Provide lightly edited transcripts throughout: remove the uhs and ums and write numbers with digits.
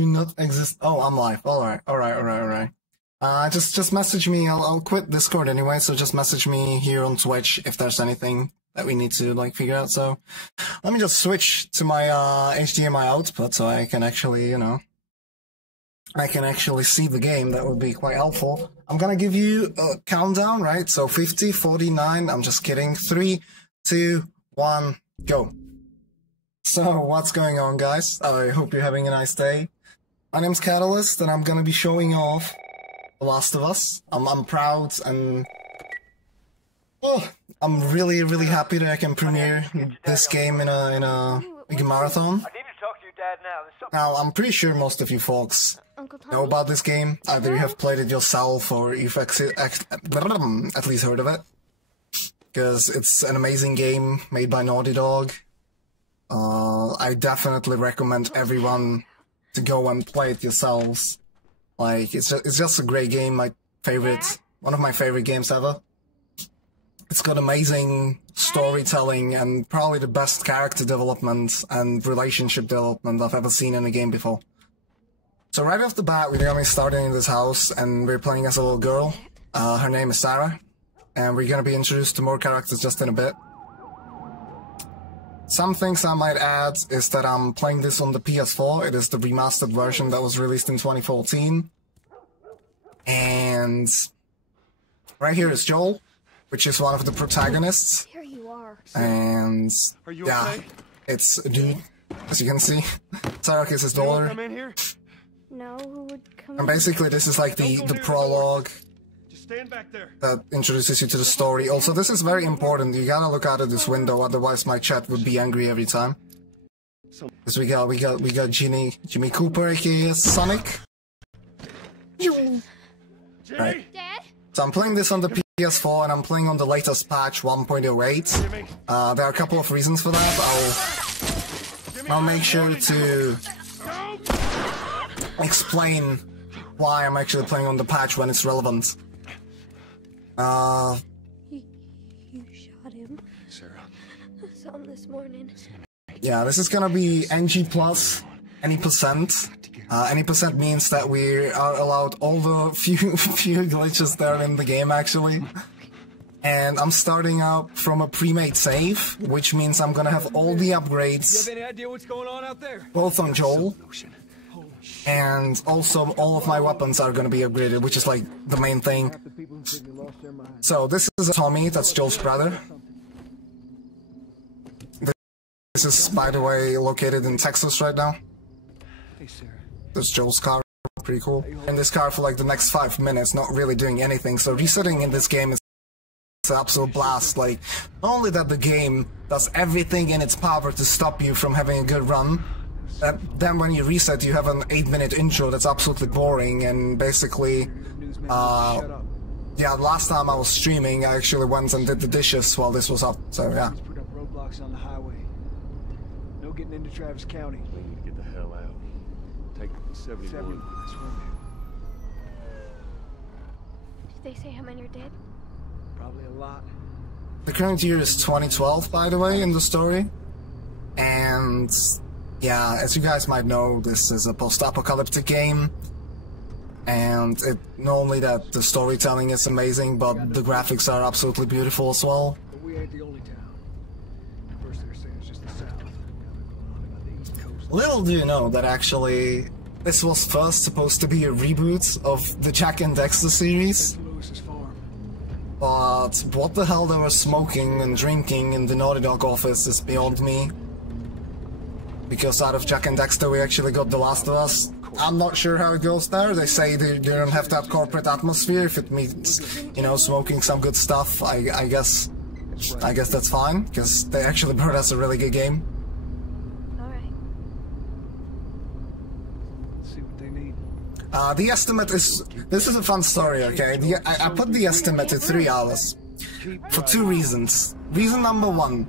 do not exist. Oh, I'm live. Alright. Just message me. I'll quit Discord anyway, so just message me here on Twitch if there's anything that we need to, like, figure out. So, let me just switch to my, HDMI output so I can actually, you know, I can actually see the game. That would be quite helpful. I'm gonna give you a countdown, right? So 50, 49, I'm just kidding. 3, 2, 1, go. So, what's going on, guys? I hope you're having a nice day. My name's Catalystz, and I'm gonna be showing off The Last of Us. I'm proud, and I'm really happy that I can premiere this game in a big marathon. Now, I'm pretty sure most of you folks know about this game. Either you have played it yourself, or you've at least heard of it. Because it's an amazing game made by Naughty Dog. I definitely recommend everyone to go and play it yourselves. Like, it's just a great game, one of my favorite games ever. It's got amazing storytelling and probably the best character development and relationship development I've ever seen in a game before. So right off the bat, we're gonna be starting in this house, and we're playing as a little girl. Her name is Sarah, and we're gonna be introduced to more characters just in a bit. Some things I might add is that I'm playing this on the PS4. It is the remastered version that was released in 2014. And right here is Joel, which is one of the protagonists. Here you are. And yeah, okay? it's a dude, as you can see. Sarah is his daughter. Come in here. No, who would come And in? basically this is like the prologue Just stand back there. that introduces you to the story. Also, this is very important. You gotta look out of this window, otherwise my chat would be angry every time. Because we got Jimmy Cooper, aka Sonic. Right. Dad? So I'm playing this on the PS4, and I'm playing on the latest patch 1.08. There are a couple of reasons for that. I'll make sure to explain why I'm actually playing on the patch when it's relevant. You shot him. Sarah. I saw him this morning. Yeah, this is gonna be NG plus any percent. Any percent means that we are allowed all the few glitches there in the game, actually. And I'm starting up from a pre-made save, which means I'm gonna have all the upgrades, You have any idea what's going on out there? both on Joel, and also all of my weapons are gonna be upgraded, which is like the main thing. So this is Tommy, that's Joel's brother. This is, by the way, located in Texas right now. Hey, Sarah. This Joel's car, pretty cool. In this car for like the next 5 minutes, not really doing anything. So resetting in this game is an absolute blast. Like, not only that the game does everything in its power to stop you from having a good run, then when you reset, you have an 8-minute intro that's absolutely boring. And basically, yeah, last time I was streaming, I actually went and did the dishes while this was up. So yeah. Put up roadblocks on the highway. No getting into Travis County. We need to get the hell out. Take 71. Did they say how many are dead? Probably a lot. The current year is 2012, by the way, in the story. And yeah, as you guys might know, this is a post-apocalyptic game. And not only that the storytelling is amazing, but the graphics are absolutely beautiful as well. But we ain't the only town. First they're saying it's just the south. Now they're going on about the east coast. Little do you know that actually this was first supposed to be a reboot of the Jak and Daxter series. Lewis's farm. But what the hell they were smoking and drinking in the Naughty Dog office is beyond me. Because out of Jak and Daxter we actually got The Last of Us. I'm not sure how it goes there. They say they don't have that corporate atmosphere. If it means, you know, smoking some good stuff, I guess that's fine. Because they actually brought us a really good game. Alright. Let's see what they need. The estimate is... This is a fun story, okay? I put the estimate to 3 hours. For 2 reasons. Reason number 1.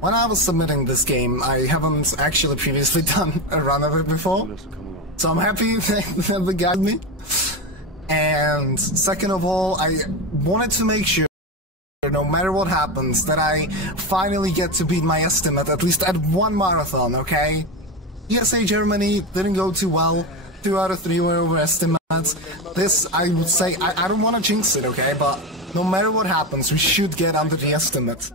When I was submitting this game, I haven't actually previously done a run of it before. So I'm happy that they got me. And second of all, I wanted to make sure, no matter what happens, that I finally get to beat my estimate, at least at one marathon, okay? USA Germany didn't go too well. 2 out of 3 were overestimates. This, I would say, I don't want to jinx it, okay? But no matter what happens, we should get under the estimate.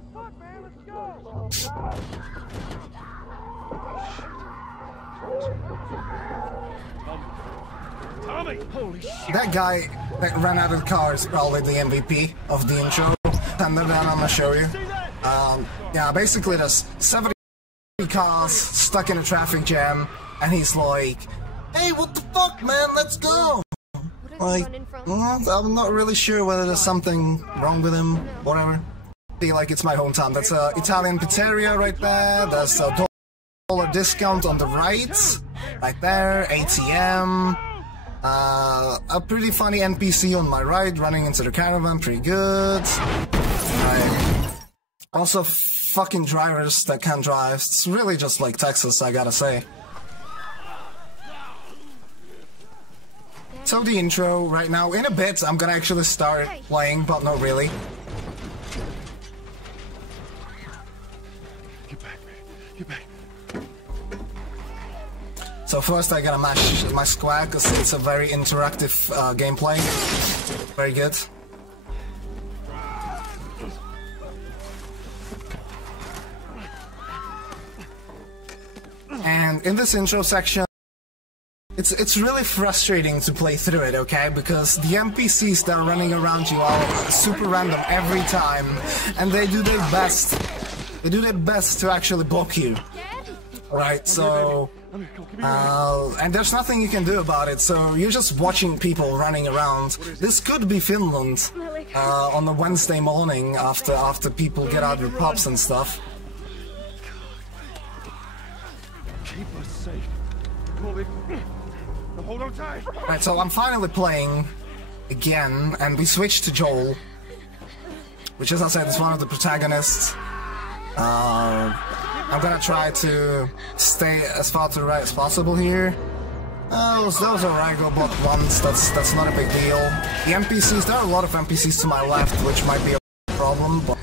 That guy that ran out of the car is probably the MVP of the intro. And then I'm gonna show you. Yeah, basically there's 70 cars stuck in a traffic jam, and he's like, "Hey, what the fuck, man? Let's go!" Like, I'm not really sure whether there's something wrong with him, whatever. I feel like it's my hometown. That's a Italian pizzeria right there. There's a $1 discount on the right there, ATM. A pretty funny NPC on my right, running into the caravan, pretty good. Also, fucking drivers that can't drive. It's really just like Texas, I gotta say. So the intro right now, in a bit, I'm gonna actually start playing, but not really. Get back, man. Get back. So first I gotta mash my square, because it's a very interactive gameplay. Very good. And in this intro section, it's really frustrating to play through it, okay? Because the NPCs that are running around you are super random every time, and they do their best. They do their best to actually block you. Right, so... and there's nothing you can do about it, so you're just watching people running around. This could be Finland on a Wednesday morning after people get out with pubs and stuff. Keep us safe. Hold on tight. Right, so I'm finally playing again, and we switched to Joel, which, as I said, is one of the protagonists. I'm gonna try to stay as far to the right as possible here. Those are alright, go bot once, that's not a big deal. The NPCs, there are a lot of NPCs to my left, which might be a problem, but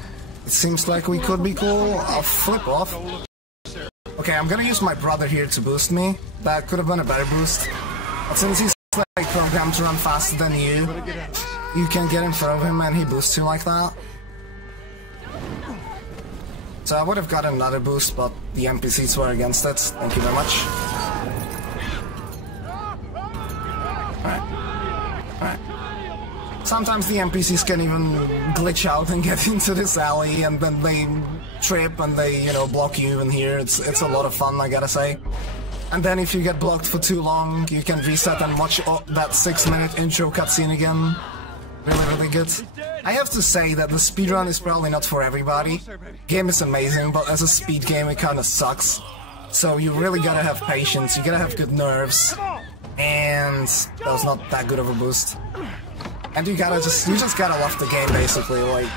it seems like we could be cool. I'll flip off. Okay, I'm gonna use my brother here to boost me. That could have been a better boost. But since he's like programmed to run faster than you can get in front of him and he boosts you like that. So I would have gotten another boost, but the NPCs were against it. Thank you very much. Alright. Sometimes the NPCs can even glitch out and get into this alley, and then they trip and they, you know, block you even here. It's a lot of fun, I gotta say. And then if you get blocked for too long, you can reset and watch that 6-minute intro cutscene again. Really, really good. I have to say that the speedrun is probably not for everybody. Game is amazing, but as a speed game it kinda sucks. So you really gotta have patience, you gotta have good nerves. And that was not that good of a boost. And you just gotta love the game, basically. Like,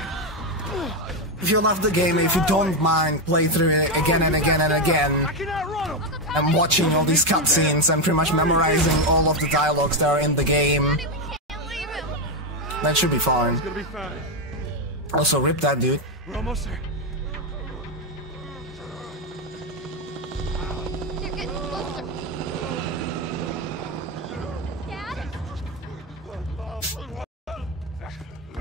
if you love the game, if you don't mind play through it again and again and again, and watching all these cutscenes and pretty much memorizing all of the dialogues that are in the game, that should be fine. Also, rip that dude. We're almost there. You're getting closer. Dad?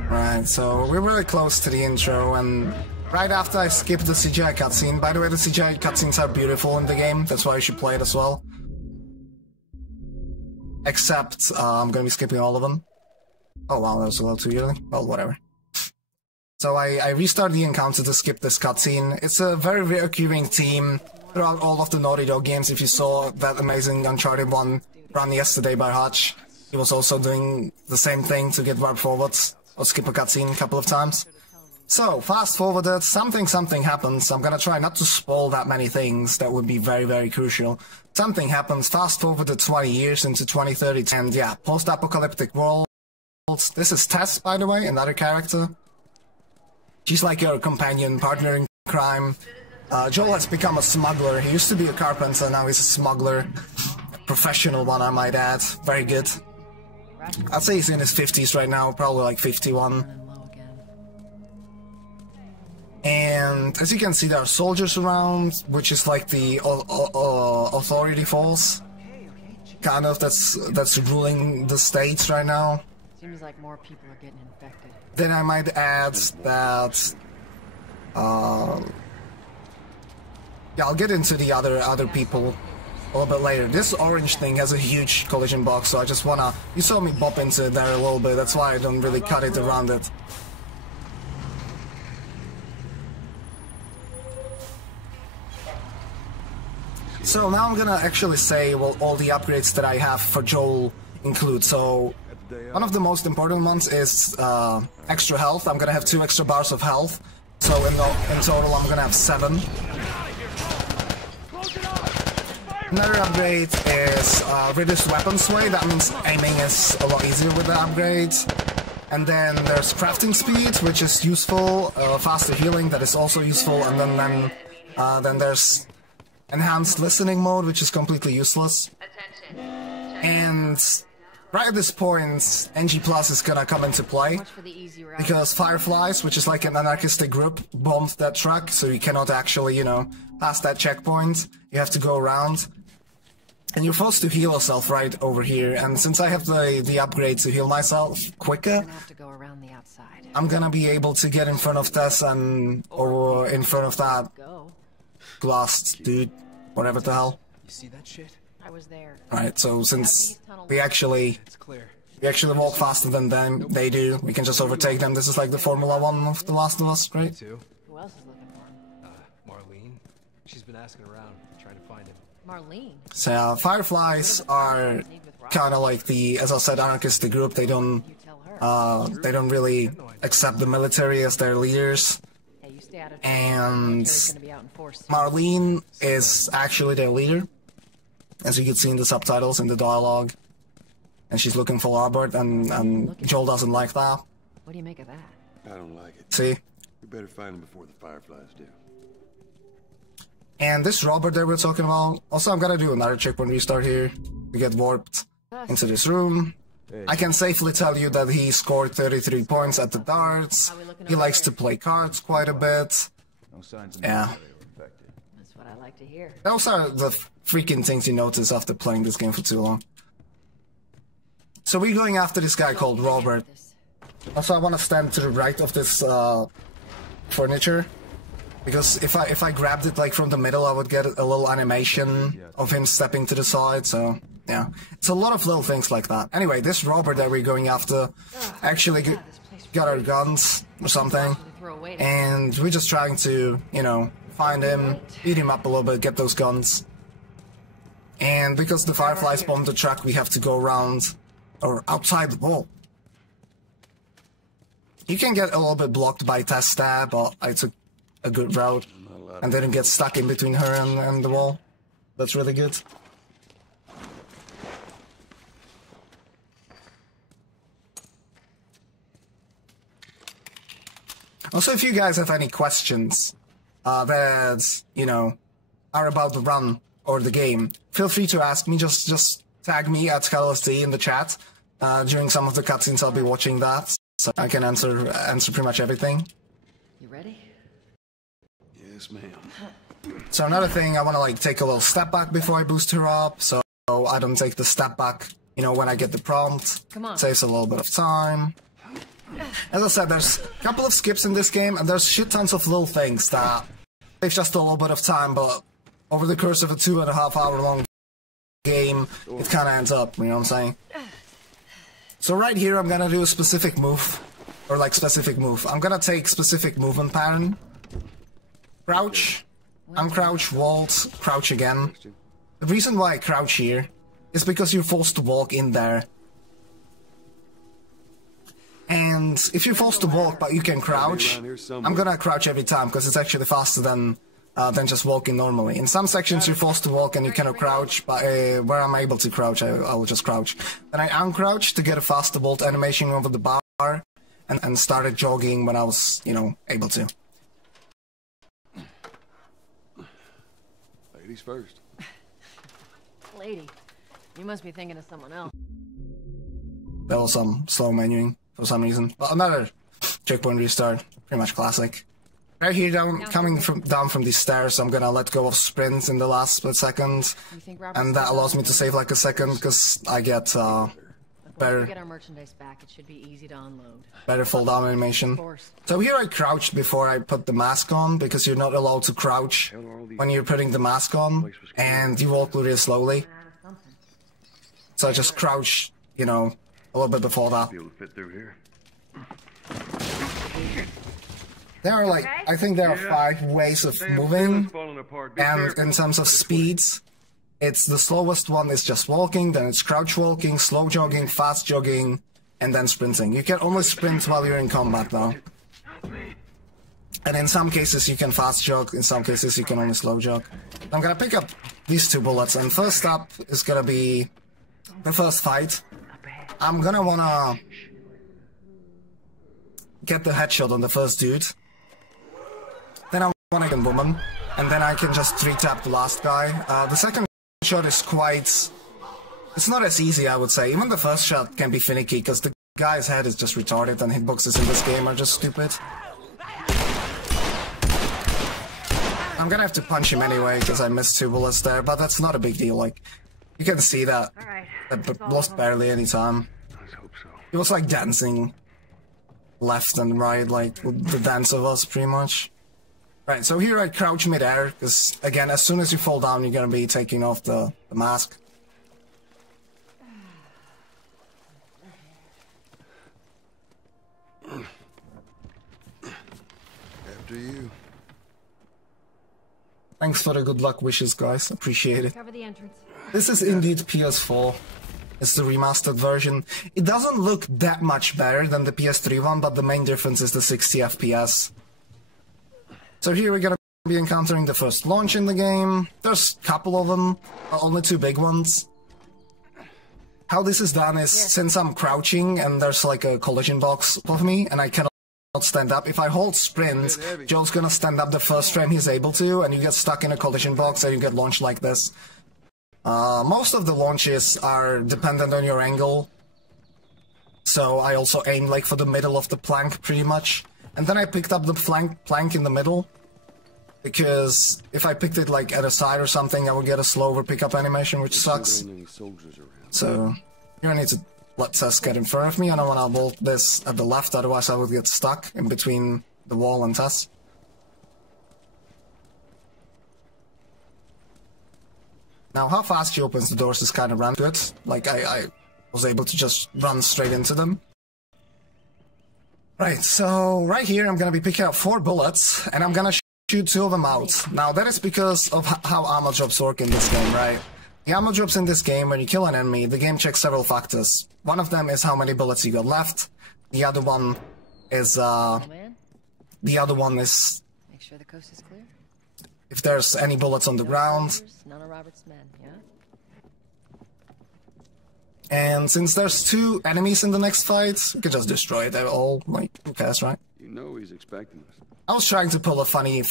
Right, so we're really close to the intro, and right after I skipped the CGI cutscene. By the way, the CGI cutscenes are beautiful in the game, that's why you should play it as well. Except, I'm gonna be skipping all of them. Oh wow, that was a little too early. Well, whatever. So I restarted the encounter to skip this cutscene. It's a very recurring theme throughout all of the Naughty Dog games. If you saw that amazing Uncharted one run yesterday by Hutch, he was also doing the same thing to get warp forwards, or skip a cutscene a couple of times. So, fast forwarded, something happens. I'm gonna try not to spoil that many things, that would be very, very crucial. Something happens, fast forwarded 20 years into 2030, and yeah, post-apocalyptic world. This is Tess, by the way, another character. She's like your companion, partner in crime. Joel has become a smuggler. He used to be a carpenter, now he's a smuggler. Professional one, I might add. Very good. I'd say he's in his 50s right now, probably like 51. And as you can see, there are soldiers around, which is like the authority force. kind of that's ruling the States right now. Seems like more people are getting infected. Then I might add that. Yeah, I'll get into the other people a little bit later. This orange thing has a huge collision box, so I just wanna... You saw me bop into it there a little bit, that's why I don't really cut it around it. So now I'm gonna actually say what all the upgrades that I have for Joel include. So one of the most important ones is extra health. I'm gonna have 2 extra bars of health. So in total I'm gonna have 7. Another upgrade is reduced weapon sway. That means aiming is a lot easier with the upgrade. And then there's crafting speed, which is useful. Faster healing, that is also useful. And then there's enhanced listening mode, which is completely useless. And right at this point, NG Plus is gonna come into play. Because Fireflies, which is like an anarchistic group, bombed that truck, so you cannot actually, you know, pass that checkpoint. You have to go around. And you're forced to heal yourself right over here, and since I have the upgrade to heal myself quicker, I'm gonna be able to get in front of Tess or in front of that glass dude, whatever the hell. You see that shit? I was there. Right, so since we actually walk faster than they do, we can just overtake them. This is like the Formula 1 of The Last of Us, right? Who else is looking for him? Marlene. She's been asking around, trying to find him. Marlene? So Fireflies are kind of like the, as I said, anarchistic group. They don't really accept the military as their leaders. And Marlene is actually their leader, as you can see in the subtitles, in the dialogue. And she's looking for Robert, and Joel doesn't like that. What do you make of that? I don't like it. See? We better find him before the Fireflies do. And this Robert that we're talking about, also I'm gonna do another checkpoint restart here. We get warped into this room. I can safely tell you that he scored 33 points at the darts. He likes to play cards quite a bit. Yeah. That's what I like to hear. Those are the freaking things you notice after playing this game for too long. So we're going after this guy called Robert. Also, I want to stand to the right of this furniture. Because if I grabbed it like from the middle, I would get a little animation of him stepping to the side, so yeah. It's a lot of little things like that. Anyway, this Robert that we're going after actually got our guns or something. And we're just trying to, you know, find him, beat him up a little bit, get those guns. And because the Fireflies bombed the truck, we have to go around, or outside the wall. You can get a little bit blocked by Tess stab, but I took a good route and didn't get stuck in between her and the wall. That's really good. Also, if you guys have any questions that, you know, are about the run or the game, feel free to ask me. Just tag me at Catalystz in the chat. During some of the cutscenes I'll be watching that, so I can answer pretty much everything. You ready? Yes, ma'am. So another thing, I want to like take a little step back before I boost her up, so I don't take the step back, you know, when I get the prompt. Come on. Saves a little bit of time. As I said, there's a couple of skips in this game, and there's shit tons of little things that save just a little bit of time, but over the course of a 2.5 hour long game, it kind of ends up, you know what I'm saying? So right here, I'm gonna do a specific move, or like specific move. I'm gonna take specific movement pattern. Crouch, uncrouch, vault, crouch again. The reason why I crouch here is because you're forced to walk in there. And if you're forced to walk but you can crouch, I'm gonna crouch every time because it's actually faster than just walking normally. In some sections you're forced to walk and you cannot crouch, but where I'm able to crouch, I will just crouch. Then I uncrouch to get a faster vault animation over the bar, and started jogging when I was, you know, able to. Ladies first. Lady, you must be thinking of someone else. There was some slow menuing for some reason. But another checkpoint restart, pretty much classic. Right here, coming down from these stairs, I'm gonna let go of sprint in the last split second, and that allows me to save like a second, because I get better, Get our merchandise back. It should be easy to unload. better fall down animation. So here I crouched before I put the mask on, because you're not allowed to crouch when you're putting the mask on, and you walk really slowly. So I just crouch, you know, a little bit before that. Be able to fit through here. There are like, I think there are 5 ways of moving, and in terms of speeds, it's the slowest one is just walking, then it's crouch walking, slow jogging, fast jogging, and then sprinting. You can only sprint while you're in combat though. And in some cases you can fast jog, in some cases you can only slow jog. I'm gonna pick up these 2 bullets, and first up is gonna be the first fight. I'm gonna wanna get the headshot on the first dude. Then I want to get a woman, and then I can just 3-tap the last guy. The second shot is quite... It's not as easy, I would say. Even the first shot can be finicky, because the guy's head is just retarded, and hitboxes in this game are just stupid. I'm gonna have to punch him anyway, because I missed 2 bullets there, but that's not a big deal. Like, you can see that I lost barely any time. Let's hope so. It was like dancing left and right, like the dance of us, pretty much. Right, so here I crouch mid-air, because, again, as soon as you fall down, you're gonna be taking off the mask. After you. Thanks for the good luck wishes, guys. Appreciate it. Cover the entrance. This is indeed PS4. It's the remastered version. It doesn't look that much better than the PS3 one, but the main difference is the 60 FPS. So here we're gonna be encountering the first launch in the game. There's a couple of them, only 2 big ones. How this is done is, since I'm crouching and there's like a collision box above me and I cannot stand up, if I hold sprint, Joe's gonna stand up the first frame he's able to, and you get stuck in a collision box and you get launched like this. Most of the launches are dependent on your angle, so I also aim like for the middle of the plank pretty much. And then I picked up the plank in the middle, because if I picked it like at a side or something, I would get a slower pickup animation, which sucks. So here I need to let Tess get in front of me, and I want to bolt this at the left, otherwise I would get stuck in between the wall and Tess. Now how fast she opens the doors is kind of random. Like I was able to just run straight into them. Right, so right here I'm gonna be picking up 4 bullets, and I'm gonna shoot 2 of them out. Now that is because of how ammo drops work in this game, right? The ammo drops in this game, when you kill an enemy, the game checks several factors. One of them is how many bullets you got left. The other one is Make sure the coast is clear. if there's any bullets on the ground. None of Robert's men, yeah? And since there's 2 enemies in the next fight, you can just destroy it all, like, who cares, right? You know he's expecting us. I was trying to pull a funny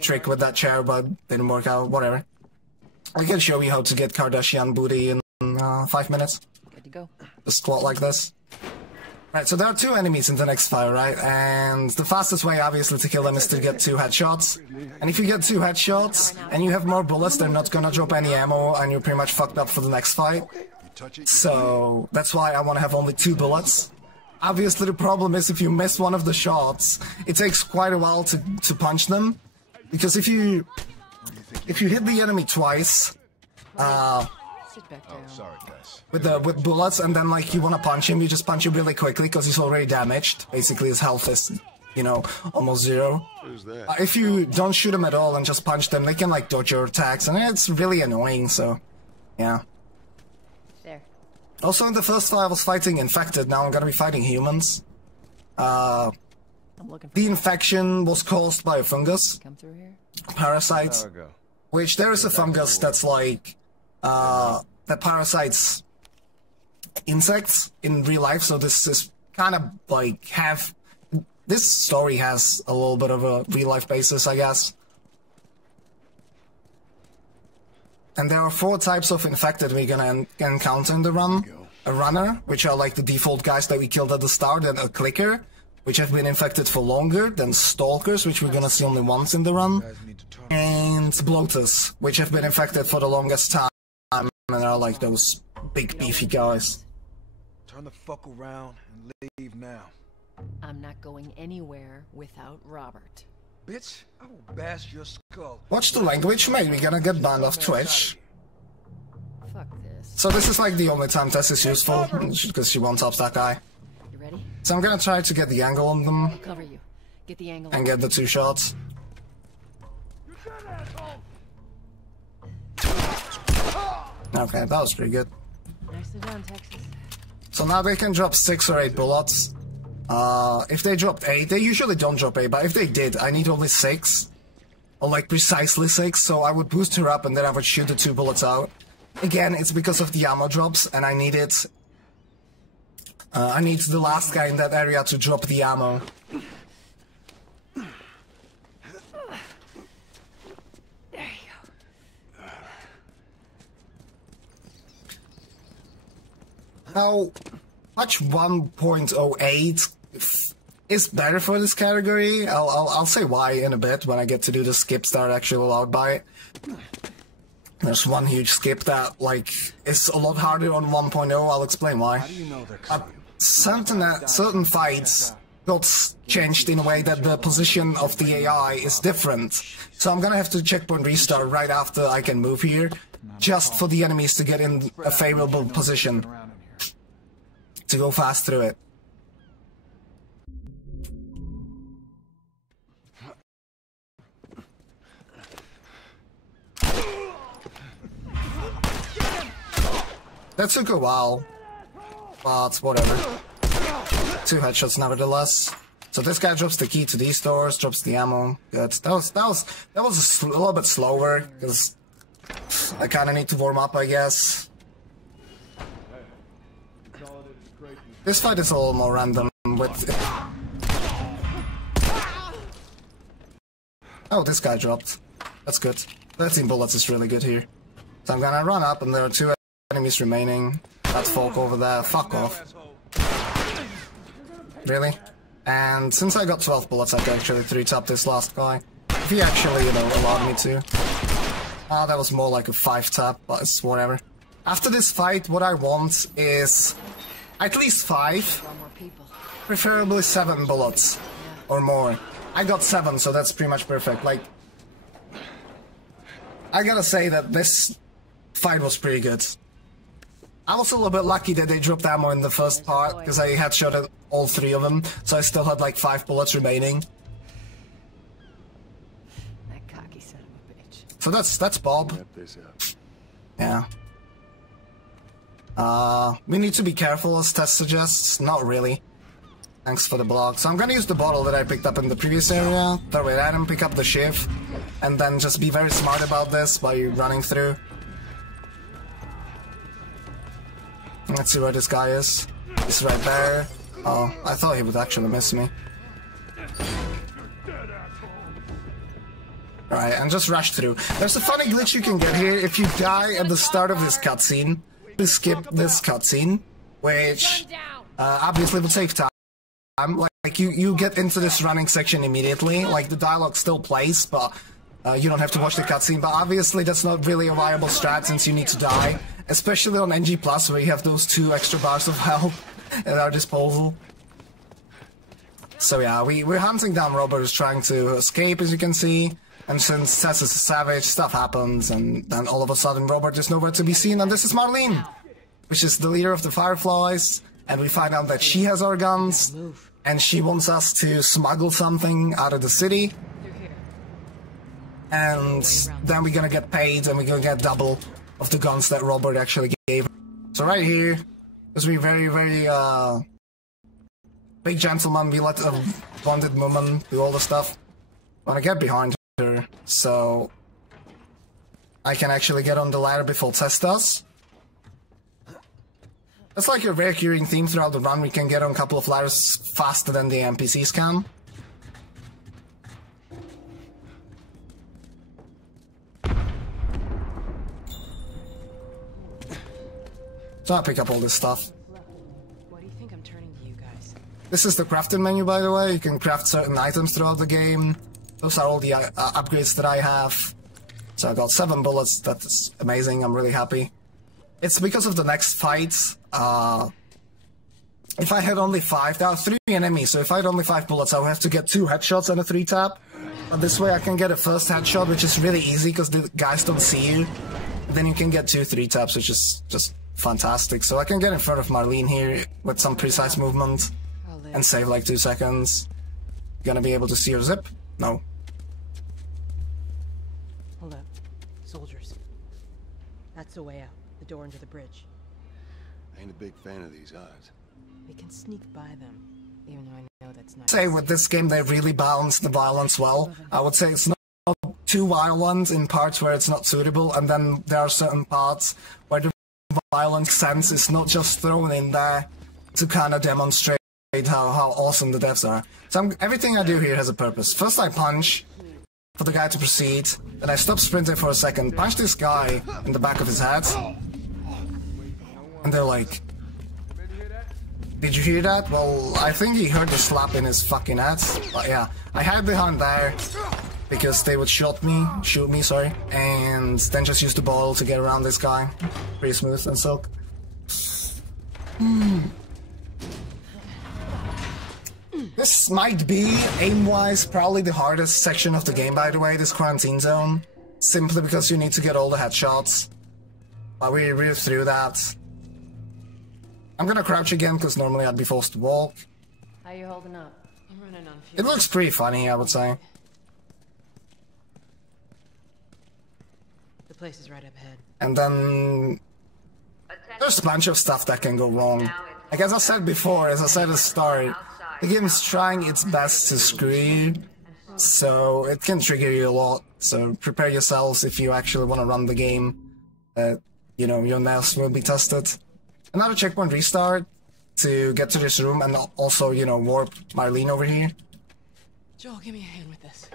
trick with that chair, but didn't work out, whatever. I can show you how to get Kardashian booty in 5 minutes. Good to go. Just squat like this. Right, so there are 2 enemies in the next fight, right? And the fastest way, obviously, to kill them is to get 2 headshots. And if you get 2 headshots, and you have more bullets, they're not gonna drop any ammo, and you're pretty much fucked up for the next fight. So that's why I want to have only 2 bullets. Obviously the problem is if you miss one of the shots, it takes quite a while to punch them. Because if you hit the enemy twice, Sit back down. with bullets, and then like you want to punch him, you just punch him really quickly because he's already damaged. Basically his health is, you know, almost 0. Who's that? If you don't shoot them at all and just punch them, they can like dodge your attacks, and it's really annoying, so yeah. There. Also in the first fight I was fighting infected, now I'm gonna be fighting humans. I'm looking for The infection was caused by a fungus, come through here. parasite, There we go. which there is a fungus that's like, that parasites insects in real life, so this is kind of like this story has a little bit of a real life basis, I guess. And there are 4 types of infected we're gonna encounter in the run. A runner, which are like the default guys that we killed at the start, and a clicker, which have been infected for longer, then stalkers, which we're gonna see only once in the run, and bloaters, which have been infected for the longest time, and are like those big beefy guys. Turn the fuck around and leave now. I'm not going anywhere without Robert. Bitch, I will bash your skull. Watch the language, mate, we're gonna get banned off Twitch. Fuck this. So this is like the only time Tess is useful, because she one-tops that guy. You ready? So I'm gonna try to get the angle on them, I'll cover you. Get the angle. and get the 2 shots. Okay, that was pretty good. Nicely done, Texas. So now they can drop 6 or 8 bullets. If they dropped 8, they usually don't drop 8, but if they did, I need only 6. Or like precisely 6, so I would boost her up and then I would shoot the 2 bullets out. Again, it's because of the ammo drops, and I need it. I need the last guy in that area to drop the ammo. There you go. How much 1.08 is better for this category? I'll say why in a bit when I get to do the skips that are actually allowed by it. There's one huge skip that like is a lot harder on 1.0. I'll explain why. Certain fights got changed in a way that the position of the AI is different. So I'm gonna have to checkpoint restart right after I can move here, just for the enemies to get in a favorable position to go fast through it. That took a while, but whatever. 2 headshots nevertheless. So this guy drops the key to these doors, drops the ammo. Good. That was a little bit slower because I kind of need to warm up, I guess. This fight is a little more random with. Oh, this guy dropped. That's good. 13 bullets is really good here. So I'm gonna run up, and there are 2 enemies remaining. That folk over there, fuck off. Really? And since I got 12 bullets, I can actually 3-tap this last guy. If he actually, you know, allowed me to. Ah, that was more like a 5-tap, but it's whatever. After this fight, what I want is at least 5, preferably 7 bullets or more. I got 7, so that's pretty much perfect. Like, I gotta say that this fight was pretty good. I was a little bit lucky that they dropped ammo in the first part, because I headshotted all 3 of them, so I still had like 5 bullets remaining. That cocky son of a bitch. So that's Bob. Yeah. We need to be careful, as Tess suggests. Not really. Thanks for the block. So I'm gonna use the bottle that I picked up in the previous area. That way I didn't pick up the shiv. And then just be very smart about this by running through. Let's see where this guy is. He's right there. Oh, I thought he would actually miss me. Right, and just rush through. There's a funny glitch you can get here. If you die at the start of this cutscene, please skip this cutscene, which obviously would save time. Like you get into this running section immediately. Like the dialogue still plays, but you don't have to watch the cutscene. But obviously that's not really a viable strat since you need to die, especially on NG Plus where you have those 2 extra bars of health at our disposal. So yeah, we're hunting down Robert who's trying to escape, as you can see. And since Tess is a savage, stuff happens, and then all of a sudden Robert is nowhere to be seen, and this is Marlene, which is the leader of the Fireflies, and we find out that she has our guns, and she wants us to smuggle something out of the city, and then we're gonna get paid, and we're gonna get double of the guns that Robert actually gave. So right here, because we're very, very, big gentleman, we let a wanted woman do all the stuff. I wanna get behind her, so I can actually get on the ladder before Tess does. That's like a recurring theme throughout the run. We can get on a couple of ladders faster than the NPCs can. So I pick up all this stuff. Why do you think I'm turning to you guys? This is the crafting menu, by the way. You can craft certain items throughout the game. Those are all the upgrades that I have. So I got 7 bullets. That's amazing. I'm really happy. It's because of the next fight. If I had only 5, there are 3 enemies. So if I had only 5 bullets, I would have to get 2 headshots and a 3-tap. But this way I can get a first headshot, which is really easy because the guys don't see you. Then you can get 2 3-taps, which is just fantastic. So I can get in front of Marlene here with some precise movement. And save like 2 seconds. Gonna be able to see her zip? No. Hold up. Soldiers. That's the way out. The door into the bridge. Ain't a big fan of these odds. We can sneak by them, even though I know that's not... Say with this game they really balance the violence well. I would say it's not too violent in parts where it's not suitable, and then there are certain parts where the violence sense is not just thrown in there to kind of demonstrate how awesome the deaths are. So everything I do here has a purpose. First I punch for the guy to proceed, then I stop sprinting for a second, punch this guy in the back of his head, and they're like, did you hear that? Well, I think he heard the slap in his fucking head. But yeah, I hide behind there because they would shoot me, sorry, and then just use the ball to get around this guy. Pretty smooth and silk. This might be, aim-wise, probably the hardest section of the game, by the way, this quarantine zone. Simply because you need to get all the headshots. But we're through that. I'm gonna crouch again, because normally I'd be forced to walk. How you holding up? I'm running on fuel. It looks pretty funny, I would say. The place is right up ahead. And then... there's a bunch of stuff that can go wrong. Like as I said before, as I said at the start, the game's trying its best to screw you, so it can trigger you a lot. So prepare yourselves if you actually want to run the game. You know, your nerves will be tested. Another checkpoint restart to get to this room and also, you know, warp Marlene over here. Joel, give me a hand with this.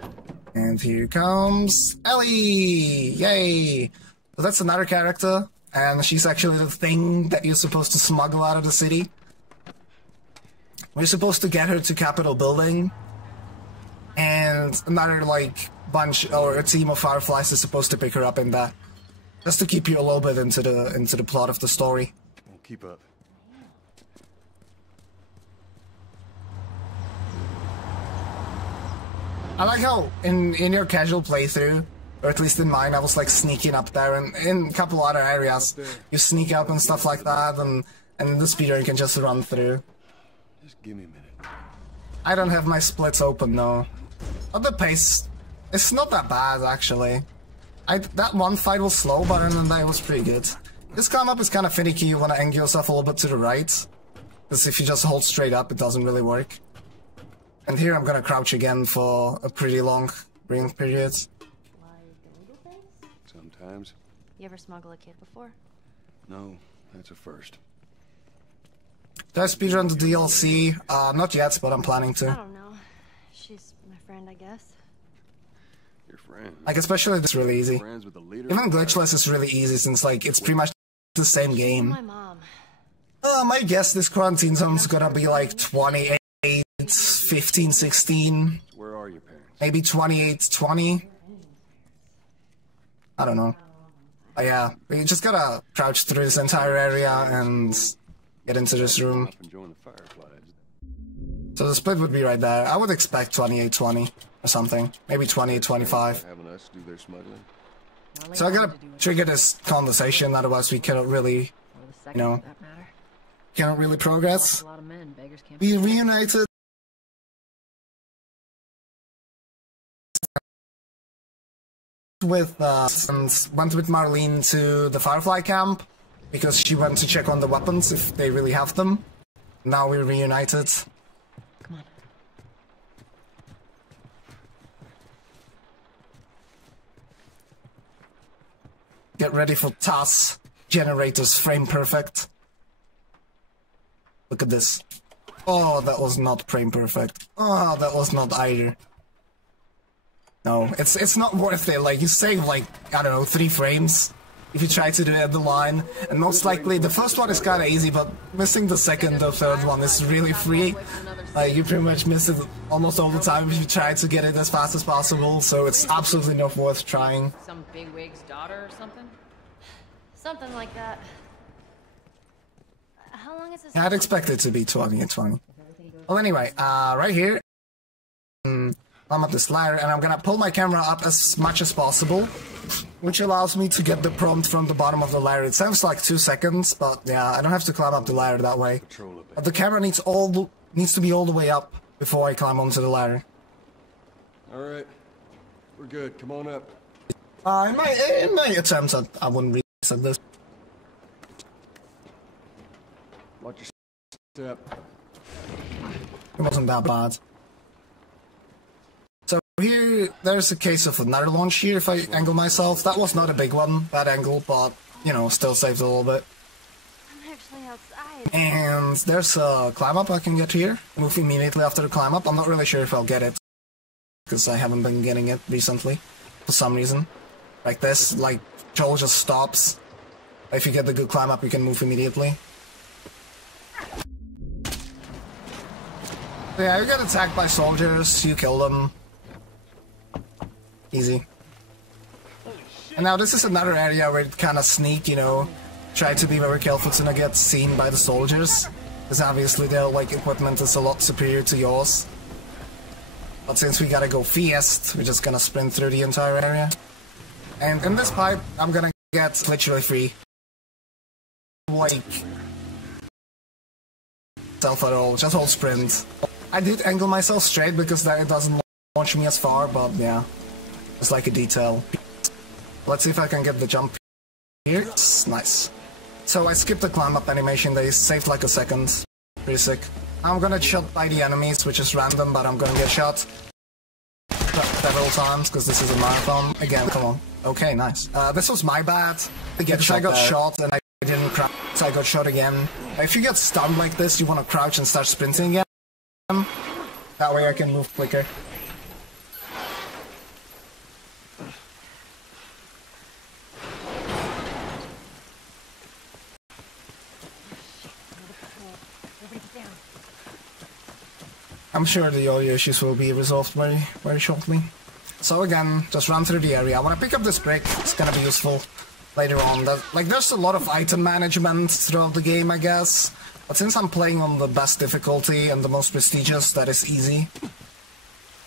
And here comes Ellie! Yay! So that's another character, and she's actually the thing that you're supposed to smuggle out of the city. We're supposed to get her to Capitol Building, and another, like, bunch, or a team of Fireflies is supposed to pick her up in that. Just to keep you a little bit into the plot of the story. We'll keep up. I like how, in your casual playthrough, or at least in mine, I was, like, sneaking up there, and in a couple other areas, you sneak up and stuff like that, and the speedrun can just run through. Just give me a minute. I don't have my splits open, no. But the pace, it's not that bad, actually. That one fight was slow, but other than that, it was pretty good. This come up is kind of finicky. You want to angle yourself a little bit to the right. Because if you just hold straight up, it doesn't really work. And here I'm gonna crouch again for a pretty long ring period. Sometimes. You ever smuggle a kid before? No, that's a first. Did I speedrun the DLC? Not yet, but I'm planning I to. don't know. She's my friend, I guess. Your friend. Like, especially this really easy. Friends with the leader. Even glitchless is really easy since, like, it's pretty much the same game. My mom. My guess this quarantine zone's gonna be like 28, 15, 16. Where are your parents? Maybe 28, 20. I don't know. But yeah, we just gotta crouch through this entire area and get into this room. Up and join the Fireflies. So the split would be right there. I would expect 28, 20 or something. Maybe 28, 25. Having us do their smuggling. So I gotta trigger this conversation, otherwise we cannot really, you know, cannot really progress. We reunited with and went with Marlene to the Firefly camp because she went to check on the weapons if they really have them. Now we're reunited. Come on. Get ready for TAS generators frame perfect. Look at this. Oh, that was not frame perfect. Oh, that was not either. No, it's not worth it. Like, you save, like, I don't know, 3 frames. if you try to do it at the line. And most likely, the first one is kind of easy, but missing the second or third one is really free. You pretty much miss it almost all the time if you try to get it as fast as possible, so it's absolutely not worth trying. Some bigwig's daughter or something? Something like that. How long is this? Yeah, I'd expect it to be 20 and 20. Well, anyway, right here, I'm at this ladder, and I'm gonna pull my camera up as much as possible, which allows me to get the prompt from the bottom of the ladder. It sounds like 2 seconds, but yeah, I don't have to climb up the ladder that way. But the camera needs to be all the way up before I climb onto the ladder. Alright. We're good. Come on up. In my attempts, I wouldn't really said this. Watch your step. It wasn't that bad. So here, there's a case of another launch here if I angle myself. That was not a big one, bad angle, but, you know, still saved a little bit. I'm actually outside. And there's a climb up I can get here. Move immediately after the climb up. I'm not really sure if I'll get it, because I haven't been getting it recently, for some reason. Like this, like, Joel just stops. If you get the good climb up, you can move immediately. Yeah, you get attacked by soldiers, you kill them. Easy. And now this is another area where it kind of sneak, you know. Try to be very careful to not get seen by the soldiers, because obviously their like equipment is a lot superior to yours. But since we gotta go fast, we're just gonna sprint through the entire area. And in this pipe, I'm gonna get literally free. Like self at all, just hold sprint. I did angle myself straight because that it doesn't launch me as far, but yeah, it's like a detail. Let's see if I can get the jump here. It's nice. So I skipped the climb up animation, they saved like a second. Pretty sick. I'm gonna get shot by the enemies, which is random, but I'm gonna get shot several times because this is a marathon. Again, come on. Okay, nice. This was my bad. Again, I got shot and I didn't crouch, so I got shot again. If you get stunned like this, you want to crouch and start sprinting again. That way I can move quicker. I'm sure the audio issues will be resolved very shortly. So again, just run through the area. I want to pick up this brick, it's gonna be useful later on. There's a lot of item management throughout the game, I guess. But since I'm playing on the best difficulty and the most prestigious, that is easy.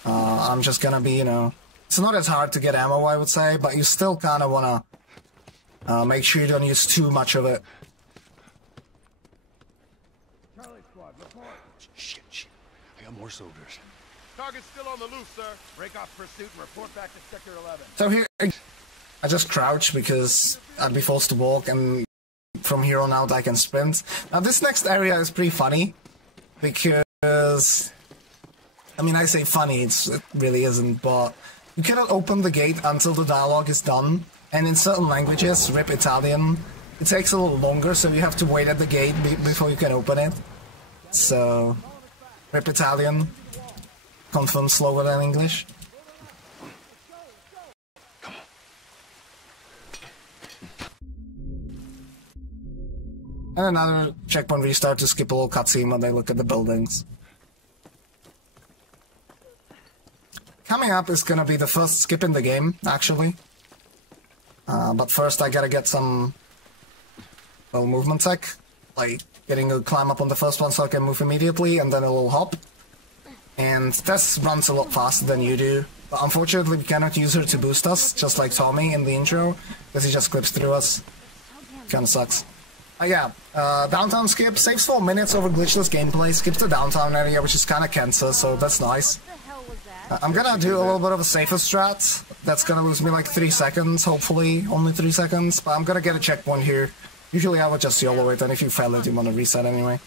I'm just gonna be, you know... It's not as hard to get ammo, I would say, but you still kinda wanna make sure you don't use too much of it. Charlie squad, report. Shit. I got more soldiers. Target's still on the loose, sir. Break off pursuit and report back to Sector 11. So here, I just crouch because I'd be forced to walk, and from here on out I can sprint. Now this next area is pretty funny, because... I mean, I say funny, it really isn't, but you cannot open the gate until the dialogue is done, and in certain languages, RIP Italian, it takes a little longer, so you have to wait at the gate before you can open it. So, RIP Italian, confirmed slower than English. And another checkpoint restart to skip a little cutscene when they look at the buildings. Coming up is gonna be the first skip in the game, actually. But first I gotta get some little movement tech, like getting a climb up on the first one so I can move immediately, and then a little hop. And this runs a lot faster than you do. But unfortunately we cannot use her to boost us, just like Tommy in the intro, because he just clips through us. Kinda sucks. Yeah, downtown skip, saves 4 minutes over glitchless gameplay, skips the downtown area, which is kinda cancer, so that's nice. I'm gonna do a little bit of a safer strat. That's gonna lose me like 3 seconds, hopefully, only 3 seconds, but I'm gonna get a checkpoint here. Usually I would just YOLO it, and if you fail it, you wanna reset anyway.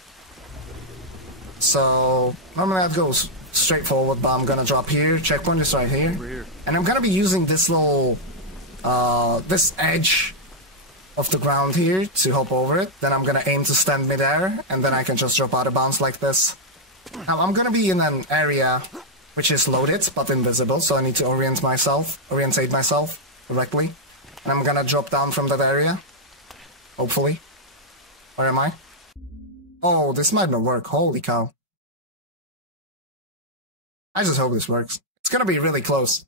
So, normally that goes straight forward, but I'm gonna drop here, checkpoint is right here. And I'm gonna be using this little, this edge of the ground here to hop over it. Then I'm gonna aim to stand midair, and then I can just drop out of bounds like this. Now I'm gonna be in an area which is loaded, but invisible, so I need to orientate myself correctly. And I'm gonna drop down from that area. Hopefully. Where am I? Oh, this might not work. Holy cow. I just hope this works. It's gonna be really close.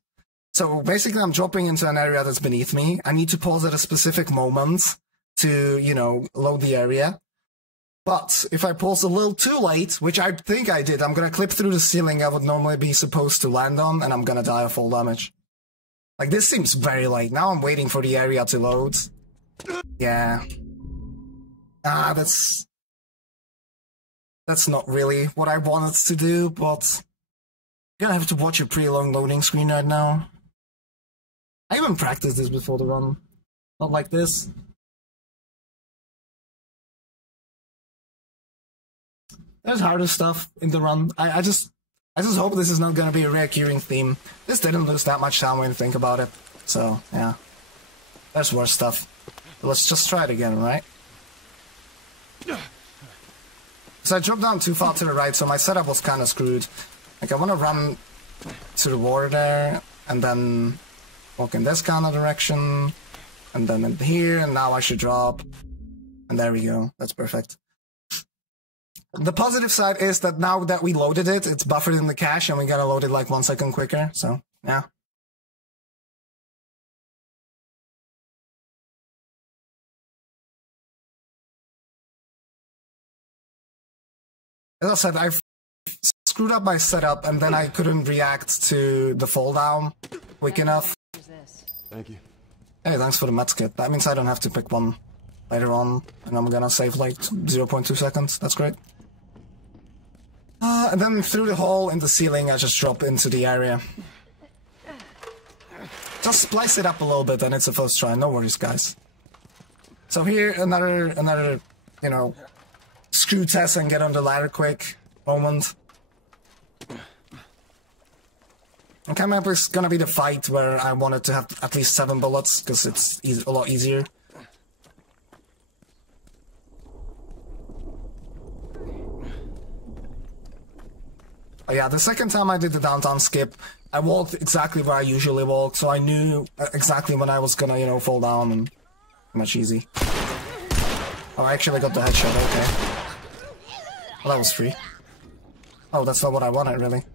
So basically I'm dropping into an area that's beneath me. I need to pause at a specific moment to, you know, load the area. But if I pause a little too late, which I think I did, I'm gonna clip through the ceiling I would normally be supposed to land on, and I'm gonna die of fall damage. Like, this seems very late. Now I'm waiting for the area to load. Yeah. That's not really what I wanted to do, but I'm gonna have to watch a pretty long loading screen right now. I even practiced this before the run. Not like this. There's harder stuff in the run. I just hope this is not gonna be a recurring theme. This didn't lose that much time when you think about it. So, yeah. There's worse stuff. But let's just try it again, right? So I dropped down too far to the right, so my setup was kinda screwed. Like, I wanna run to the water there, and then walk in this kind of direction, and then in here, and now I should drop. And there we go. That's perfect. The positive side is that now that we loaded it, it's buffered in the cache and we gotta load it like 1 second quicker, so, yeah. As I said, I screwed up my setup and then I couldn't react to the fall down quick enough. Thank you. Hey, thanks for the med kit. That means I don't have to pick one later on, and I'm gonna save like 0.2 seconds. That's great. And then through the hole in the ceiling, I just drop into the area. Just splice it up a little bit, and it's a first try. No worries, guys. So here, another, you know, screw test and get on the ladder quick moment. And coming up is gonna be the fight where I wanted to have at least 7 bullets, because it's a lot easier. Oh yeah, the second time I did the downtown skip, I walked exactly where I usually walk, so I knew exactly when I was gonna, you know, fall down, and much easy. Oh, I actually got the headshot, okay. Well, that was free. Oh, that's not what I wanted, really.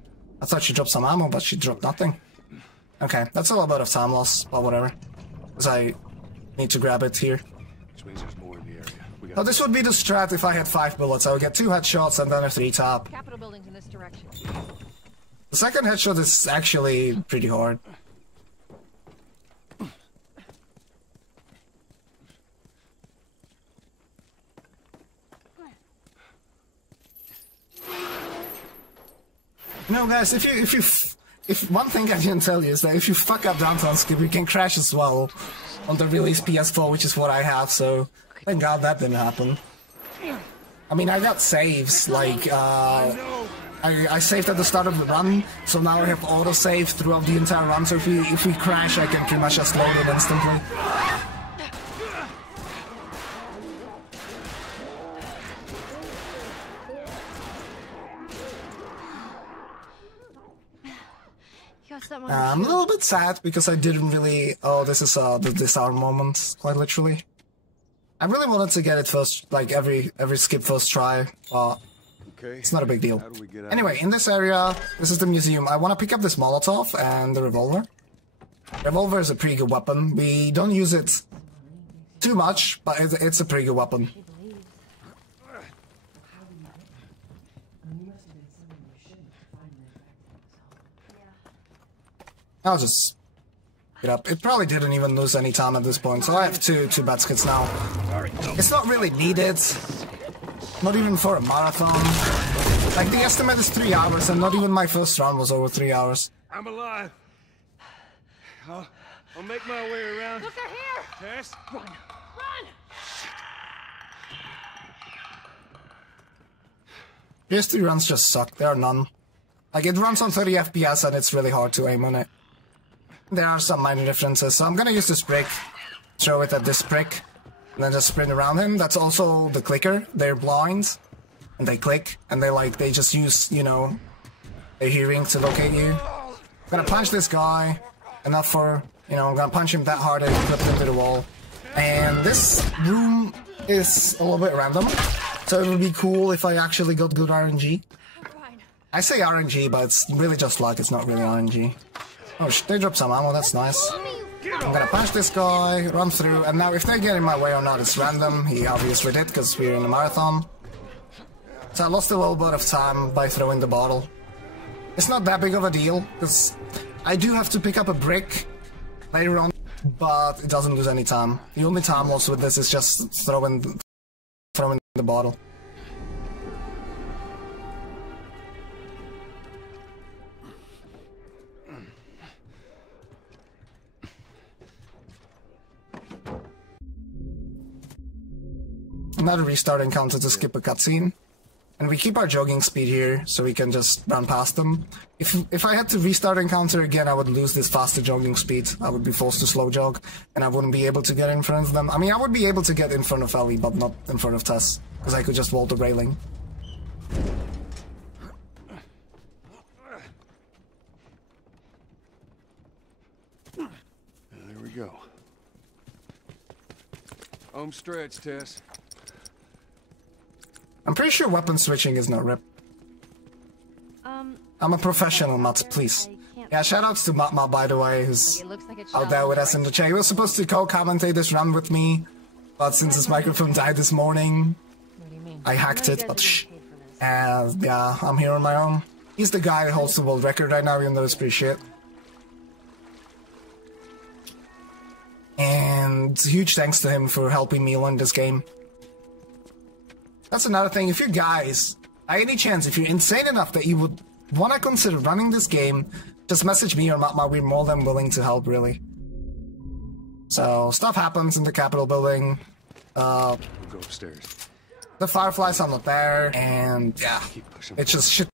I thought she dropped some ammo, but she dropped nothing. Okay, that's a little bit of time loss, but whatever. Because I need to grab it here. Which means there's more in the area. So this would be the strat if I had 5 bullets. I would get 2 headshots and then a 3 top. Capitol buildings in this direction. The second headshot is actually pretty hard. No, guys, if one thing I didn't tell you is that if you fuck up downtown skip, you can crash as well on the release PS4, which is what I have. So thank God that didn't happen. I mean, I got saves like I saved at the start of the run, so now I have auto-save throughout the entire run. So if we crash, I can pretty much just load it instantly. I'm a little bit sad because I didn't really... Oh, this is the disarm moment, quite literally. I really wanted to get it first, like every skip first try, but it's not a big deal. Anyway, in this area, this is the museum. I want to pick up this Molotov and the revolver. Revolver is a pretty good weapon. We don't use it too much, but it's a pretty good weapon. I'll just get up. It probably didn't even lose any time at this point, so I have two bad skits now. It's not really needed. Not even for a marathon. Like, the estimate is 3 hours, and not even my first run was over 3 hours. I'm alive. I'll make my way around. Look, they're here! Tess? Run! PS3 runs just suck. There are none. Like, it runs on 30 FPS, and it's really hard to aim on it. There are some minor differences, so I'm gonna use this brick, throw it at this brick, and then just sprint around him. That's also the clicker. They're blind, and they click, and they just use, you know, their hearing to locate you. I'm gonna punch this guy, enough for You know, I'm gonna punch him that hard and flip him to the wall. And this room is a little bit random, so it would be cool if I actually got good RNG. I say RNG, but it's really just luck, it's not really RNG. Oh, they dropped some ammo, that's nice. I'm gonna punch this guy, run through, and now if they get in my way or not, it's random. He obviously did, because we're in a marathon. So I lost a little bit of time by throwing the bottle. It's not that big of a deal, because I do have to pick up a brick later on, but it doesn't lose any time. The only time lost with this is just throwing the bottle. Another restart encounter to skip a cutscene. And we keep our jogging speed here, so we can just run past them. If I had to restart encounter again, I would lose this faster jogging speed. I would be forced to slow jog, and I wouldn't be able to get in front of them. I mean, I would be able to get in front of Ellie, but not in front of Tess, because I could just vault the railing. There we go. Home stretch, Tess. I'm pretty sure weapon switching is not rip. I'm a professional, Matt, please. Yeah, shoutouts to Matma, by the way, who's out there with us in the chat. He was supposed to co-commentate this run with me, but since his microphone died this morning, I hacked it, but shh. And yeah, I'm here on my own. He's the guy who holds the world record right now, even though it's pretty shit. And huge thanks to him for helping me learn this game. That's another thing, if you guys, by any chance, if you're insane enough that you would want to consider running this game, just message me or Matma, we're more than willing to help, really. So, stuff happens in the Capitol building. We'll go upstairs. The Fireflies are not there, and yeah, it's just shit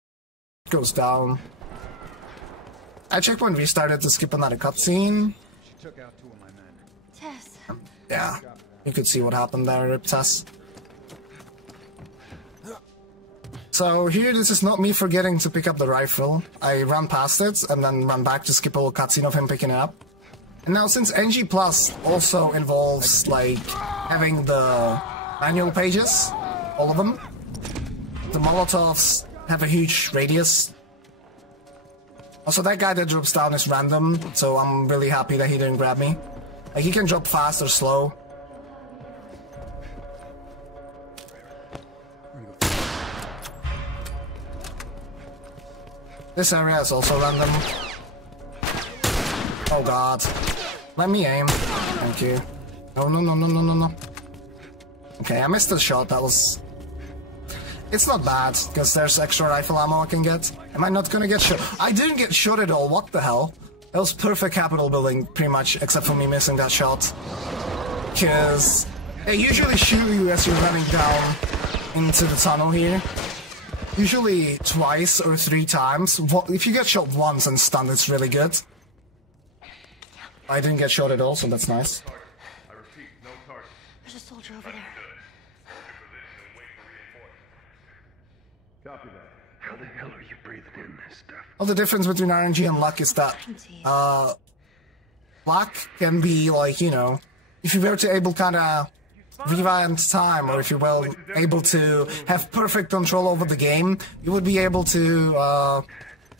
goes down. I checkpoint restarted to skip another cutscene. She took out 2 of my men. Tess. Yeah, you could see what happened there, Rip Tess. So here, this is not me forgetting to pick up the rifle. I ran past it and then ran back to skip a little cutscene of him picking it up. And now since NG Plus also involves like having the manual pages, all of them, the Molotovs have a huge radius. Also, that guy that drops down is random, so I'm really happy that he didn't grab me. Like, he can drop fast or slow. This area is also random. Oh god. Let me aim. Thank you. No, no, no, no, no, no, no. Okay, I missed the shot. That was... It's not bad, because there's extra rifle ammo I can get. Am I not gonna get shot? I didn't get shot at all. What the hell? That was perfect Capitol building, pretty much, except for me missing that shot. Because they usually shoot you as you're running down into the tunnel here. Usually twice or 3 times. If you get shot once and stunned, it's really good. I didn't get shot at all, so that's nice. There's a soldier over there. Copy that. How the hell are you breathing in this stuff? Well, the difference between RNG and luck is that luck can be like, you know, if you were to able kinda rewind time, or if you were able to have perfect control over the game, you would be able to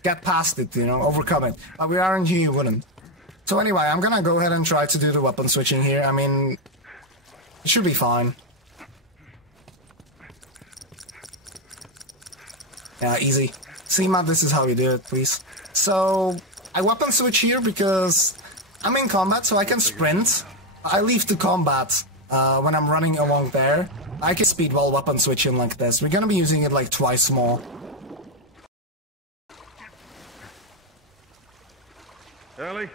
get past it, you know, overcome it. But with RNG, you wouldn't. So anyway, I'm gonna go ahead and try to do the weapon switching here. I mean, it should be fine. Yeah, easy. See, Matt, this is how you do it, please. So, I weapon switch here because I'm in combat, so I can sprint. I leave the combat when I'm running along there. I can speed while weapon switching like this. We're gonna be using it like twice more. Ellie?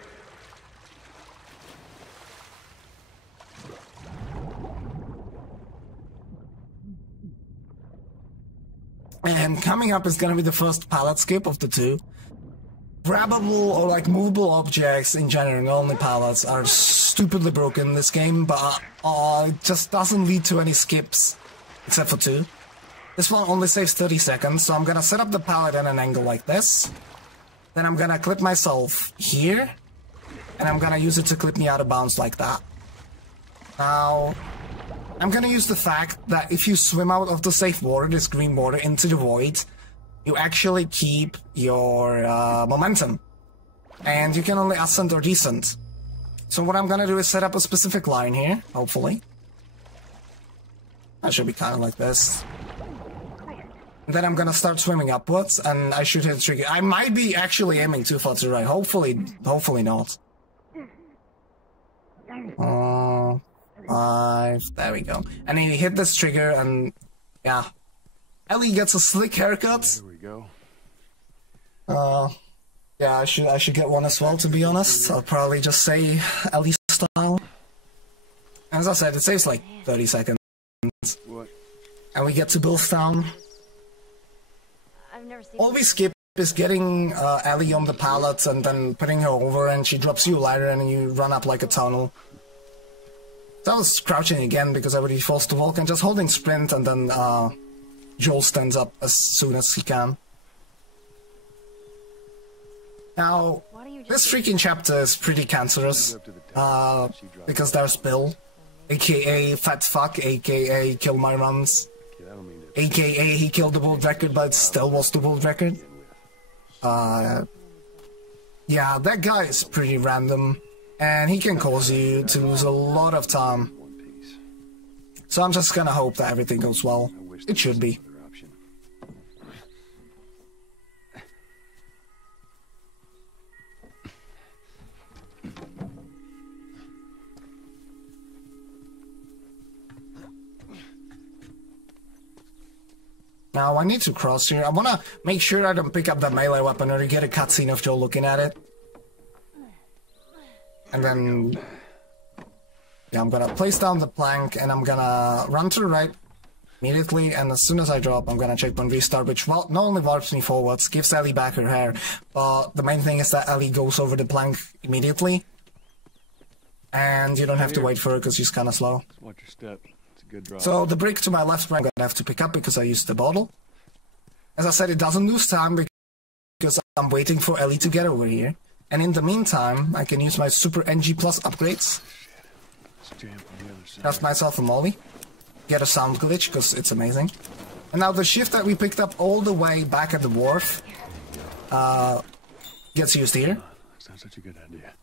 And coming up is gonna be the first pallet skip of the 2. Grabbable or like movable objects in general, only pallets, are stupidly broken in this game, but it just doesn't lead to any skips, except for 2. This one only saves 30 seconds, so I'm gonna set up the pallet at an angle like this. Then I'm gonna clip myself here, and I'm gonna use it to clip me out of bounds like that. Now, I'm gonna use the fact that if you swim out of the safe water, this green water, into the void, you actually keep your momentum. And you can only ascend or descend. So what I'm gonna do is set up a specific line here, hopefully. That should be kind of like this. And then I'm gonna start swimming upwards, and I should hit the trigger. I might be actually aiming too far to the right. Hopefully not. 5, there we go. And then you hit this trigger, and yeah. Ellie gets a slick haircut. There we go. Yeah, I should get one as well, to be honest. I'll probably just say Ellie style. As I said, it saves like 30 seconds. What? And we get to Billstown. I've never seen All we skip is getting Ellie on the pallet and then putting her over, and she drops you a ladder and you run up like a tunnel. So I was crouching again because I would be forced to walk, and just holding sprint, and then Joel stands up as soon as he can. Now, this freaking chapter is pretty cancerous, because there's Bill, aka Fat Fuck, aka Kill My Runs, aka he killed the world record but still was the world record. Yeah, that guy is pretty random, and he can cause you to lose a lot of time. So I'm just gonna hope that everything goes well. It should be. Now I need to cross here. I wanna make sure I don't pick up the melee weapon or get a cutscene of Joe looking at it. And then... yeah, I'm gonna place down the plank and I'm gonna run to the right immediately, and as soon as I drop, I'm gonna checkpoint restart, which not only warps me forwards, gives Ellie back her hair, but the main thing is that Ellie goes over the plank immediately. And you don't have to wait for her because she's kinda slow. Watch your step. Good drop. So the brick to my left, I'm gonna have to pick up because I used the bottle. As I said, it doesn't lose time because I'm waiting for Ellie to get over here. And in the meantime, I can use my Super NG Plus upgrades. Craft myself a molly. Get a sound glitch because it's amazing. And now the shift that we picked up all the way back at the wharf gets used here. Sounds such a good idea.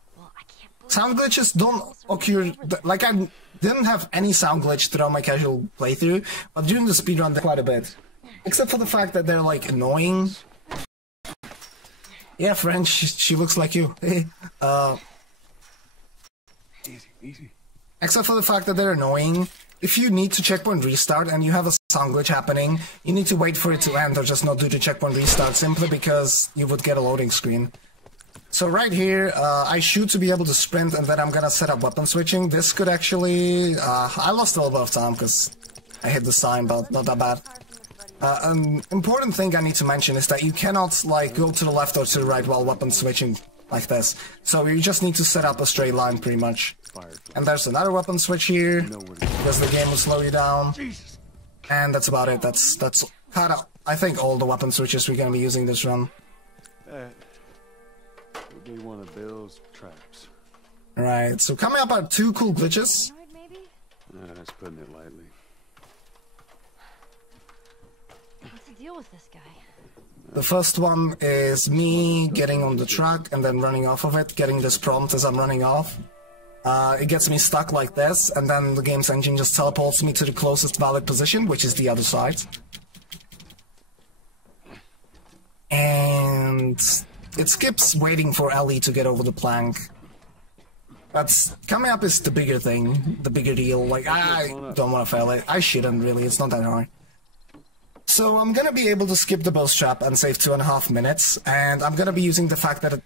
Sound glitches don't occur, like I didn't have any sound glitch throughout my casual playthrough, but during the speedrun they're quite a bit. Except for the fact that they're like annoying. Yeah, French, she looks like you. Easy. Except for the fact that they're annoying. If you need to checkpoint restart and you have a sound glitch happening, you need to wait for it to end or just not do the checkpoint restart simply because you would get a loading screen. So right here, I shoot to be able to sprint, and then I'm gonna set up weapon switching. This could actually... I lost a little bit of time because I hit the sign, but not that bad. An important thing I need to mention is that you cannot like go to the left or to the right while weapon switching like this. So you just need to set up a straight line pretty much. And there's another weapon switch here, because the game will slow you down. And that's about it. That's kind of, I think, all the weapon switches we're gonna be using this run. Would be one of Bill's traps. Right, so coming up are 2 cool glitches. That's putting it lightly. What's the deal with this guy? The first one is me getting on the truck and then running off of it, getting this prompt as I'm running off. It gets me stuck like this, and then the game's engine just teleports me to the closest valid position, which is the other side. And it skips waiting for Ellie to get over the plank. But coming up is the bigger thing, the bigger deal. Like, I don't want to fail it. I shouldn't, really. It's not that hard. So I'm gonna be able to skip the boss trap and save 2.5 minutes, and I'm gonna be using the fact that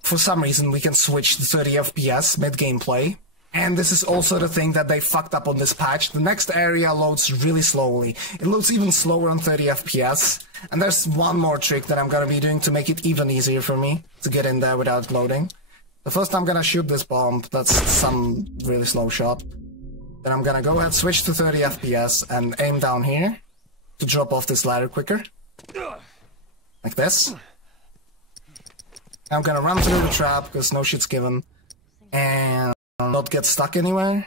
for some reason we can switch to 30 FPS mid-gameplay. And this is also the thing that they fucked up on this patch. The next area loads really slowly. It loads even slower on 30 FPS. And there's one more trick that I'm gonna be doing to make it even easier for me to get in there without loading. The first I'm gonna shoot this bomb, that's some really slow shot. Then I'm gonna go ahead, switch to 30 FPS and aim down here to drop off this ladder quicker. Like this. I'm gonna run through the trap because no shit's given. and not get stuck anywhere.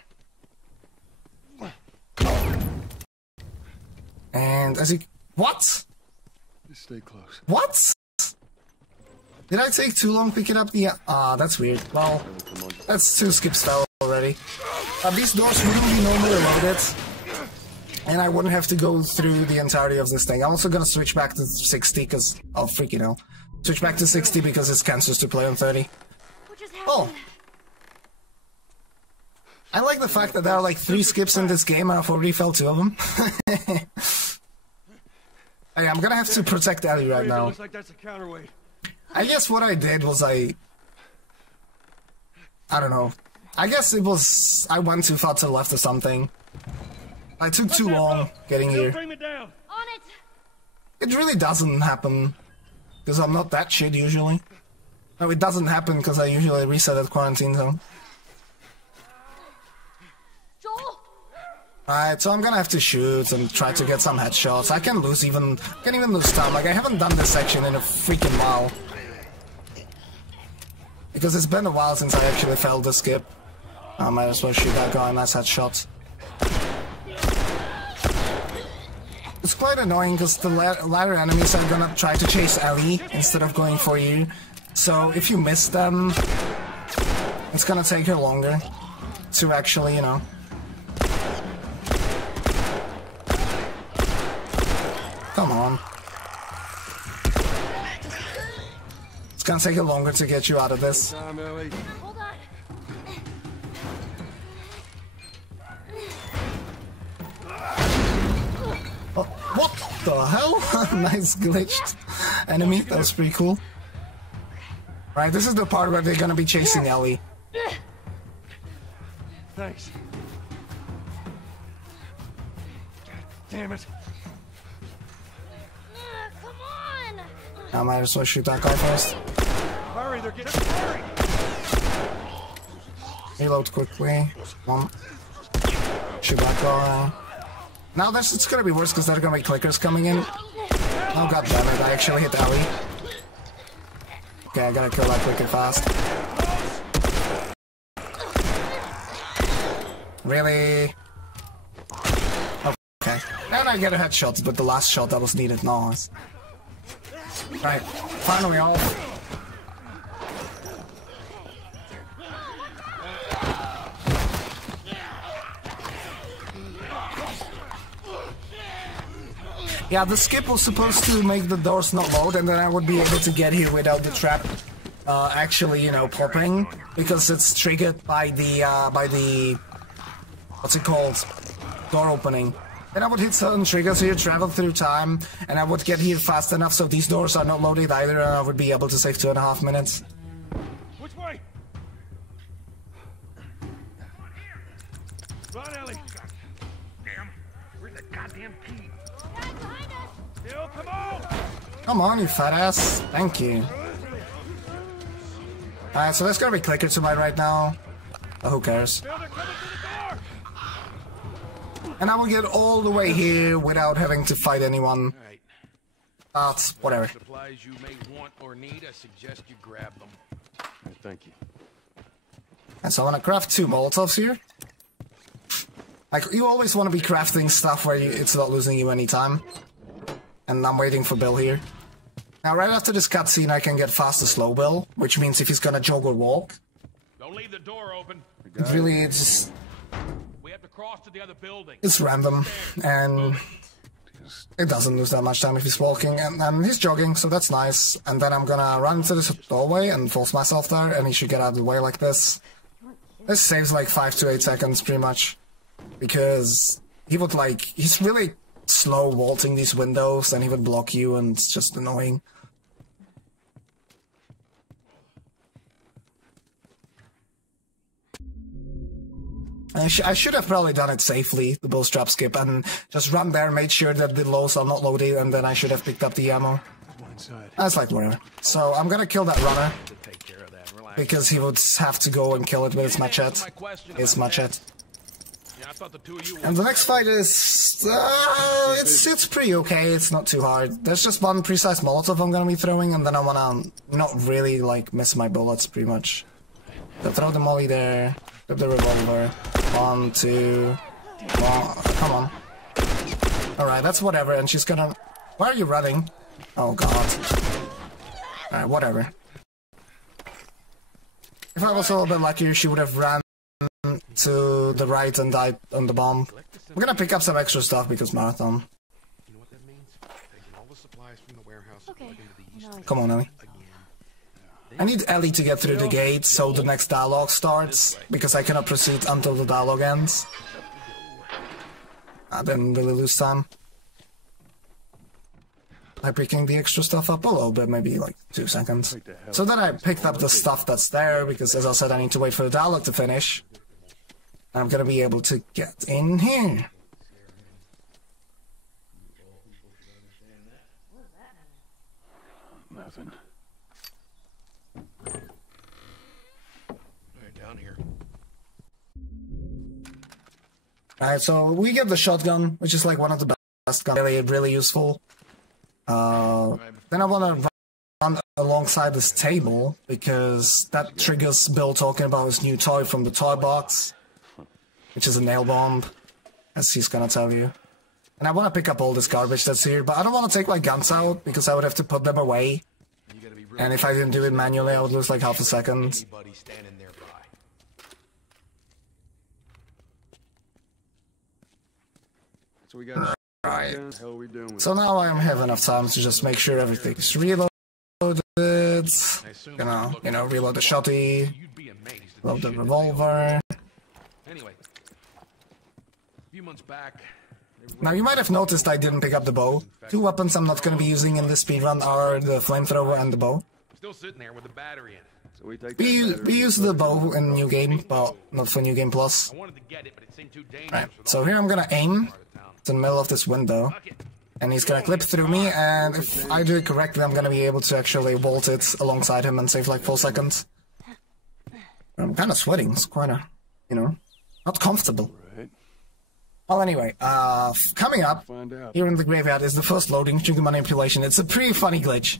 And as he... What? Just stay close. What? Did I take too long picking up the... Ah, that's weird. Well, that's 2 skips down already. These doors wouldn't be normally loaded, and I wouldn't have to go through the entirety of this thing. I'm also gonna switch back to 60 because... Oh, freaking hell. Switch back to 60 because it's cancerous to play on 30. Oh! I like the fact that there are like 3 skips in this game and I've already felt 2 of them. Hey, I'm gonna have to protect Ellie right now. Looks like that's a counterweight. I guess what I did was I don't know. I guess it was... I went too far to the left or something. I took too long getting here. Bring me down. On it. It really doesn't happen. Because I'm not that shit usually. No, it doesn't happen because I usually reset at quarantine zone. Joel. Alright, so I'm gonna have to shoot and try to get some headshots. I can even lose time. Like, I haven't done this section in a freaking while. Because it's been a while since I actually failed the skip. I might as well shoot that guy, nice headshot. It's quite annoying because the latter enemies are gonna try to chase Ellie instead of going for you. So if you miss them, it's gonna take her longer to actually, you know... Come on. It's gonna take her longer to get you out of this. Time, Ellie. Hold on. Oh, what the hell? Nice glitched enemy. That was pretty cool. Right, this is the part where they're gonna be chasing Ellie. Thanks. God damn it. Come on. I might as well shoot that guy first. Hurry, they're getting hurry. Reload quickly. One. Shoot that guy. Now it's gonna be worse because there are gonna be clickers coming in. Oh god damn it, I actually hit Ellie. Okay, I gotta kill that clicker fast. Really? Okay. And I get a headshot, but the last shot that was needed. Nice. Right, finally off. Yeah, the skip was supposed to make the doors not load, and then I would be able to get here without the trap actually, you know, popping, because it's triggered by the what's it called? Door opening. Then I would hit certain triggers here, travel through time, and I would get here fast enough so these doors are not loaded either, and I would be able to save 2.5 minutes. Which way? Run, Ellie. Damn. Where's the goddamn key? Bill, come on! Come on, you fat ass. Thank you. Alright, so there's gonna be clicker to my right now. But who cares? Bill, they're coming to the door! And I will get all the way here without having to fight anyone. All right. But whatever. Supplies you may want or need, I suggest you grab them. Thank you. And so I'm gonna craft 2 Molotovs here. Like, you always want to be crafting stuff where it's not losing you any time. And I'm waiting for Bill here. Now, right after this cutscene, I can get fast or slow Bill, which means if he's gonna jog or walk, Don't leave the door open. it really is... We have to cross to the other building. It's random, and it doesn't lose that much time if he's walking, and he's jogging, so that's nice. And then I'm gonna run into this doorway and force myself there, and he should get out of the way like this. This saves like 5 to 8 seconds, pretty much, because he would like... He's really slow vaulting these windows, and he would block you, and it's just annoying. I should have probably done it safely, the bootstrap skip, and just run there, made sure that the lows are not loaded, and then I should have picked up the ammo. That's like whatever. So I'm gonna kill that runner, because he would have to go and kill it with his machete. His machete. And the next fight is... it's pretty okay, it's not too hard. There's just one precise Molotov I'm gonna be throwing, and then I wanna not really, like, miss my bullets, pretty much. So throw the molly there, grab the revolver. 1, 2, 1, come on. Alright, that's whatever, and she's gonna... Why are you running? Oh god. Alright, whatever. If I was a little bit luckier, she would have ran to the right and died on the bomb. We're gonna pick up some extra stuff because marathon. You know what that means? Taking all the supplies from the warehouse and plugging into the east. Come on, Ellie. I need Ellie to get through the gate so the next dialogue starts, because I cannot proceed until the dialogue ends. I didn't really lose time. By picking the extra stuff up a little bit, maybe like 2 seconds. So then I picked up the stuff that's there, because as I said, I need to wait for the dialogue to finish. I'm gonna be able to get in here. Nothing. Right down here. Alright, so we get the shotgun, which is like one of the best guns, really useful. Then I wanna run alongside this table, because that triggers Bill talking about his new toy from the toy box, which is a nail bomb, as he's gonna tell you. And I wanna pick up all this garbage that's here, but I don't wanna take my guns out, because I would have to put them away. And if I didn't do it manually, I would lose like half a second. So we got. Right. What the hell are we doing with So now I have enough time to just make sure everything's reloaded. Gonna, you know, reload the shotty, load the revolver. Anyway, a few months back. Now you might have noticed I didn't pick up the bow. 2 weapons I'm not gonna be using in this speedrun are the flamethrower and the bow. Still sitting there with the battery in it. So we take We use the bow in New Game, but not for New Game Plus. I wanted to get it, but it seemed too dangerous. Right, with so all here I'm gonna aim the to the middle of this window. And he's gonna clip through me, and if I do it correctly, I'm gonna be able to actually vault it alongside him and save like 4 seconds. I'm kinda sweating, it's kinda, you know, not comfortable. Right. Well, anyway, coming up Find out. here in the graveyard is the first loading trigger manipulation. It's a pretty funny glitch.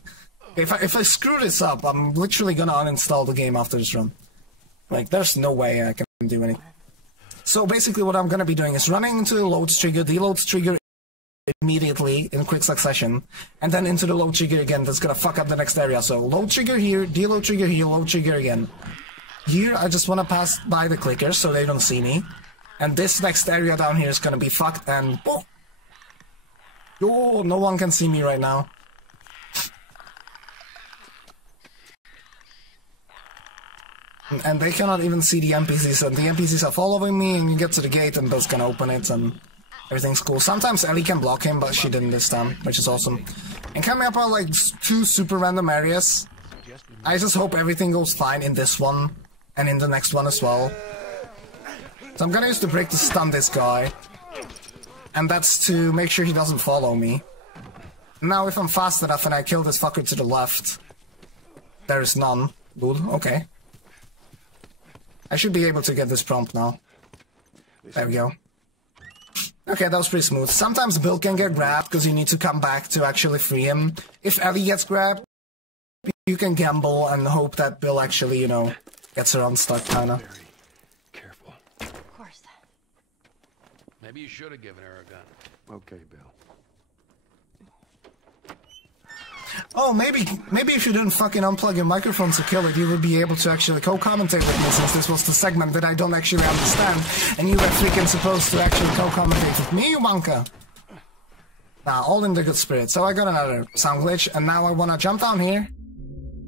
If I screw this up, I'm literally gonna uninstall the game after this run. Like, there's no way I can do anything. So basically what I'm gonna be doing is running into the load trigger, deload trigger immediately in quick succession, and then into the load trigger again. That's gonna fuck up the next area. So load trigger here, deload trigger here, load trigger again. Here I just wanna pass by the clickers so they don't see me. And this next area down here is gonna be fucked, and oh, no one can see me right now. And they cannot even see the NPCs, and the NPCs are following me, and you get to the gate and Bill's gonna open it, and everything's cool. Sometimes Ellie can block him, but she didn't this time, which is awesome. And coming up are like 2 super random areas. I just hope everything goes fine in this one, and in the next one as well. So I'm gonna use the brick to stun this guy. And that's to make sure he doesn't follow me. Now if I'm fast enough and I kill this fucker to the left, there is none. Good, okay. I should be able to get this prompt now. There we go. Okay, that was pretty smooth. Sometimes Bill can get grabbed because you need to come back to actually free him. If Ellie gets grabbed, you can gamble and hope that Bill actually, you know, gets her unstuck, kinda. Careful. Of course. Maybe you should have given her a gun. Okay, Bill. Oh, maybe if you didn't fucking unplug your microphone to kill it, you would be able to actually co-commentate with me, since this was the segment that I don't actually understand, and you were freaking supposed to actually co-commentate with me, you wanker! Nah, all in the good spirit. So I got another sound glitch, and now I wanna jump down here,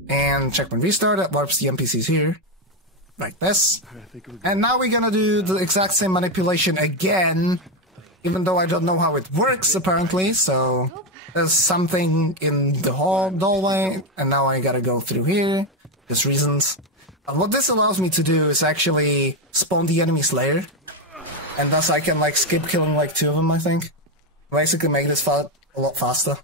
and checkpoint restart, that warps the NPCs here. Like this. And now we're gonna do the exact same manipulation again, even though I don't know how it works, apparently, so... There's something in the doorway, and now I gotta go through here. There's reasons. What this allows me to do is actually spawn the enemy's lair, and thus I can like skip killing like 2 of them, I think. Basically make this a lot faster.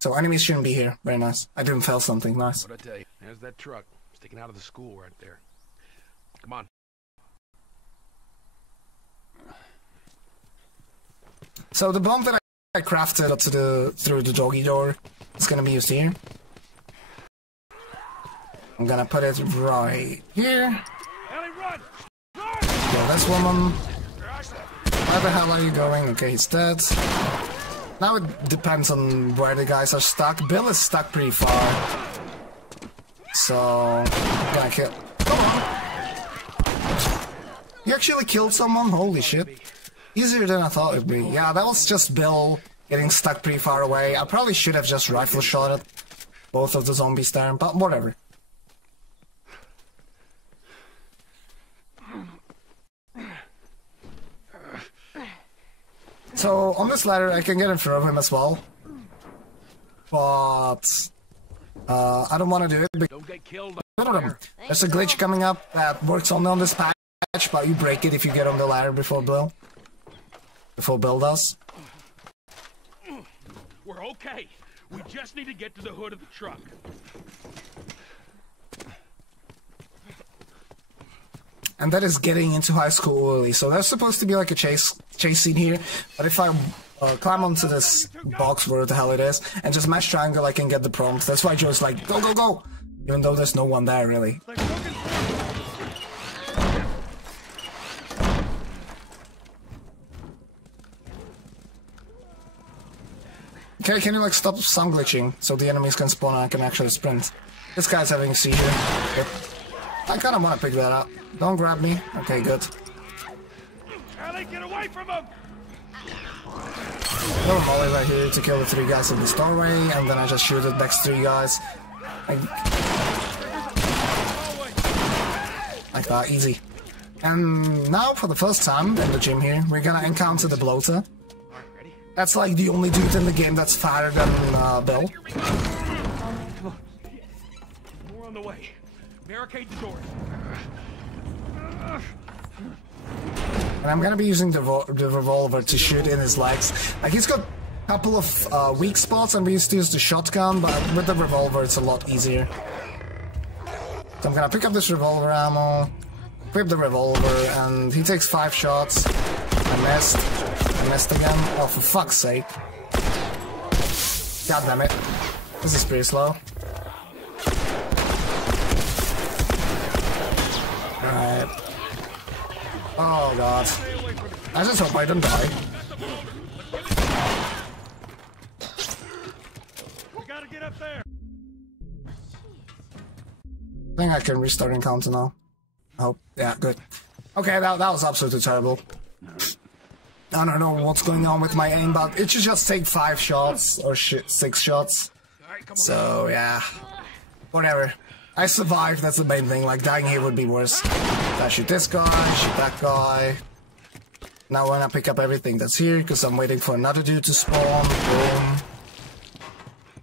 So enemies shouldn't be here. Very nice. I didn't fail something. Nice. What'd I tell you? There's that truck sticking out of the school right there. Come on. So the bomb that I crafted through the doggy door is gonna be used here. I'm gonna put it right here. Kill this woman. Where the hell are you going? Okay, he's dead. Now it depends on where the guys are stuck. Bill is stuck pretty far. So, I'm gonna kill. Come on! You actually killed someone? Holy shit. Easier than I thought it'd be. Yeah, that was just Bill getting stuck pretty far away. I probably should have just rifle shot at both of the zombies there, but whatever. So, on this ladder, I can get in front of him as well. But I don't want to do it. Don't get killed. There's a glitch coming up that works only on this patch, but you break it if you get on the ladder before Bill. Before Bill does. We're okay. We just need to get to the hood of the truck. And that is getting into high school early, so there's supposed to be like a chase scene here, but if I climb onto this box, where the hell it is, and just mash triangle, I can get the prompt. That's why Joe's like, go, go, go! Even though there's no one there, really. Okay, can you like stop sound glitching, so the enemies can spawn and I can actually sprint? This guy's having a seizure. Yep. I kinda wanna pick that up. Don't grab me. Okay, good. Ellie, get away from him! Little volley right here to kill the 3 guys in this doorway, and then I just shoot the next 3 guys. Like that, easy. And now, for the first time in the gym here, we're gonna encounter the bloater. That's like the only dude in the game that's fatter than Bill. More on the way. Barricade the door. And I'm gonna be using the revolver to shoot in his legs. Like, he's got a couple of weak spots, and we used to use the shotgun, but with the revolver it's a lot easier. So I'm gonna pick up this revolver ammo, equip the revolver, and he takes 5 shots. I missed. I missed again. Oh, for fuck's sake. God damn it. This is pretty slow. Alright. Oh god. I just hope I don't die. We gotta get up there. I think I can restart encounter now. I hope. Yeah, good. Okay, that was absolutely terrible. I don't know what's going on with my aim, but it should just take 5 shots, or 6 shots. So, yeah. Whatever. I survived, that's the main thing. Like, dying here would be worse. I shoot this guy, shoot that guy. Now when I pick up everything that's here, because I'm waiting for another dude to spawn. Boom.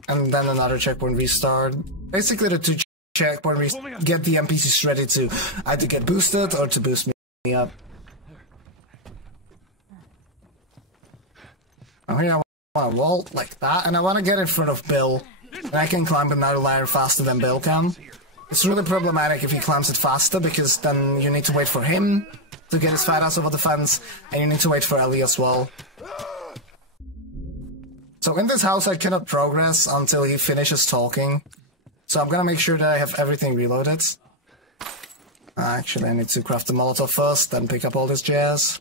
And then another checkpoint restart. Basically the 2 checkpoint restart get the NPCs ready to either get boosted or to boost me up. Oh, here I want to vault like that, and I want to get in front of Bill. And I can climb another ladder faster than Bill can. It's really problematic if he climbs it faster, because then you need to wait for him to get his fat ass over the fence, and you need to wait for Ellie as well. So in this house I cannot progress until he finishes talking. So I'm gonna make sure that I have everything reloaded. Actually, I need to craft the Molotov first, then pick up all this jazz.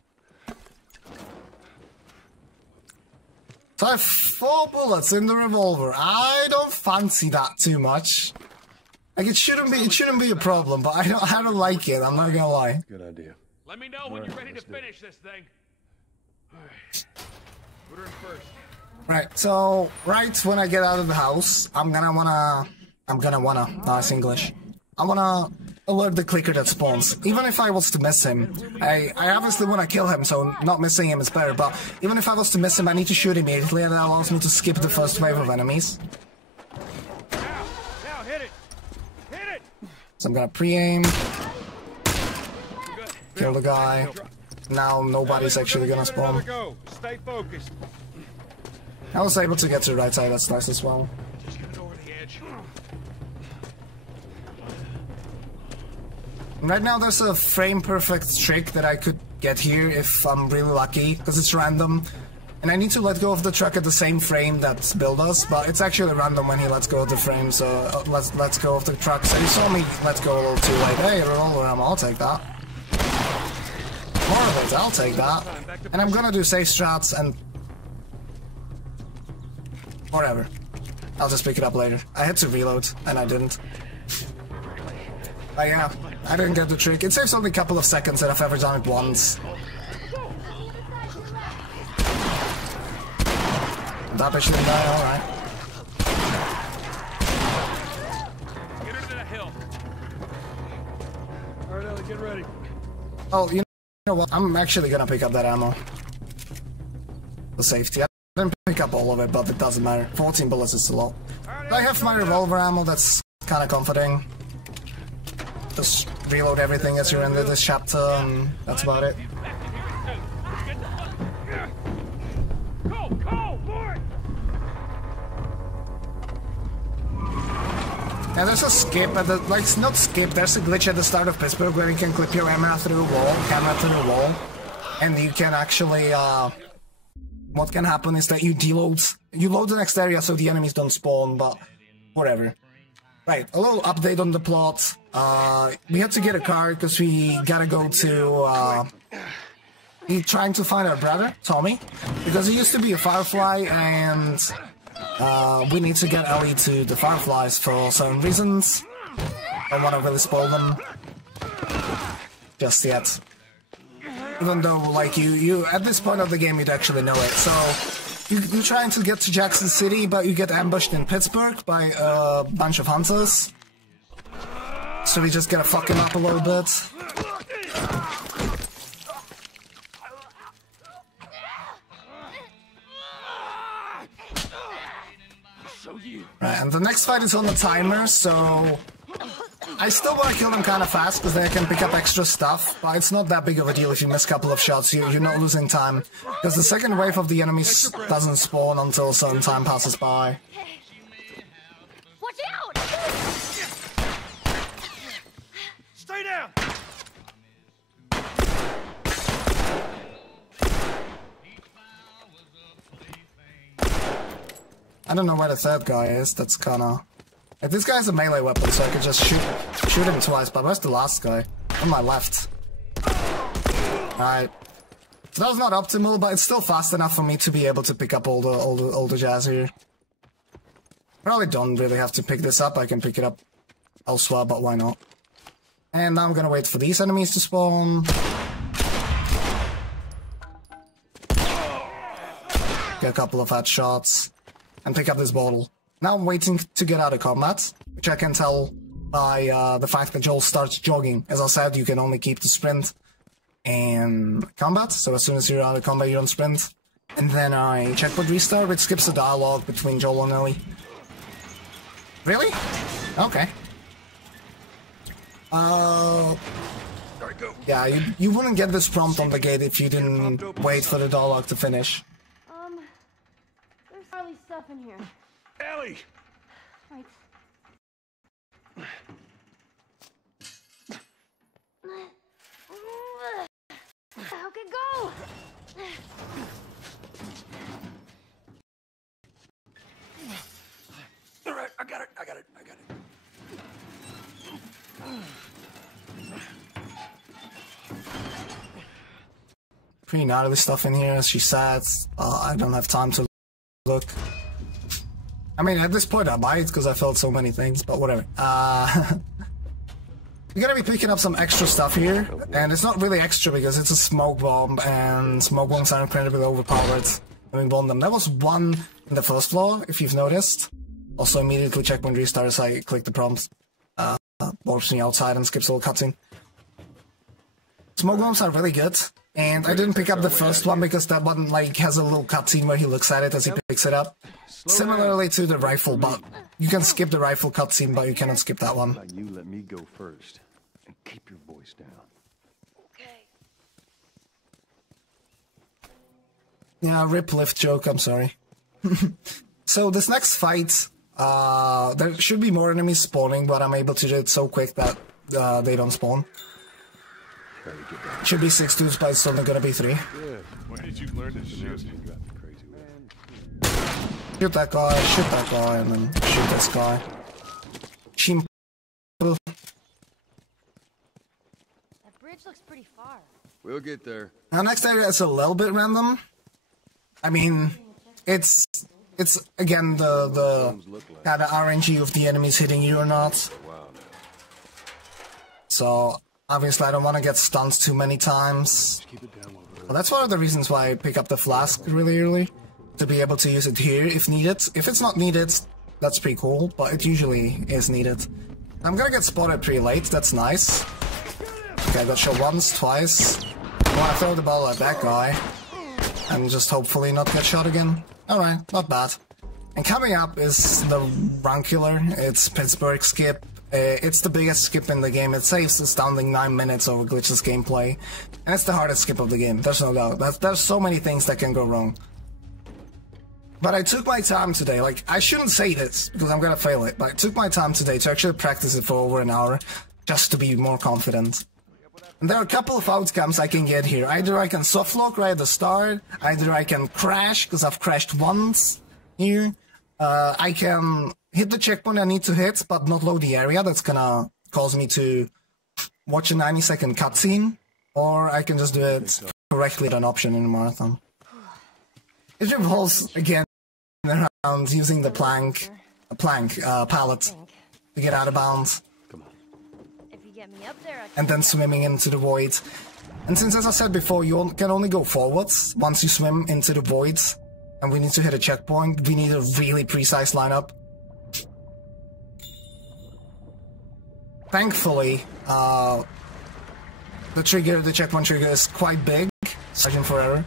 So I have 4 bullets in the revolver. I don't fancy that too much. Like, it shouldn't be a problem, but I don't like it, I'm not gonna lie. Good idea. Let me know when you're ready to finish this thing. Alright. Put her in first. Right, so right when I get out of the house, I'm gonna wanna that's English. I wanna alert the clicker that spawns. Even if I was to miss him, I obviously wanna kill him, so not missing him is better, but even if I was to miss him, I need to shoot immediately, and that allows me to skip the first wave of enemies. Now hit it! Hit it! So I'm gonna pre-aim, kill the guy. Now nobody's actually gonna spawn. Stay focused. I was able to get to the right side, that's nice as well. Just get it over the edge. Right now there's a frame perfect trick that I could get here if I'm really lucky, because it's random. And I need to let go of the truck at the same frame that Bill does, but it's actually random when he lets go of the frame, so let's go of the truck. So you saw me let go a little too late. Hey, revolver ammo, I'll take that. More of it, I'll take that. And I'm gonna do safe strats and... whatever. I'll just pick it up later. I had to reload, and I didn't. But yeah, I didn't get the trick. It saves only a couple of seconds, and I've ever done it once. That bitch didn't die, alright. Get her to that hill. Alright, Ellie, get ready. Oh, you know what? I'm actually gonna pick up that ammo. The safety. I didn't pick up all of it, but it doesn't matter. 14 bullets is a lot. I have my revolver ammo, that's kinda comforting. Just reload everything as you're in this chapter, and that's about it. Go, go, boy! Yeah, there's a skip at the, like, not skip, there's a glitch at the start of Pittsburgh where you can clip your camera through a wall, and you can actually, what can happen is that you load the next area so the enemies don't spawn, but whatever. Right, a little update on the plot. We had to get a car because we gotta go to, we're trying to find our brother, Tommy, because he used to be a Firefly, and we need to get Ellie to the Fireflies for certain reasons. I don't want to really spoil them just yet. Even though, like, you at this point of the game, you'd actually know it. So, you're trying to get to Jackson City, but you get ambushed in Pittsburgh by a bunch of hunters. So we just gotta fuck him up a little bit. Right, and the next fight is on the timer, so... I still want to kill them kind of fast, because they can pick up extra stuff, but it's not that big of a deal if you miss a couple of shots, you're not losing time. Because the second wave of the enemies doesn't spawn until a certain time passes by. Watch out! Stay down! I don't know where the third guy is, that's kinda... Like, this guy's a melee weapon, so I could just shoot him twice, but where's the last guy? On my left. Alright. So that was not optimal, but it's still fast enough for me to be able to pick up all the jazz here. Probably don't really have to pick this up, I can pick it up elsewhere, but why not? And now I'm gonna wait for these enemies to spawn. Get a couple of headshots. And pick up this bottle. Now I'm waiting to get out of combat, which I can tell by the fact that Joel starts jogging. As I said, you can only keep the sprint in combat, so as soon as you're out of combat, you don't sprint. And then I checkpoint restart, which skips the dialogue between Joel and Ellie. Really? Okay. Yeah, you wouldn't get this prompt on the gate if you didn't wait for the dialogue to finish. There's Charlie's stuff in here. Ellie! Right. How could go? Alright, I got it. Pretty gnarly stuff in here, as she said. I don't have time to look. I mean, at this point I might, because I felt so many things, but whatever. You're gonna be picking up some extra stuff here, and it's not really extra because it's a smoke bomb, and smoke bombs are incredibly overpowered. I mean, bomb them. There was one in the first floor, if you've noticed. Also, immediately checkpoint restart as I click the prompt. Warps me outside and skips all cutscene. Smoke bombs are really good, and I didn't pick up the first one because that one, like, has a little cutscene where he looks at it as he picks it up. Similarly to the rifle, but you can skip the rifle cutscene, but you cannot skip that one. You let me go first, and keep your voice down. Okay. Yeah, rip lift joke, I'm sorry. So this next fight, there should be more enemies spawning, but I'm able to do it so quick that they don't spawn. Should be 6 dudes, but it's only gonna be 3. Where did you learn to shoot? Shoot that guy, and then shoot this guy. Simple. That bridge looks pretty far. We'll get there. Our next area is a little bit random. I mean, it's again the kind of RNG of the enemies hitting you or not. So obviously I don't want to get stunned too many times. Well, that's one of the reasons why I pick up the flask really early, to be able to use it here if needed. If it's not needed, that's pretty cool, but it usually is needed. I'm gonna get spotted pretty late, that's nice. Okay, I got shot once, twice. I want to throw the ball at that guy, and just hopefully not get shot again. Alright, not bad. And coming up is the Rancular. It's Pittsburgh skip. It's the biggest skip in the game. It saves astounding 9 minutes over glitchless gameplay. And it's the hardest skip of the game, there's no doubt. There's so many things that can go wrong. But I took my time today, like, I shouldn't say this, because I'm gonna fail it, but I took my time today to actually practice it for over an hour, just to be more confident. And there are a couple of outcomes I can get here. Either I can softlock right at the start, either I can crash, because I've crashed once here. I can hit the checkpoint I need to hit, but not load the area. That's gonna cause me to watch a 90-second cutscene. Or I can just do it correctly, an option in a marathon. It revolves, again, around using the pallet to get out of bounds. And then swimming into the void. And since, as I said before, you can only go forwards once you swim into the void, and we need to hit a checkpoint, we need a really precise lineup. Thankfully, the checkpoint trigger is quite big, searching for error.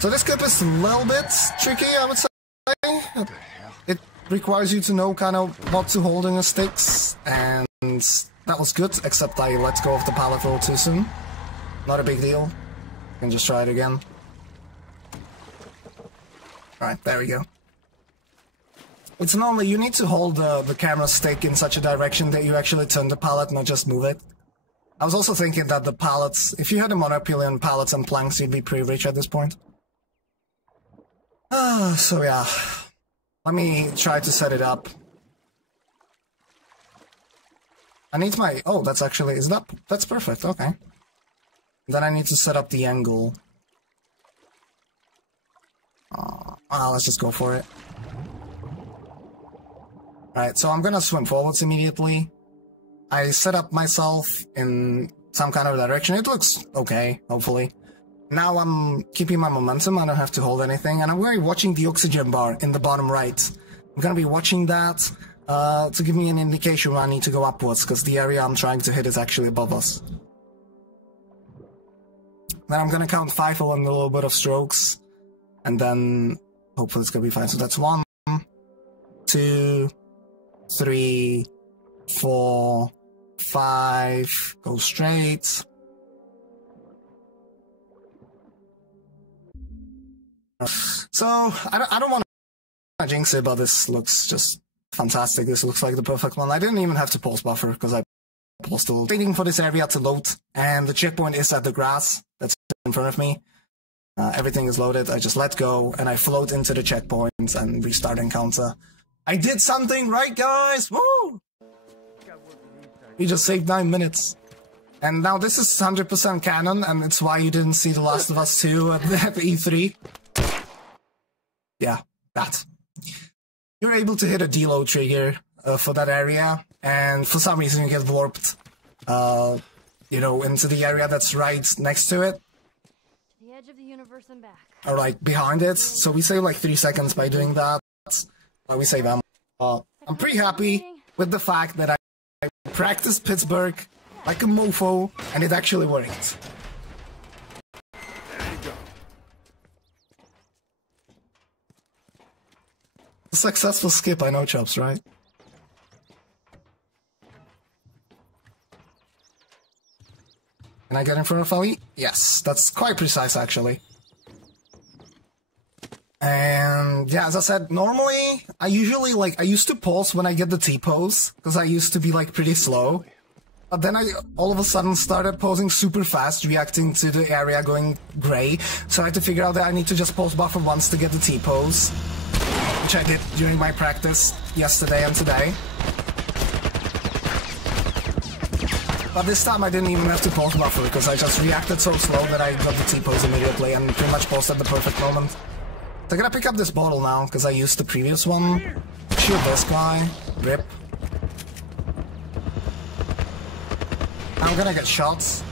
So this clip is a little bit tricky, I would say. It requires you to know kind of what to hold in the sticks, and that was good, except I let go of the pallet a little too soon. Not a big deal. You can just try it again. Alright, there we go. It's normally, you need to hold the camera stick in such a direction that you actually turn the pallet, not just move it. I was also thinking that the pallets, if you had a monopoly on pallets and planks, you'd be pretty rich at this point. So yeah. Let me try to set it up. I need my... Oh, that's actually... That's perfect, okay. Then I need to set up the angle. Let's just go for it. Alright, so I'm gonna swim forwards immediately. I set up myself in some kind of direction. It looks okay, hopefully. Now I'm keeping my momentum, I don't have to hold anything, and I'm going to be watching the oxygen bar in the bottom right. I'm going to be watching that to give me an indication where I need to go upwards, because the area I'm trying to hit is actually above us. Then I'm going to count 5 along a little bit of strokes, and then hopefully it's going to be fine. So that's 1, 2, 3, 4, 5, go straight. So, I don't want to jinx it, but this looks just fantastic. This looks like the perfect one. I didn't even have to pulse buffer, because I paused a little. Waiting for this area to load, and the checkpoint is at the grass that's in front of me. Everything is loaded. I just let go, and I float into the checkpoint and restart encounter. I did something right, guys! Woo! We just saved 9 minutes. And now this is 100% canon, and it's why you didn't see The Last of Us 2 at E3. Yeah, that. You're able to hit a deload trigger for that area, and for some reason you get warped, you know, into the area that's right next to it. To the edge of the universe and back. Or like behind it. So we save like 3 seconds by doing that. We save ammo. I'm pretty happy with the fact that I practiced Pittsburgh like a mofo, and it actually worked. A successful skip, I know, Chops, right? Can I get in front of Ali? Yes, that's quite precise, actually. And yeah, as I said, normally, I used to pause when I get the T-pose, because I used to be like pretty slow. But then I all of a sudden started posing super fast, reacting to the area going grey. So I had to figure out that I need to just pause buffer once to get the T-pose, which I did during my practice yesterday and today. But this time I didn't even have to pause buffer because I just reacted so slow that I got the T-pose immediately and pretty much paused at the perfect moment. So I'm gonna pick up this bottle now because I used the previous one. Shoot this guy. Rip. I'm gonna get shots.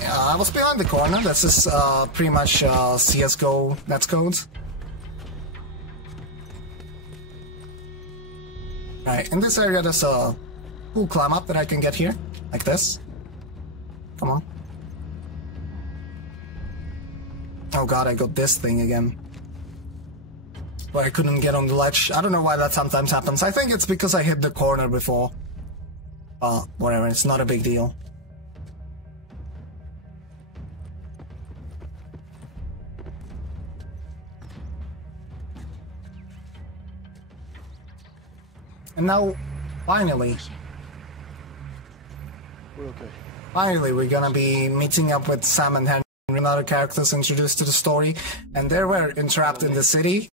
Yeah, I was behind the corner. This is pretty much CSGO netcode. Right, in this area there's a cool climb up that I can get here. Like this. Come on. Oh god, I got this thing again. But I couldn't get on the ledge. I don't know why that sometimes happens. I think it's because I hit the corner before. Whatever, it's not a big deal. And now, finally, We're okay. finally we're gonna be meeting up with Sam and Henry, another characters introduced to the story, and they were entrapped in the city.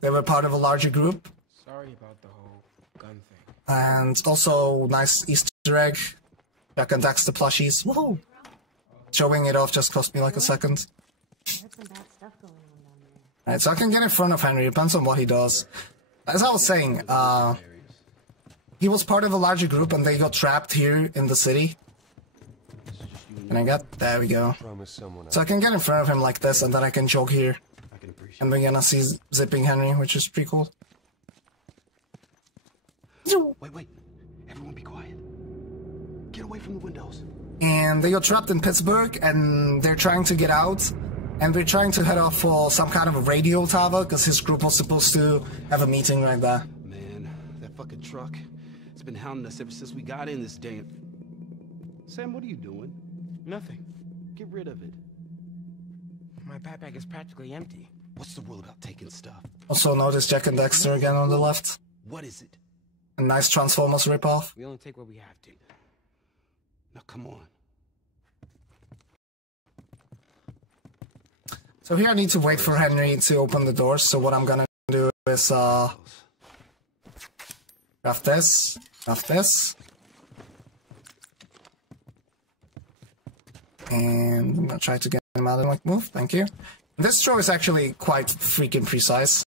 They were part of a larger group. Sorry about the whole gun thing. And also, nice Easter egg. Jack and Daxter plushies. Woohoo! Showing it off just cost me like a second. There's some bad stuff going on down there. Alright, so I can get in front of Henry, depends on what he does. As I was saying, he was part of a larger group and they got trapped here in the city. And I got... there we go. So I can get in front of him like this and then I can jog here. And we're gonna see zipping Henry, which is pretty cool. Wait. Everyone be quiet. Get away from the windows. And they got trapped in Pittsburgh and they're trying to get out. And we're trying to head off for some kind of a radio tower because his group was supposed to have a meeting right there. Man, that fucking truck. It's been hounding us ever since we got in this damn... Sam, what are you doing? Nothing. Get rid of it. My backpack is practically empty. What's the rule about taking stuff? Also notice Jack and Daxter again on the left. What is it? A nice Transformers ripoff. We only take what we have to. Now come on. So here I need to wait for Henry to open the doors, so what I'm gonna do is grab this, and I'm gonna try to get him out of my move, thank you. This throw is actually quite freaking precise.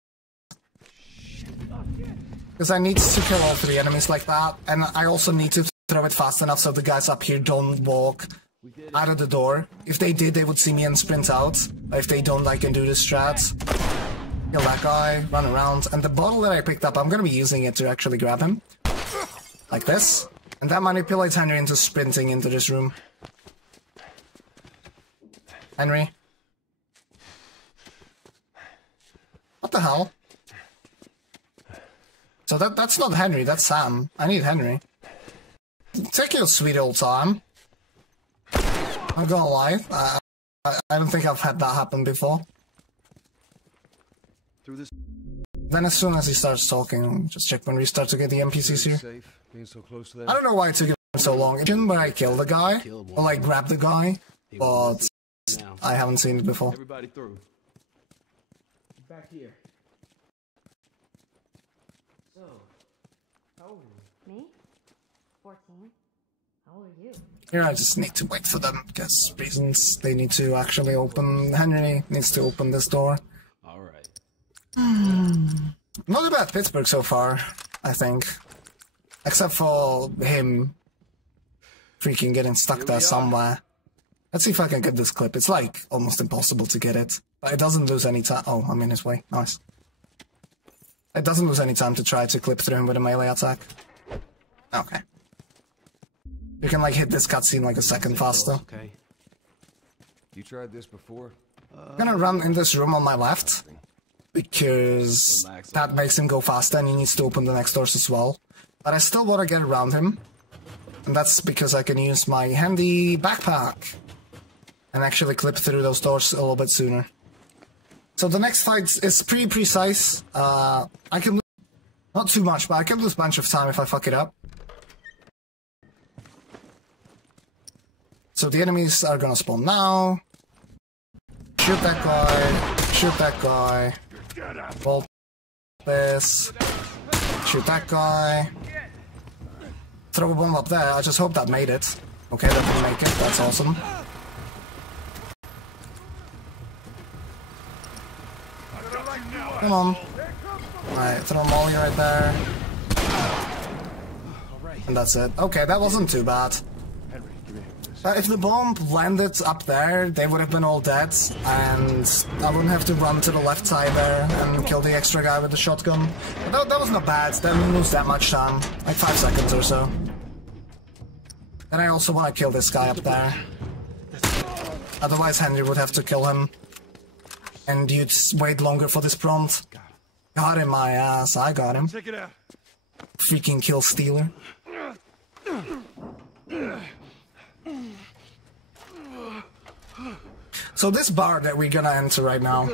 Because I need to kill all three enemies like that, and I also need to throw it fast enough so the guys up here don't walk out of the door. If they did, they would see me and sprint out. But if they don't, I can do the strats. Kill that guy, run around, and the bottle that I picked up, I'm gonna be using it to actually grab him. Like this. And that manipulates Henry into sprinting into this room. Henry. What the hell? So that's not Henry, that's Sam. I need Henry. Take your sweet old time. I'm gonna lie, I don't think I've had that happen before. Through this. Then as soon as he starts talking, just check when we start to get the NPCs here. Safe, being so close to them. I don't know why it took him so long, but I killed the guy, or like grabbed the guy, but I haven't seen it before. Everybody through. Back here. So, how old are you? Me? 14. How old are you? Here I just need to wait for them, because reasons they need to actually open, Henry needs to open this door. Alright. Not a bad Pittsburgh so far, I think. Except for him freaking getting stuck there somewhere. Let's see if I can get this clip. It's like almost impossible to get it. But it doesn't lose any time. Oh, I'm in his way. Nice. It doesn't lose any time to try to clip through him with a melee attack. Okay. You can like hit this cutscene like a second faster. Okay. You tried this before? I'm gonna run in this room on my left. Because that makes him go faster and he needs to open the next doors as well. But I still want to get around him. And that's because I can use my handy backpack. And actually clip through those doors a little bit sooner. So the next fight is pretty precise. I can lose, not too much, but I can lose a bunch of time if I fuck it up. So the enemies are gonna spawn now. Shoot that guy. Shoot that guy. Bolt this. Shoot that guy. throw a bomb up there. I just hope that made it. Okay, that didn't make it. That's awesome. Come on. Alright, throw a molly right there. And that's it. Okay, that wasn't too bad. If the bomb landed up there, they would have been all dead, and I wouldn't have to run to the left side there and kill the extra guy with the shotgun. But that was not bad. That didn't lose that much time. Like 5 seconds or so. And I also want to kill this guy up there. Otherwise Henry would have to kill him. And you'd wait longer for this prompt. Got him, my ass. I got him. Check it out. Freaking kill stealer. So this bar that we're gonna enter right now.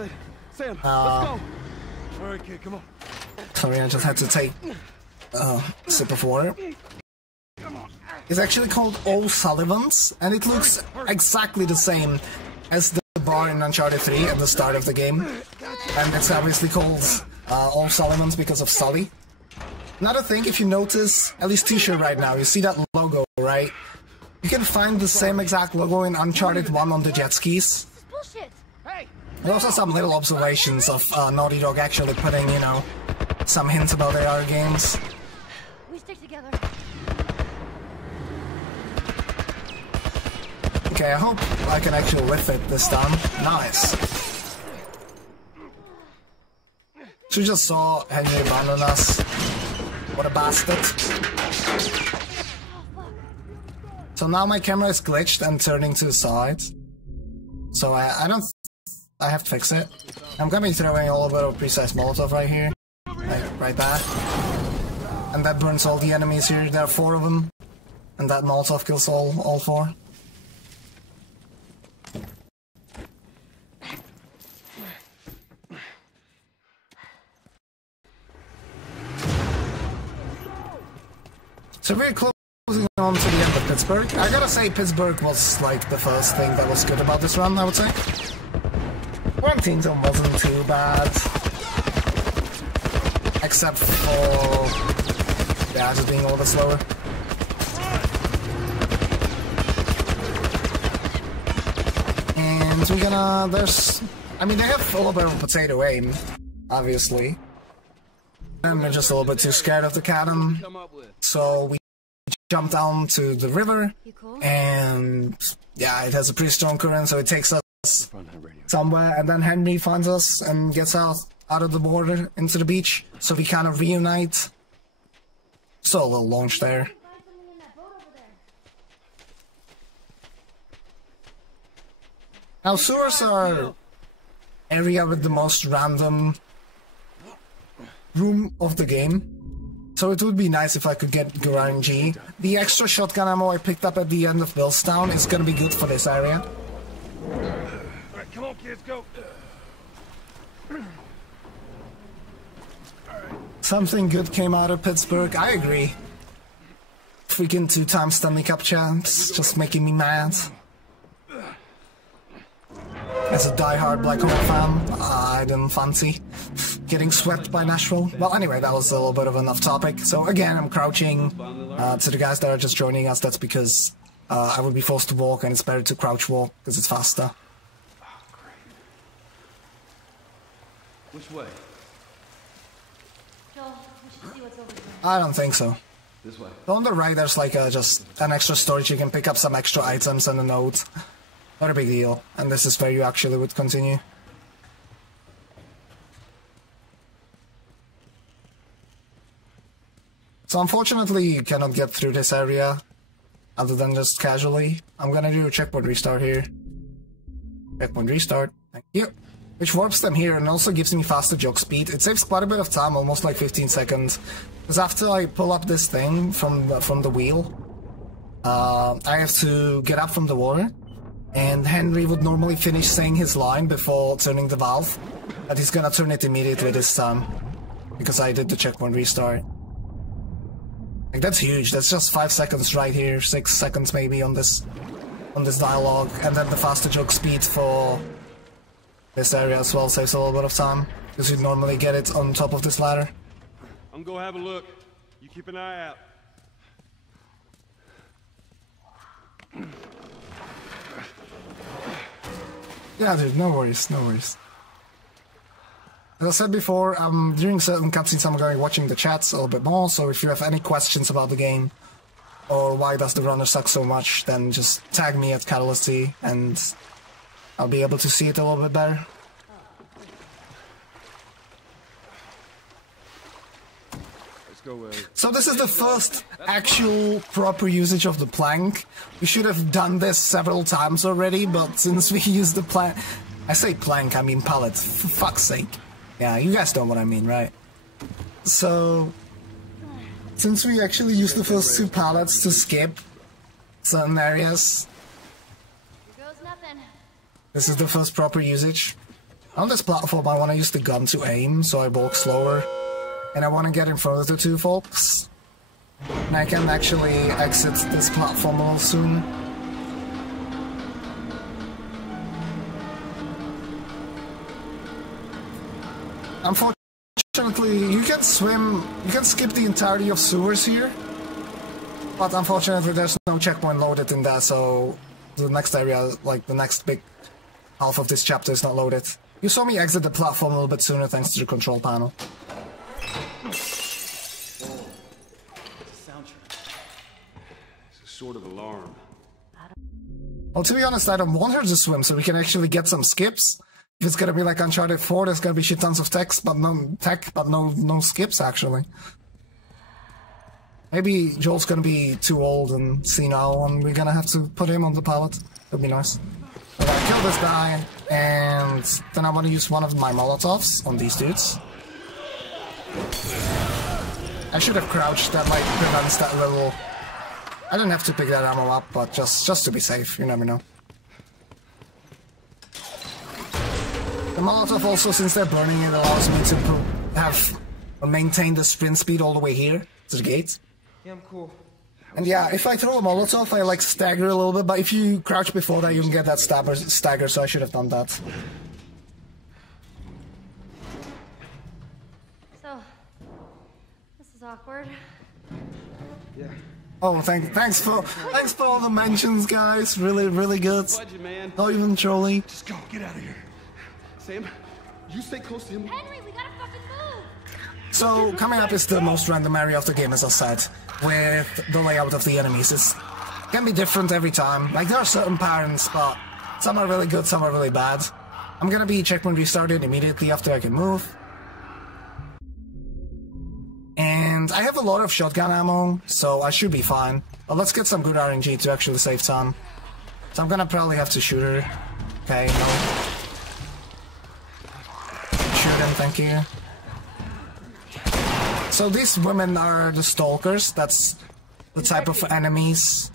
Sam, let's go. Alright, kid, come on. Sorry, I just had to take a sip of water. It's actually called O'Sullivan's, and it looks exactly the same as the bar in Uncharted 3 at the start of the game. And it's obviously called O'Sullivan's because of Sully. Another thing, if you notice, at least t-shirt right now, you see that logo, right? You can find the same exact logo in Uncharted 1 on the jet skis. Bullshit. There are also some little observations of Naughty Dog actually putting, you know, some hints about AR games. We stick together. Okay, I hope I can actually lift it this time. Nice. So we just saw Henry abandon us. What a bastard. So now my camera is glitched and turning to the side. So I have to fix it. I'm gonna be throwing a little bit of precise Molotov right here. Right there. And that burns all the enemies here. There are 4 of them. And that Molotov kills all 4. So we're closing on to the end of Pittsburgh. I gotta say, Pittsburgh was like the first thing that was good about this run, I would say. Quarantinetown wasn't too bad. Except for... yeah, just being a little bit slower. And we're gonna... there's... I mean, they have a little bit of potato aim, obviously. And they're just a little bit too scared of the cannon. So we jump down to the river, and yeah, it has a pretty strong current, so it takes us somewhere, and then Henry finds us and gets out of the border into the beach, so we kind of reunite. So a little launch there. Now sewers are area with the most random room of the game. So it would be nice if I could get RNG. The extra shotgun ammo I picked up at the end of Billstown is gonna be good for this area. Alright, come on, kids, go. Something good came out of Pittsburgh, I agree. Freaking 2-time Stanley Cup champs, just making me mad. As a die-hard Black Hole fan, I didn't fancy getting swept by Nashville. Well, anyway, that was a little bit of an off-topic. So again, I'm crouching. To the guys that are just joining us, that's because I would be forced to walk, and it's better to crouch walk, because it's faster. Which way? Joel, we should see what's over there. I don't think so. This way. On the right, there's like just an extra storage. You can pick up some extra items and a note. Not a big deal. And this is where you actually would continue. So unfortunately, you cannot get through this area other than just casually. I'm gonna do a checkpoint restart here. Checkpoint restart. Thank you. Which warps them here and also gives me faster jog speed. It saves quite a bit of time, almost like 15 seconds. Because after I pull up this thing from the wheel, I have to get up from the water. And Henry would normally finish saying his line before turning the valve. But he's gonna turn it immediately this time. Because I did the checkpoint restart. Like, that's huge. That's just 5 seconds right here, 6 seconds maybe on this dialogue, and then the faster jog speed for this area as well saves a little bit of time, because you'd normally get it on top of this ladder. I'm gonna have a look. You keep an eye out. Yeah, dude, no worries, no worries. As I said before, during certain cutscenes I'm going to be watching the chats a little bit more, so if you have any questions about the game, or why does the runner suck so much, then just tag me at Catalystz and I'll be able to see it a little bit better. So this is the first actual proper usage of the plank. We should have done this several times already, but since we used the plank... I say plank, I mean pallet, for fuck's sake. Yeah, you guys know what I mean, right? So... since we actually used the first 2 pallets to skip certain areas... Here goes nothing. This is the first proper usage. On this platform I want to use the gun to aim, so I walk slower. And I want to get in front of the 2 folks. And I can actually exit this platform a little soon. Unfortunately, you can swim, you can skip the entirety of sewers here. But unfortunately there's no checkpoint loaded in there, so the next area, like the next big half of this chapter is not loaded. You saw me exit the platform a little bit sooner thanks to the control panel. Sort of alarm. Well, to be honest, I don't want her to swim, so we can actually get some skips. If it's gonna be like Uncharted 4, there's gonna be shit tons of text, but no skips actually. Maybe Joel's gonna be too old and senile, and we're gonna have to put him on the pallet. That'd be nice. So I kill this guy, and then I want to use one of my Molotovs on these dudes. I should have crouched, that like prevents that little... I didn't have to pick that ammo up, but just to be safe, you never know. The Molotov also, since they're burning, it allows me to maintain the sprint speed all the way here to the gate. Yeah, I'm cool. And yeah, if I throw a Molotov, I like stagger a little bit, but if you crouch before that, you can get that stagger, so I should have done that. So, this is awkward. Yeah. Oh, thanks for all the mentions, guys. Really good. Budget, man. Not even trolling. Just go, get out of here. Sam, you stay close to him. Henry, we gotta fucking move! So, coming up is the most random area of the game, as I said, with the layout of the enemies. It can be different every time. Like, there are certain patterns, but some are really good, some are really bad. I'm gonna be checkpoint restarted immediately after I can move. And I have a lot of shotgun ammo, so I should be fine. But let's get some good RNG to actually save time. So I'm gonna probably have to shoot her. Okay, no. Shoot him, thank you. So these women are the stalkers, that's the type of enemies.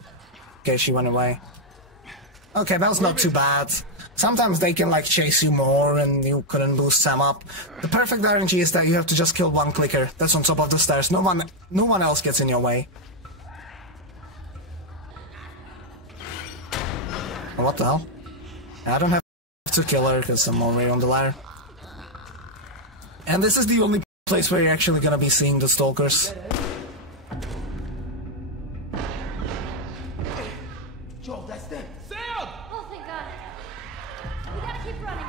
Okay, she went away. Okay, that was not too bad. Sometimes they can like chase you more and you couldn't boost Sam up. The perfect RNG is that you have to just kill one clicker that's on top of the stairs. No one else gets in your way. Oh, what the hell? I don't have to kill her because I'm already on the ladder. And this is the only place where you're actually gonna be seeing the stalkers. Joel, that's them. Oh, thank God. We gotta keep running.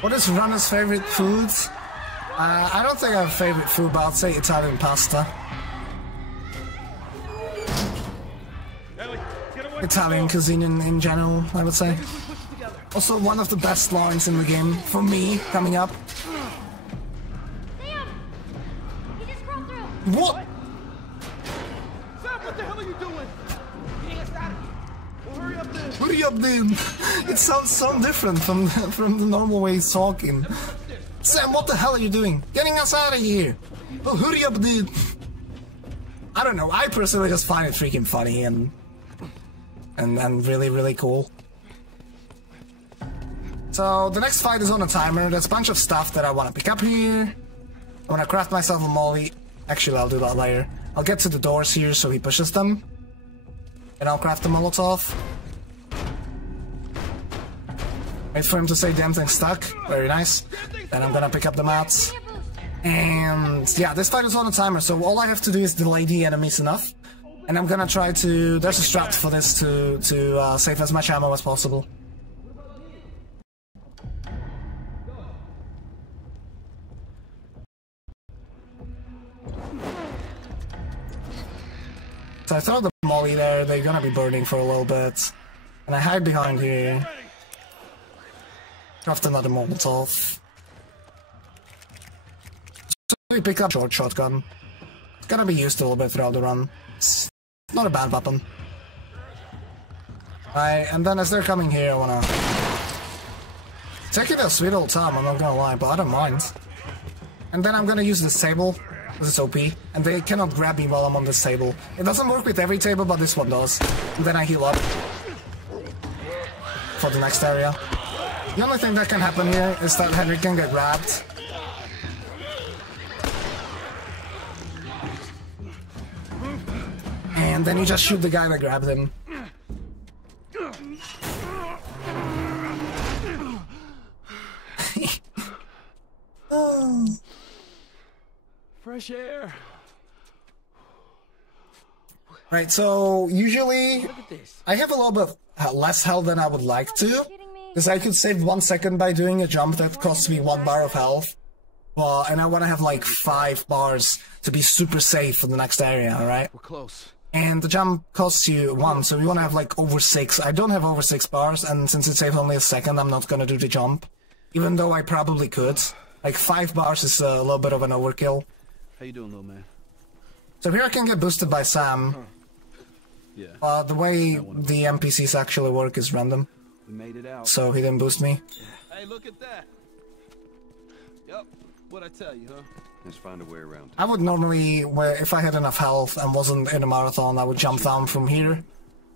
What is runner's favorite foods? I don't think I have a favorite food, but I'd say Italian pasta. Italian cuisine in general, I would say. Also, one of the best lines in the game, for me, coming up. Sam! He just crawled through! What? Sam, what the hell are you doing? Getting us out of here. Well, hurry up then. Hurry up, dude! It sounds so different from the normal way he's talking. Sam, what the hell are you doing? Getting us out of here! Oh, hurry up, dude! I don't know, I personally just find it freaking funny and really cool. So, the next fight is on a timer. There's a bunch of stuff that I want to pick up here. I want to craft myself a molly. Actually, I'll do that later. I'll get to the doors here so he pushes them. And I'll craft the Molotov. Wait for him to say damn thing stuck. Very nice. Then I'm gonna pick up the mats. And yeah, this fight is on a timer, so all I have to do is delay the enemies enough. And I'm gonna try to... There's a strat for this to save as much ammo as possible. So I throw the molly there, they're gonna be burning for a little bit. And I hide behind here. Craft another Molotov. So we pick up short shotgun. It's gonna be used a little bit throughout the run. It's not a bad weapon. And then as they're coming here, I wanna... Take it a sweet old time, I'm not gonna lie, but I don't mind. And then I'm gonna use this table. This is OP, and they cannot grab me while I'm on this table. It doesn't work with every table, but this one does. And then I heal up for the next area. The only thing that can happen here is that Henry can get grabbed. And then you just shoot the guy that grabbed him. Oh. Fresh air. Right, so usually I have a little bit less health than I would like to, because I could save 1 second by doing a jump that costs me 1 bar of health. And I want to have like 5 bars to be super safe for the next area, alright? We're close. And the jump costs you 1, so you want to have like over 6. I don't have over 6 bars, and since it saves only a second, I'm not gonna do the jump. Even though I probably could. Like 5 bars is a little bit of an overkill. How you doing, little man? So here I can get boosted by Sam. Yeah. The way the NPCs actually work is random. We made it out. So he didn't boost me. Hey, look at that. Yep. What'd I tell you, huh? Let's find a way around. I would normally, if I had enough health and wasn't in a marathon, I would jump down from here.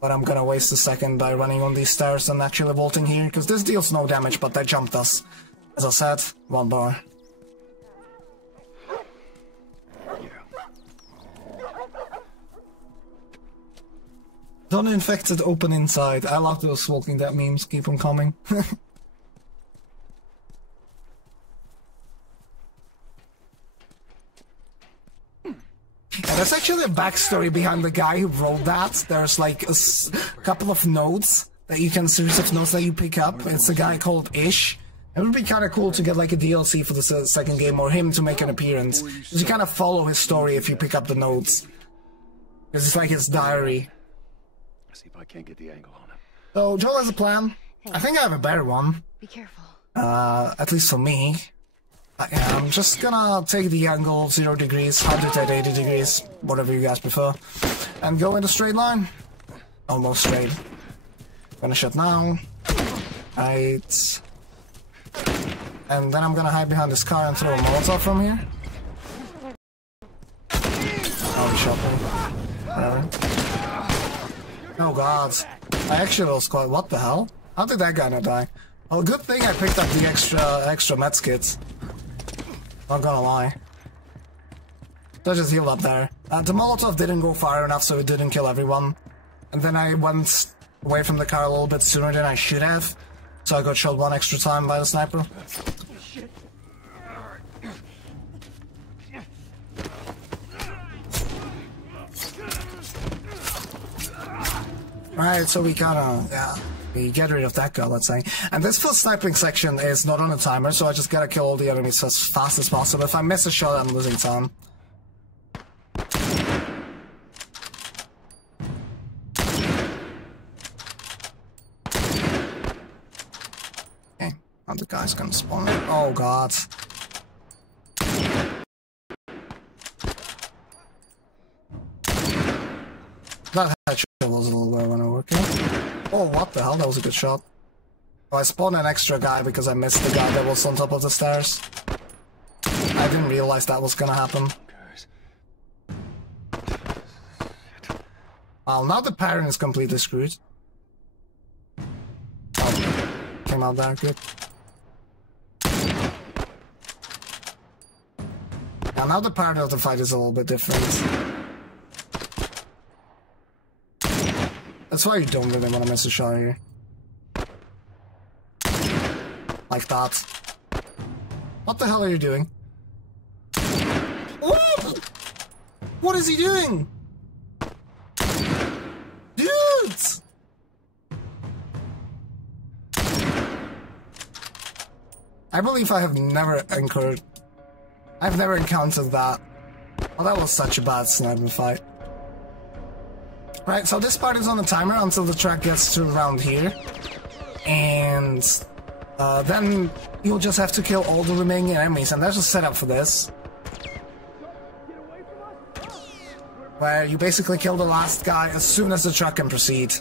But I'm gonna waste a second by running on these stairs and actually vaulting here, because this deals no damage, but that jump does. As I said, 1 bar. Done infected, open inside. I love those Walking Dead memes. Keep them coming. There's actually a backstory behind the guy who wrote that. There's like a couple of notes that you can, series of notes that you pick up. It's a guy called Ish. It would be kind of cool to get like a DLC for the second game, or him to make an appearance. Because you kind of follow his story if you pick up the notes. It's like his diary. See if I can't get the angle on him. So Joel has a plan. I think I have a better one. Be careful. At least for me. I'm just gonna take the angle 0 degrees, 180 degrees, whatever you guys prefer, and go in a straight line. Almost straight. Finish it now. Right. And then I'm gonna hide behind this car and throw a Molotov from here. Oh, he shot me. Whatever. Oh god. I actually lost quite... What the hell? How did that guy not die? Well, good thing I picked up the extra med kits. Not gonna lie. I just healed up there. The Molotov didn't go far enough, so it didn't kill everyone. And then I went away from the car a little bit sooner than I should have. So I got shot 1 extra time by the sniper. Alright, so we kinda, yeah, we get rid of that guy, let's say. And this first sniping section is not on a timer, so I just gotta kill all the enemies as fast as possible. If I miss a shot, I'm losing time. Okay, now the guy's gonna spawn. Oh god. That headshot was a little bit when I working. Oh, what the hell? That was a good shot. Oh, I spawned an extra guy because I missed the guy that was on top of the stairs. I didn't realize that was gonna happen. Well, now the parent is completely screwed. Oh, came out there, good. Yeah, now the parent of the fight is a little bit different. That's why you don't really want to miss a shot here. Like that. What the hell are you doing? Oh! What is he doing? I believe I have never I've never encountered that. Oh, that was such a bad sniping fight. Right, so this part is on the timer until the track gets to around here. And then you'll just have to kill all the remaining enemies, and there's a setup for this. Where you basically kill the last guy as soon as the truck can proceed.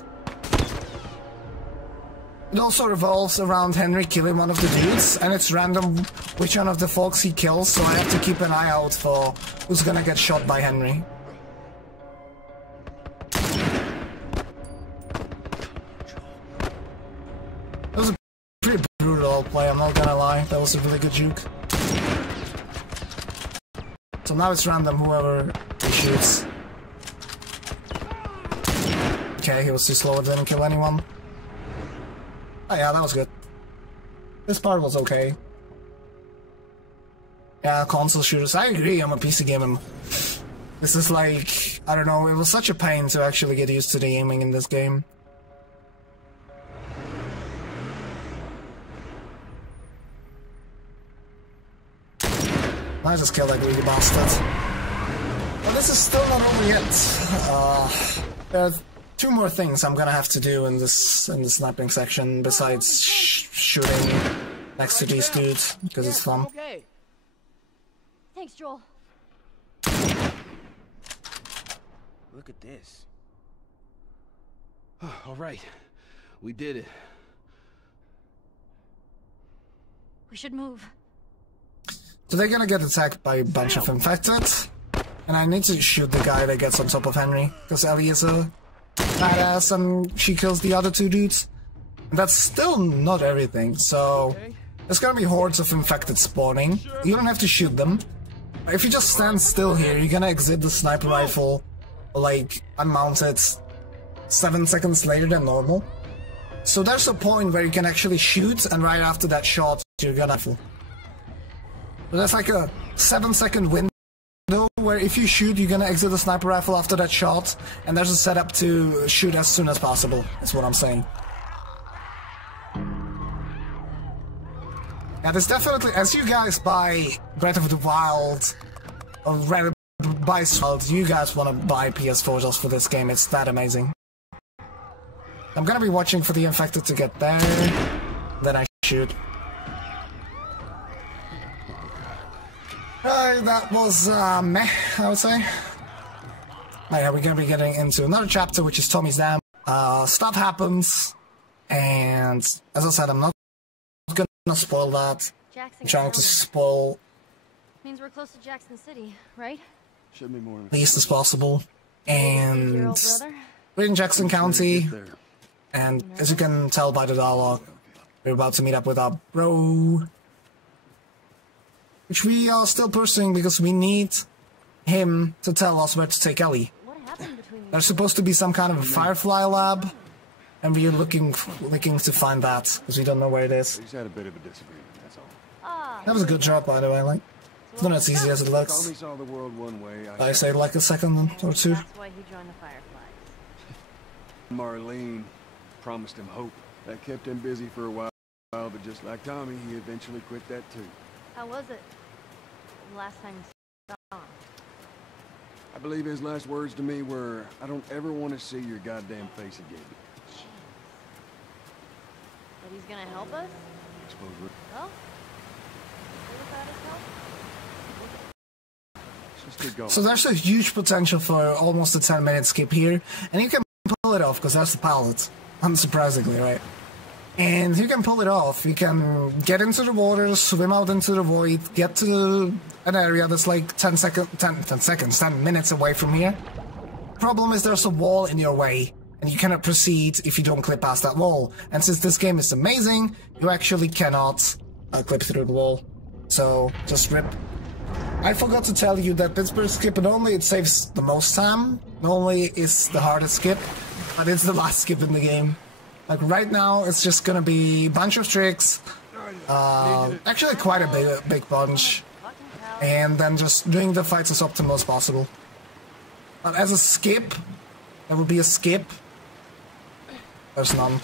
It also revolves around Henry killing one of the dudes, and it's random which one of the folks he kills, so I have to keep an eye out for who's gonna get shot by Henry. That was a pretty brutal play, I'm not gonna lie. That was a really good juke. So now it's random whoever he shoots. Okay, he was too slow, it didn't kill anyone. Oh yeah, that was good. This part was okay. Yeah, console shooters. I agree, I'm a PC gamer. This is like, I don't know, it was such a pain to actually get used to the aiming in this game. I just killed that greedy bastard. But this is still not over yet. There are 2 more things I'm gonna have to do in this sniping section besides shooting next to these dudes because it's fun. Okay. Thanks, Joel. Look at this. All right, we did it. We should move. So they're gonna get attacked by a bunch of infected, and I need to shoot the guy that gets on top of Henry because Ellie is a badass and she kills the other 2 dudes. And that's still not everything, so there's gonna be hordes of infected spawning. You don't have to shoot them. If you just stand still here, you're gonna exit the sniper rifle like unmounted 7 seconds later than normal. So there's a point where you can actually shoot, and right after that shot you're gonna fall. But that's like a 7-second window where if you shoot, you're gonna exit the sniper rifle after that shot, and there's a setup to shoot as soon as possible, that's what I'm saying. Yeah, there's definitely, as you guys buy Breath of the Wild, or rather buy Wild, you guys wanna buy PS4 just for this game, it's that amazing. I'm gonna be watching for the infected to get there, then I shoot. That was, meh, I would say. Oh yeah, we're gonna be getting into another chapter, which is Tommy's Dam. Stuff happens, and as I said, I'm not gonna spoil that. I'm trying to spoil... Means we're close to Jackson City, right? Should be more least as possible. And we're in Jackson County, and as you can tell by the dialogue, we're about to meet up with our bro, which we are still pursuing because we need him to tell us where to take Ellie. There's supposed to be some kind of a Firefly lab, and we're looking to find that because we don't know where it is. He's had a bit of a disagreement, that's all. That was a good job, by the way. Like, it's not as easy as it looks. Tommy saw the world one way. I say like a second or 2. That's why he joined the Fireflies. Marlene promised him hope. That kept him busy for a while, but just like Tommy, he eventually quit that too. How was it? The last time you saw him? I believe his last words to me were, I don't ever want to see your goddamn face again. Jeez. But he's gonna help us? I suppose Well, without his help? let's just get going. So there's a huge potential for almost a 10-minute skip here, and you can pull it off because that's the palette, unsurprisingly, right? And you can pull it off. You can get into the water, swim out into the void, get to an area that's like 10 minutes away from here. Problem is there's a wall in your way, and you cannot proceed if you don't clip past that wall. And since this game is amazing, you actually cannot clip through the wall. So, just rip. I forgot to tell you that Pittsburgh skip, and only it saves the most time. Not only is the hardest skip, but it's the last skip in the game. Like right now, it's just gonna be a bunch of tricks, actually quite a big bunch, and then just doing the fights as optimal as possible. But as a skip, there will be a skip. There's none.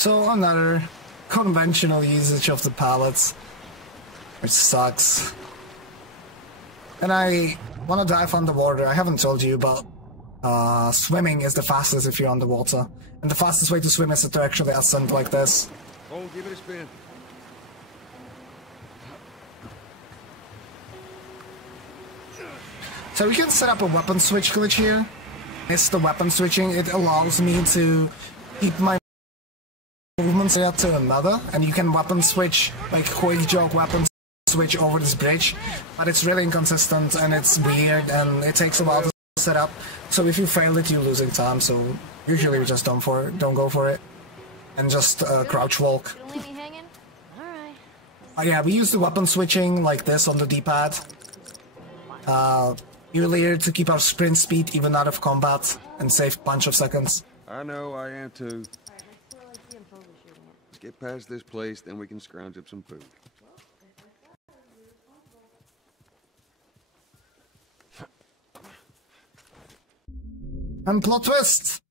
So another conventional usage of the pallets, which sucks. And I want to dive underwater. I haven't told you, but swimming is the fastest if you're underwater. And the fastest way to swim is to actually ascend like this. Oh, give it a spin. So we can set up a weapon switch glitch here. It's the weapon switching. It allows me to keep my movements to another, and you can weapon switch, like quick jog weapon switch over this bridge, but it's really inconsistent and it's weird and it takes a while to set up. So if you fail it, you're losing time. So usually we just don't go for it, and just crouch walk. Yeah, we use the weapon switching like this on the D-pad. Earlier to keep our sprint speed even out of combat and save a bunch of seconds. I know, I am too. Let's get past this place, then we can scrounge up some food. And plot twist!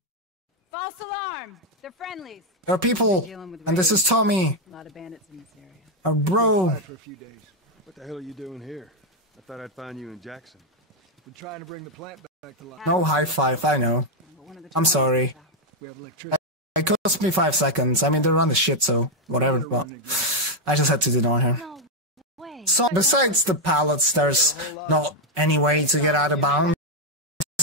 False alarm! They're friendlies. There are people, and this is Tommy. A lot of bandits in this area. Our bro. For a few days. What the hell are you doing here? I thought I'd find you in Jackson. We're trying to bring the plant back to life. No high five, I know. I'm sorry. We have electricity. It cost me 5 seconds. I mean, they run the shit, so whatever, but I just had to deny her. So, besides the pallets, there's not any way to get out of bounds.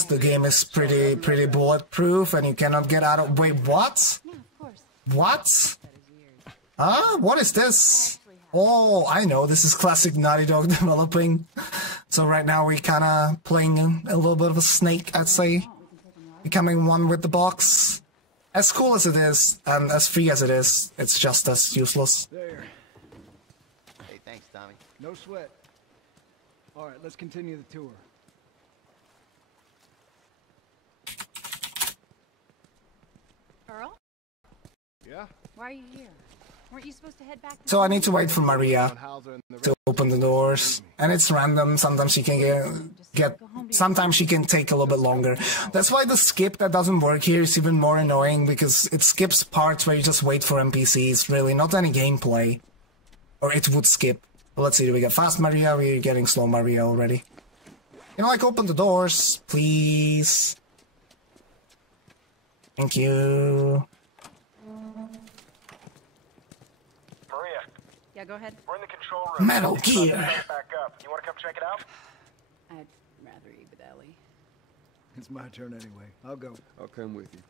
The game is pretty bulletproof, and you cannot get out of... Wait, what? What? Huh? What is this? Oh, I know, this is classic Naughty Dog developing. So right now we're kinda playing a little bit of a snake, I'd say. Becoming one with the box. As cool as it is, and as free as it is, it's just as useless. There. Hey, thanks, Tommy. No sweat. All right, let's continue the tour. Earl? Yeah? Why are you here? Weren't you supposed to head back to... So I need to wait for Maria to open the doors, and it's random. Sometimes she can get sometimes she can take a little bit longer. That's why the skip that doesn't work here is even more annoying, because it skips parts where you just wait for NPCs, really, not any gameplay. Or it would skip. Well, let's see, do we get fast Maria? We're getting slow Maria already. You know, like, open the doors, please. Thank you. Yeah, go ahead. We're in the control room. Metal Gear. Back up. You want to come check it out? I'd rather eat with Ellie. It's my turn anyway. I'll go. I'll come with you.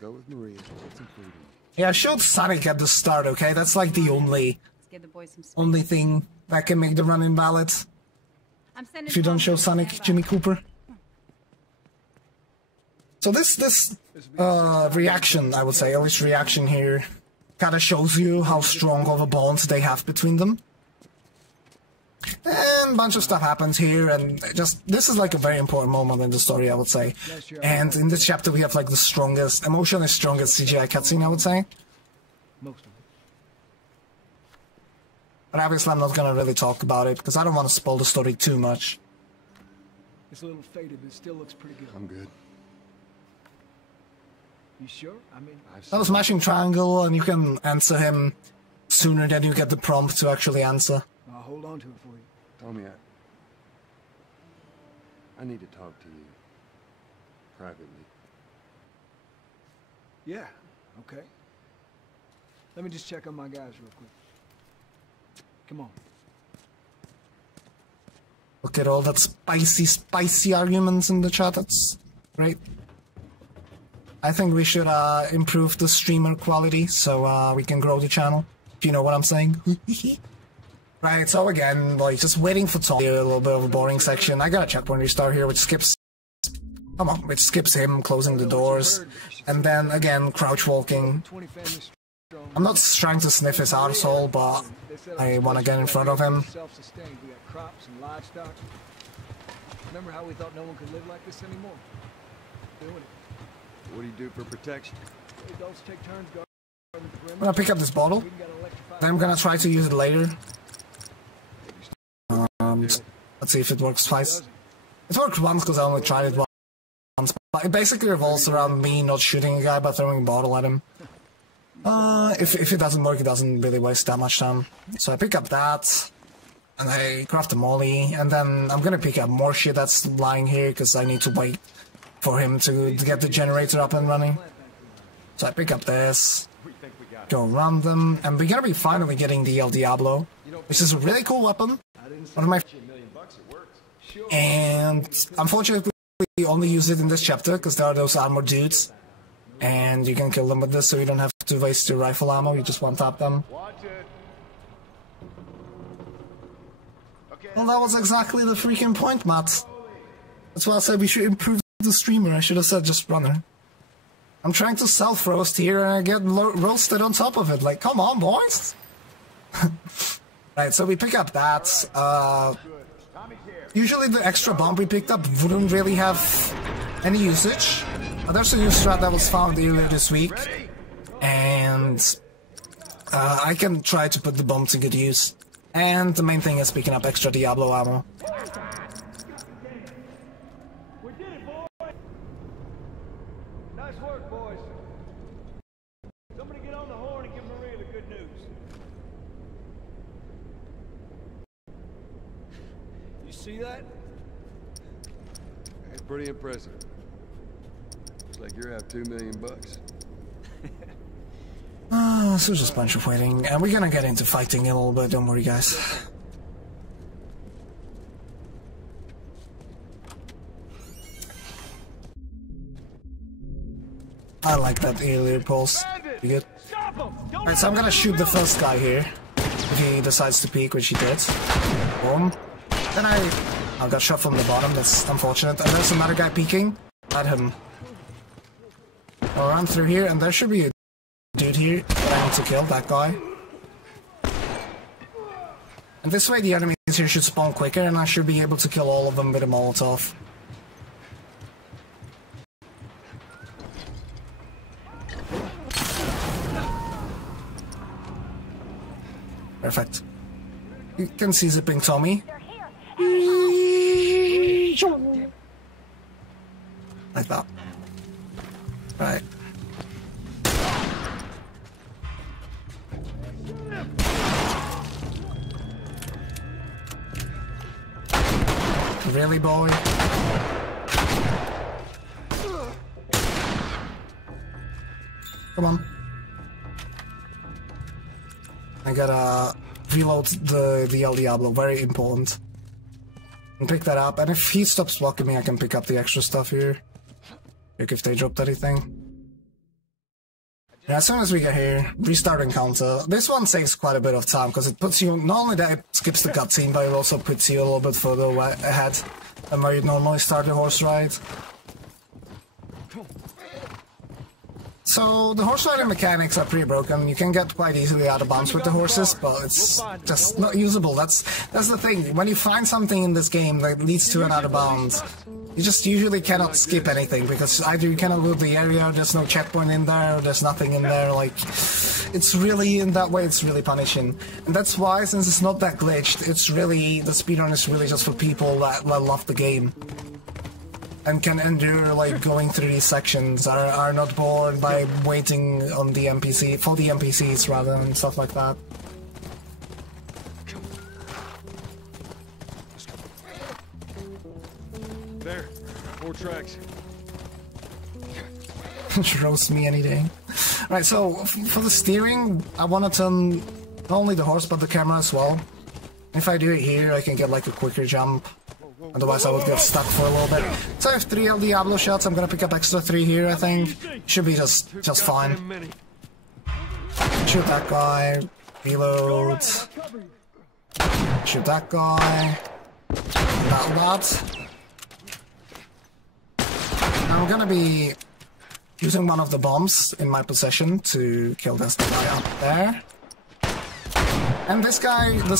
Go with Maria. Get some food. Yeah, show Sonic at the start, okay? That's like the Let's give the boys some space. only thing that can make the run invalid. I'm sending If you don't Tom show to Sonic stand by. Jimmy Cooper. So this reaction, I would say, Ellie's reaction here, kind of shows you how strong of a bond they have between them. And a bunch of stuff happens here, and just, this is like a very important moment in the story, I would say. And in this chapter we have like the strongest, emotionally strongest CGI cutscene, I would say. Most of it. But obviously I'm not gonna really talk about it, because I don't want to spoil the story too much. It's a little faded, but it still looks pretty good. I'm good. You sure? I mean... That was smashing triangle, and you can answer him sooner than you get the prompt to actually answer. I'll hold on to it for you. Tommy, I need to talk to you. Privately. Yeah, okay. Let me just check on my guys real quick. Come on. Look at all that spicy arguments in the chat, that's great. I think we should improve the streamer quality so we can grow the channel, if you know what I'm saying. Right, so again, like, just waiting for Tom, a little bit of a boring section. I got a checkpoint restart here, which skips... Come on, which skips him closing the doors. And then, again, crouch walking. I'm not trying to sniff his arsehole, but I want to get in front of him. Self-sustained. We got crops and livestock. Remember how we thought no one could live like this anymore? Doing it. What do you do for protection? Adults take turns guarding the perimeter. I'm gonna pick up this bottle. Then I'm gonna try to use it later. Let's see if it works twice. It worked once because I only tried it once. But it basically revolves around me not shooting a guy but throwing a bottle at him. If it doesn't work, it doesn't really waste that much time. So I pick up that, and I craft a molly, and then I'm gonna pick up more shit that's lying here, because I need to wait for him to get the generator up and running. So I pick up this, go around them, and we're gonna be finally getting the El Diablo, which is a really cool weapon. One of my... And unfortunately, we only use it in this chapter, because there are those armored dudes. And you can kill them with this, so you don't have to waste your rifle ammo, you just one-tap them. Well, that was exactly the freaking point, Matt. That's why I said we should improve the streamer. I should have said just runner. I'm trying to self-roast here, and I get roasted on top of it. Like, come on, boys! Right, so we pick up that. Usually the extra bomb we picked up wouldn't really have any usage. There's a new strat that was found earlier this week, and I can try to put the bomb to good use. And the main thing is picking up extra Diablo ammo. We did it, boys! Nice work, boys. Somebody get on the horn and give Maria the good news. You see that? It's pretty impressive. Looks like you're out $2 million. So just a bunch of waiting, and we're gonna get into fighting a little bit, don't worry guys. I like that earlier pulse. You good? Alright, so I'm gonna shoot the first guy here. If he decides to peek, which he did. Boom. Then I got shot from the bottom, that's unfortunate. And there's another guy peeking. At him. I'll run through here, and there should be a dude here that I need to kill, that guy. And this way the enemies here should spawn quicker, and I should be able to kill all of them with a Molotov. Perfect. You can see Zipping Tommy. Like that. Right. Really, boy? Come on. I gotta reload the El Diablo, very important. And pick that up, and if he stops blocking me, I can pick up the extra stuff here. Check if they dropped anything. Yeah, as soon as we get here, restart encounter. This one saves quite a bit of time, because it puts you, not only that it skips the cutscene, but it also puts you a little bit further ahead than where you'd normally start the horse ride. So, the horse riding mechanics are pretty broken. You can get quite easily out of bounds with the horses, but it's just not usable. That's the thing. When you find something in this game that leads to an out of bounds, you just usually cannot skip anything, because either you cannot loot the area, or there's no checkpoint in there, or there's nothing in there. Like, it's really, in that way, it's really punishing. And that's why, since it's not that glitched, it's really, the speedrun is really just for people that love the game and can endure, like, going through these sections, are not bored by waiting on the NPC, for the NPCs rather, and stuff like that. There, 4 tracks. Roast me any day. Right, so for the steering, I want to turn not only the horse but the camera as well. If I do it here, I can get like a quicker jump. Otherwise I would get stuck for a little bit. So I have 3 El Diablo shots, I'm gonna pick up extra 3 here, I think. Should be just fine. Shoot that guy. Reload. Shoot that guy. That. I'm gonna be using one of the bombs in my possession to kill this guy up there. And this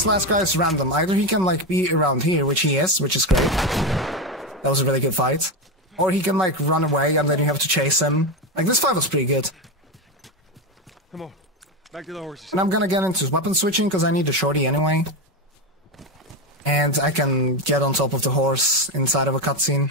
last guy is random. Either he can like be around here, which he is, which is great. That was a really good fight. Or he can like run away and then you have to chase him. Like this fight was pretty good. Come on, back to the horses. And I'm gonna get into weapon switching because I need a shorty anyway. And I can get on top of the horse inside of a cutscene.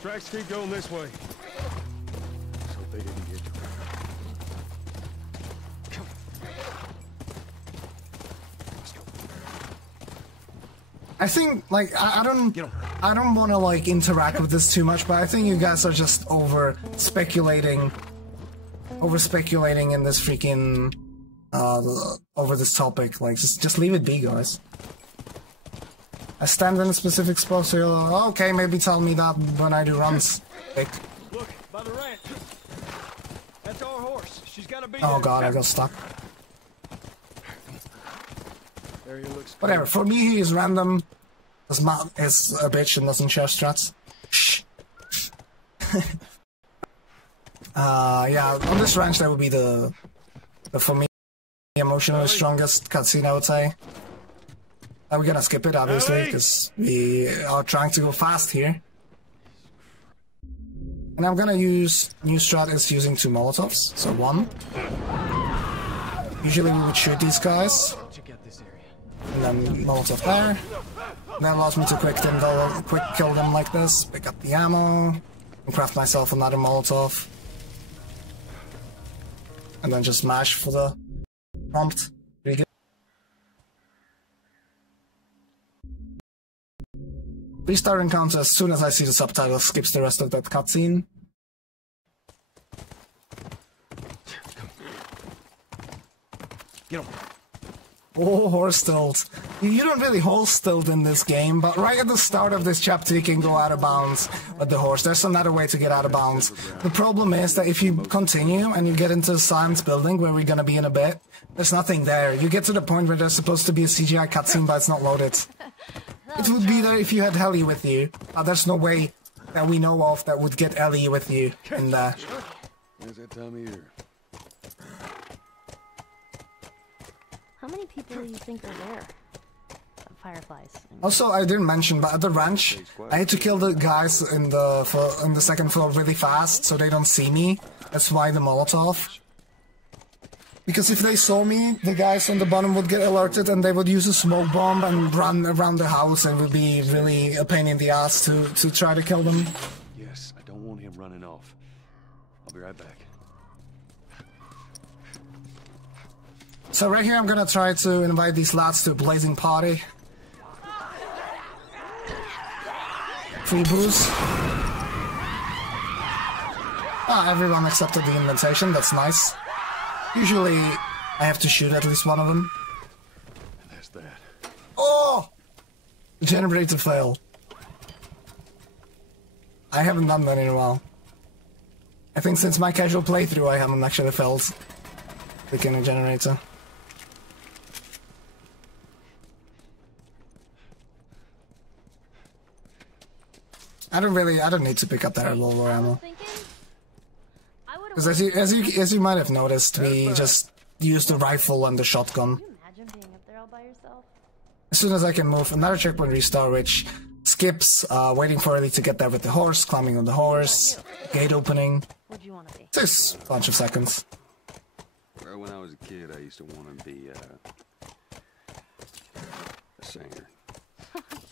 Tracks keep going this way. Let's hope they didn't get to her. Come on. Let's go. I think, like, I don't want to, like, interact with this too much, but I think you guys are just over-speculating in this freaking, over this topic. Like, just leave it be, guys. I stand in a specific spot, so you'll, okay, maybe tell me that when I do runs. Look, by the ranch. That's our horse. She's gotta be Oh there. god, I got stuck. There he looks. Whatever, for me he is random. His mom is a bitch and doesn't share strats. Shh. Yeah, on this ranch that would be the for me, emotionally strongest cutscene, I would say. We're gonna skip it, obviously, because we are trying to go fast here. And I'm gonna use... New strat is using 2 Molotovs, so 1. Usually we would shoot these guys. And then Molotov there. That allows me to quick kill them like this, pick up the ammo, and craft myself another Molotov. And then just mash for the prompt. Pretty good. Restart encounter as soon as I see the subtitle, skips the rest of that cutscene. Get him. Oh, horse tilt. You don't really horse tilt in this game, but right at the start of this chapter you can go out of bounds with the horse. There's another way to get out of bounds. The problem is that if you continue and you get into the science building, where we're gonna be in a bit, there's nothing there. You get to the point where there's supposed to be a CGI cutscene, but it's not loaded. It would be there if you had Ellie with you. There's no way that we know of that would get Ellie with you in there. When's that time of year? How many people do you think are there? Fireflies. Also, I didn't mention, but at the ranch, I had to kill the guys in the second floor really fast, so they don't see me. That's why the Molotov. Because if they saw me, the guys on the bottom would get alerted and they would use a smoke bomb and run around the house, and it would be really a pain in the ass to try to kill them. Yes, I don't want him running off. I'll be right back. So right here I'm gonna try to invite these lads to a blazing party. Free booze. Ah, everyone accepted the invitation, that's nice. Usually I have to shoot at least one of them. That's that. Oh! The generator failed. I haven't done that in a while. I think since my casual playthrough I haven't actually failed clicking a generator. I don't need to pick up that revolver ammo. Because as you might have noticed, we just used the rifle and the shotgun. Can you imagine being up there all by yourself? As soon as I can move, another checkpoint restart, which skips waiting for Ellie to get there with the horse, climbing on the horse, gate opening. What'd you want to be? Takes a bunch of seconds. Well, when I was a kid, I used to want to be a singer.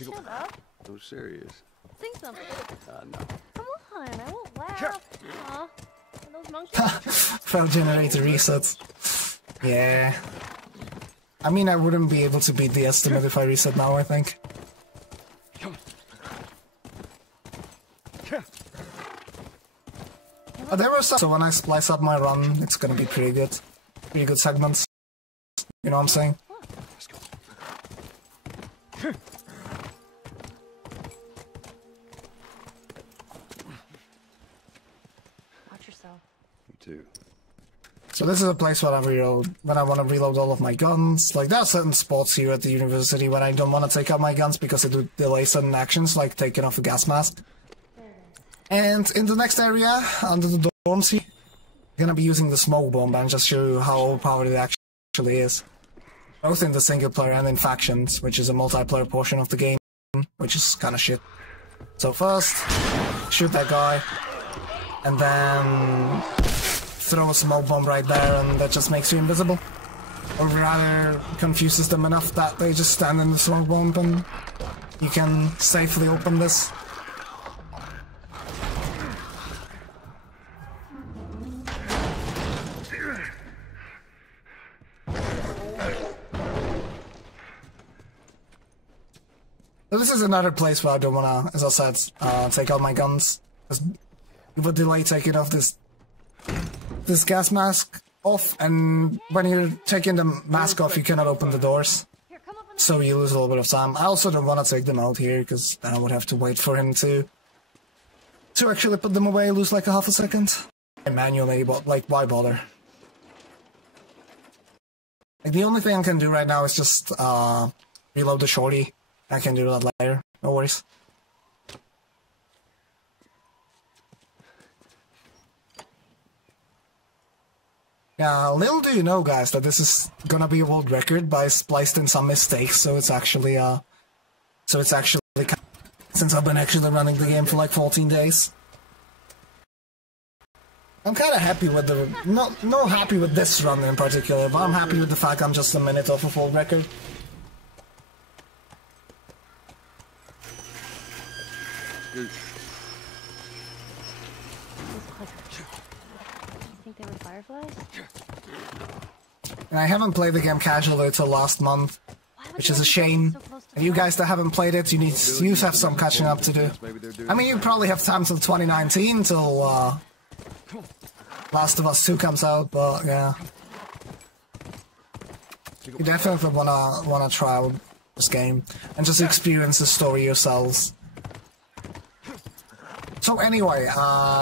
Shut up. No, serious. Sing something. No. Come on, I won't laugh. Aw. Are those monkeys? Failed generator resets. Yeah. I mean, I wouldn't be able to beat the estimate if I reset now, I think. There were some, so when I splice up my run, it's gonna be pretty good. Pretty good segments. You know what I'm saying? Let's go. Watch yourself. You too. So this is a place where I reload when I want to reload all of my guns. Like, there are certain spots here at the university when I don't want to take out my guns because it would delay certain actions, like taking off a gas mask. And in the next area, under the dorms here, I'm gonna be using the smoke bomb and just show you how overpowered it actually is. Both in the single player and in factions, which is a multiplayer portion of the game, which is kinda shit. So first, shoot that guy, and then throw a smoke bomb right there, and that just makes you invisible. Or rather, confuses them enough that they just stand in the smoke bomb and you can safely open this. But this is another place where I don't wanna, as I said, take out my guns. It would delay taking off this gas mask off, and when you're taking the mask off, you cannot open the doors. So you lose a little bit of time. I also don't want to take them out here, because then I would have to wait for him to actually put them away, lose like a half a second. And manually, but like, why bother? Like, the only thing I can do right now is just reload the shorty. I can do that later, no worries. Yeah, little do you know, guys, that this is gonna be a world record, but I spliced in some mistakes, so it's actually, since I've been actually running the game for like 14 days. I'm kinda happy with the, not happy with this run in particular, but I'm happy with the fact I'm just a minute off of world record. You think they were fireflies? And I haven't played the game casually till last month, which is a shame. And you guys that haven't played it, you have some catching up to do. I mean, you probably have time till 2019 till Last of Us 2 comes out, but yeah. You definitely wanna try out this game and just experience the story yourselves. So anyway,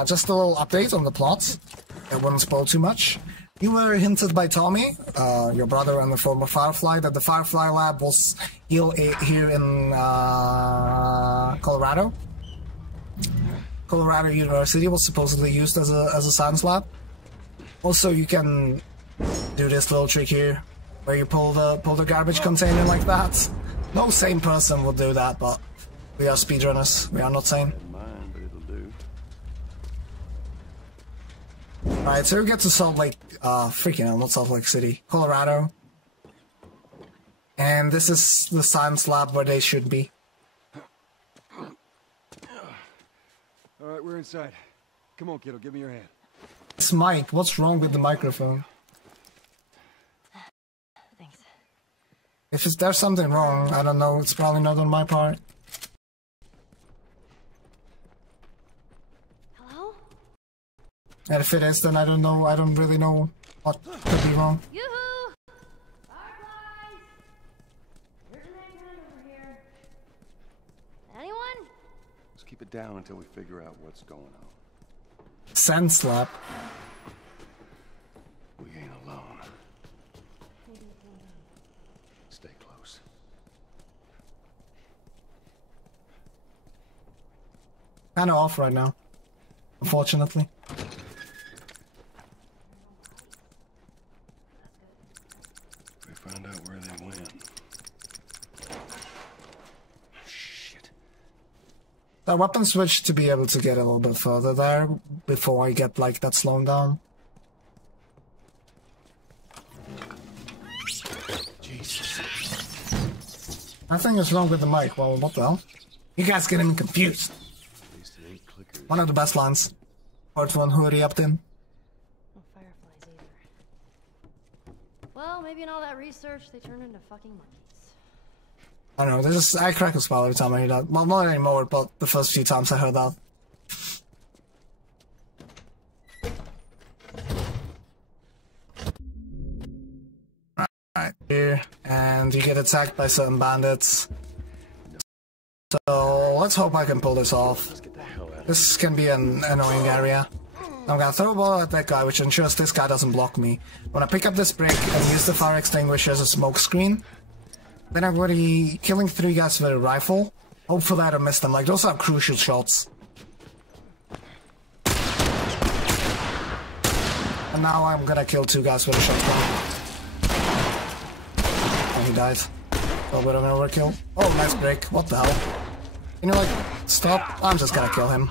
just a little update on the plot. I wouldn't spoil too much. You were hinted by Tommy, your brother and the former Firefly, that the Firefly lab was here in Colorado. Colorado University was supposedly used as a science lab. Also, you can do this little trick here, where you pull the garbage container like that. No sane person would do that, but we are speedrunners. We are not sane. Alright, so we get to Salt Lake, freaking hell, not Salt Lake City, Colorado. And this is the science lab where they should be. Alright, we're inside. Come on, kiddo, give me your hand. This mic, what's wrong with the microphone? Thanks. If there's something wrong, I don't know, it's probably not on my part. And if it is, then I don't know, I don't really know what could be wrong. Yoo-hoo! Fireflies! There's an egg over here. Anyone? Let's keep it down until we figure out what's going on. Sense lab. We ain't alone. Stay close. Kinda off right now, unfortunately. Found out where they went. Shit. The weapon switch to be able to get a little bit further there before I get like that slowing down. Jesus. Nothing is wrong with the mic. Well, what the hell? You guys getting me confused. At least it ain't clickers. One of the best lines. Part one, hurry up then. No fireflies either. Well, maybe in all that research, they turned into fucking monkeys. I don't know, I crack a smile every time I hear that. Well, not anymore, but the first few times I heard that. Right here, and you get attacked by certain bandits. So, let's hope I can pull this off. This can be an annoying area. I'm gonna throw a ball at that guy, which ensures this guy doesn't block me. When I pick up this brick and use the fire extinguisher as a smoke screen, then I'm going to be killing 3 guys with a rifle. Hopefully I don't miss them, like those are crucial shots. And now I'm gonna kill 2 guys with a shotgun. Oh, he died. A little bit of an overkill. Oh, nice break. What the hell? You know, like, stop. I'm just gonna kill him.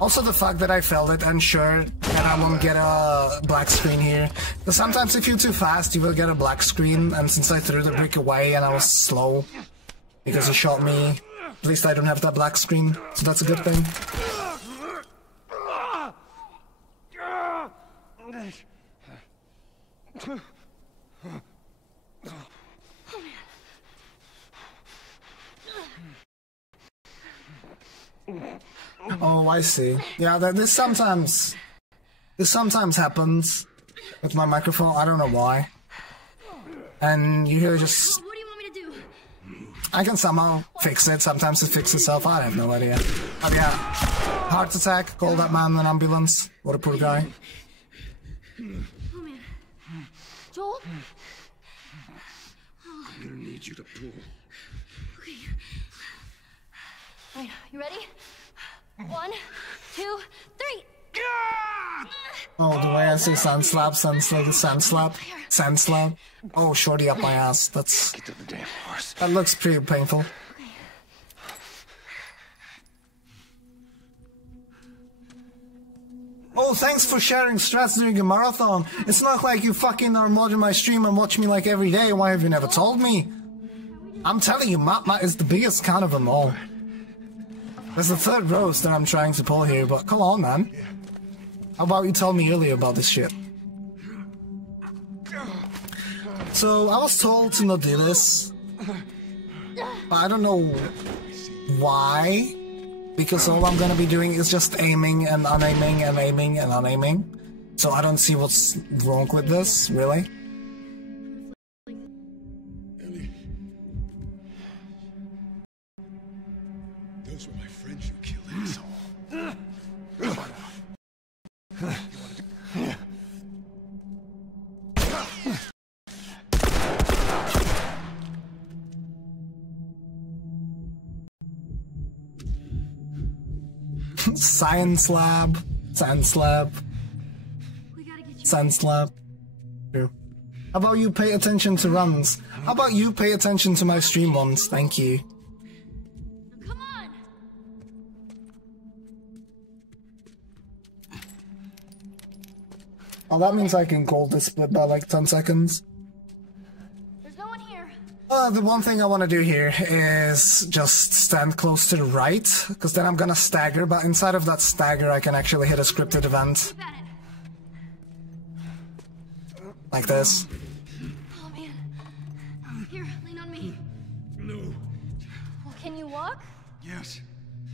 Also, the fact that I failed it ensured that I won't get a black screen here. Because sometimes if you're too fast, you will get a black screen, and since I threw the brick away and I was slow, because he shot me, at least I don't have that black screen, so that's a good thing. Oh, I see. Yeah, this sometimes happens with my microphone. I don't know why. And you hear just... What do you want me to do? I can somehow fix it. Sometimes it fixes itself. I have no idea. But yeah, heart attack. Call that man an ambulance. What a poor guy. Oh man. Joel? I'm gonna need you to pull. Okay. Alright, you ready? 1, 2, 3. Oh, the way I say sand slap, sand slap, sand slap, sand slap. Oh, shorty up my ass. That's... Get to the damn horse. That looks pretty painful. Oh, thanks for sharing strats during a marathon. It's not like you fucking are watching my stream and watch me like every day. Why have you never told me? I'm telling you, Matt is the biggest con of them all. There's the third roast that I'm trying to pull here, but come on, man. How about you tell me earlier about this shit? So, I was told to not do this. But I don't know why. Because all I'm gonna be doing is just aiming and unaiming and aiming and unaiming. So I don't see what's wrong with this, really. Ellie. Those were my friends you killed, asshole. Come on. Science lab, science lab, science lab. True. How about you pay attention to runs? How about you pay attention to my stream ones? Thank you. Come on. Oh, that means I can gold this split by like 10 seconds. There's no one here. The one thing I want to do here is just stand close to the right, because then I'm gonna stagger, but inside of that stagger I can actually hit a scripted event. Like this. Oh man. Here, lean on me. No. Well, can you walk? Yes.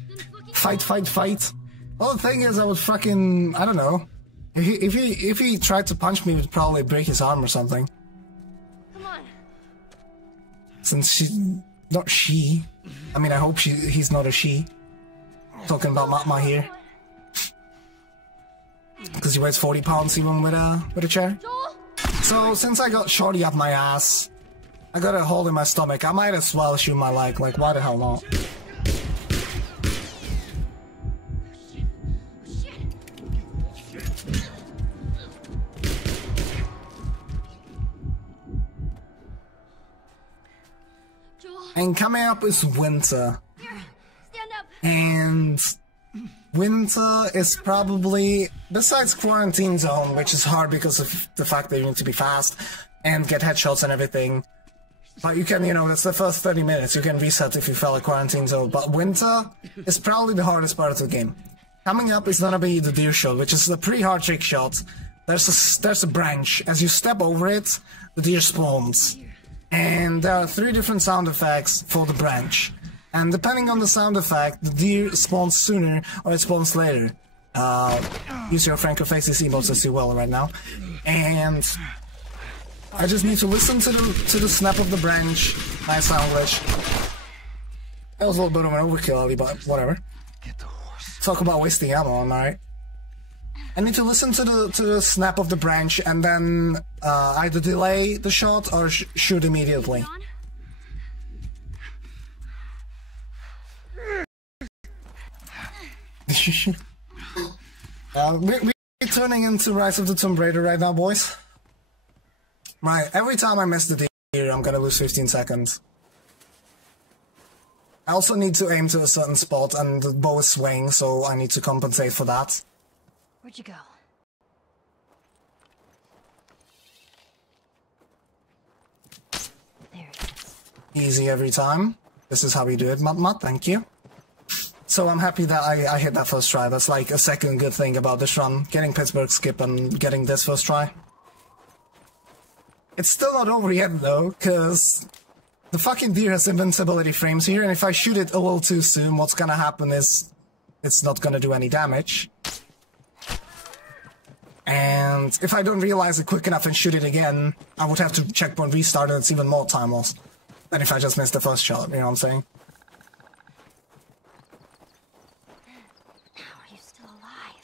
Then fucking Fight, fight, fight. Well, the thing is, I would fucking... I don't know. If he tried to punch me, it would probably break his arm or something. Come on. Since she's not she. I mean, I hope he's not a she. Talking about Matma here. Because he weighs 40 pounds even with a chair. Joel? So, since I got shorty up my ass, I got a hole in my stomach, I might as well shoot my leg. Like, why the hell not? And coming up is winter. Here, stand up. And winter is probably, besides quarantine zone, which is hard because of the fact that you need to be fast and get headshots and everything. But you can, you know, that's the first 30 minutes. You can reset if you fell a quarantine zone. But winter is probably the hardest part of the game. Coming up is gonna be the deer shot, which is a pretty hard trick shot. There's a branch. As you step over it, the deer spawns. And there are 3 different sound effects for the branch. And depending on the sound effect, the deer spawns sooner or it spawns later. Use your Franco Faces emotes as well right now. And I just need to listen to the snap of the branch. Nice sound glitch. That was a little bit of an overkill, Ali, but whatever. Talk about wasting ammo, am I right? I need to listen to the snap of the branch and then either delay the shot or shoot immediately. We're turning into Rise of the Tomb Raider right now, boys. Right, every time I miss the deer, I'm gonna lose 15 seconds. I also need to aim to a certain spot and the bow is swaying, so I need to compensate for that. Where'd you go? There it is. Easy every time. This is how we do it, Matt, thank you. So I'm happy that I hit that first try. That's like a second good thing about this run. Getting Pittsburgh skip and getting this first try. It's still not over yet though, because the fucking deer has invincibility frames here, and if I shoot it a little too soon, what's gonna happen is it's not gonna do any damage. And if I don't realize it quick enough and shoot it again, I would have to checkpoint restart and it's even more time loss than if I just missed the first shot, you know what I'm saying? How are you still alive?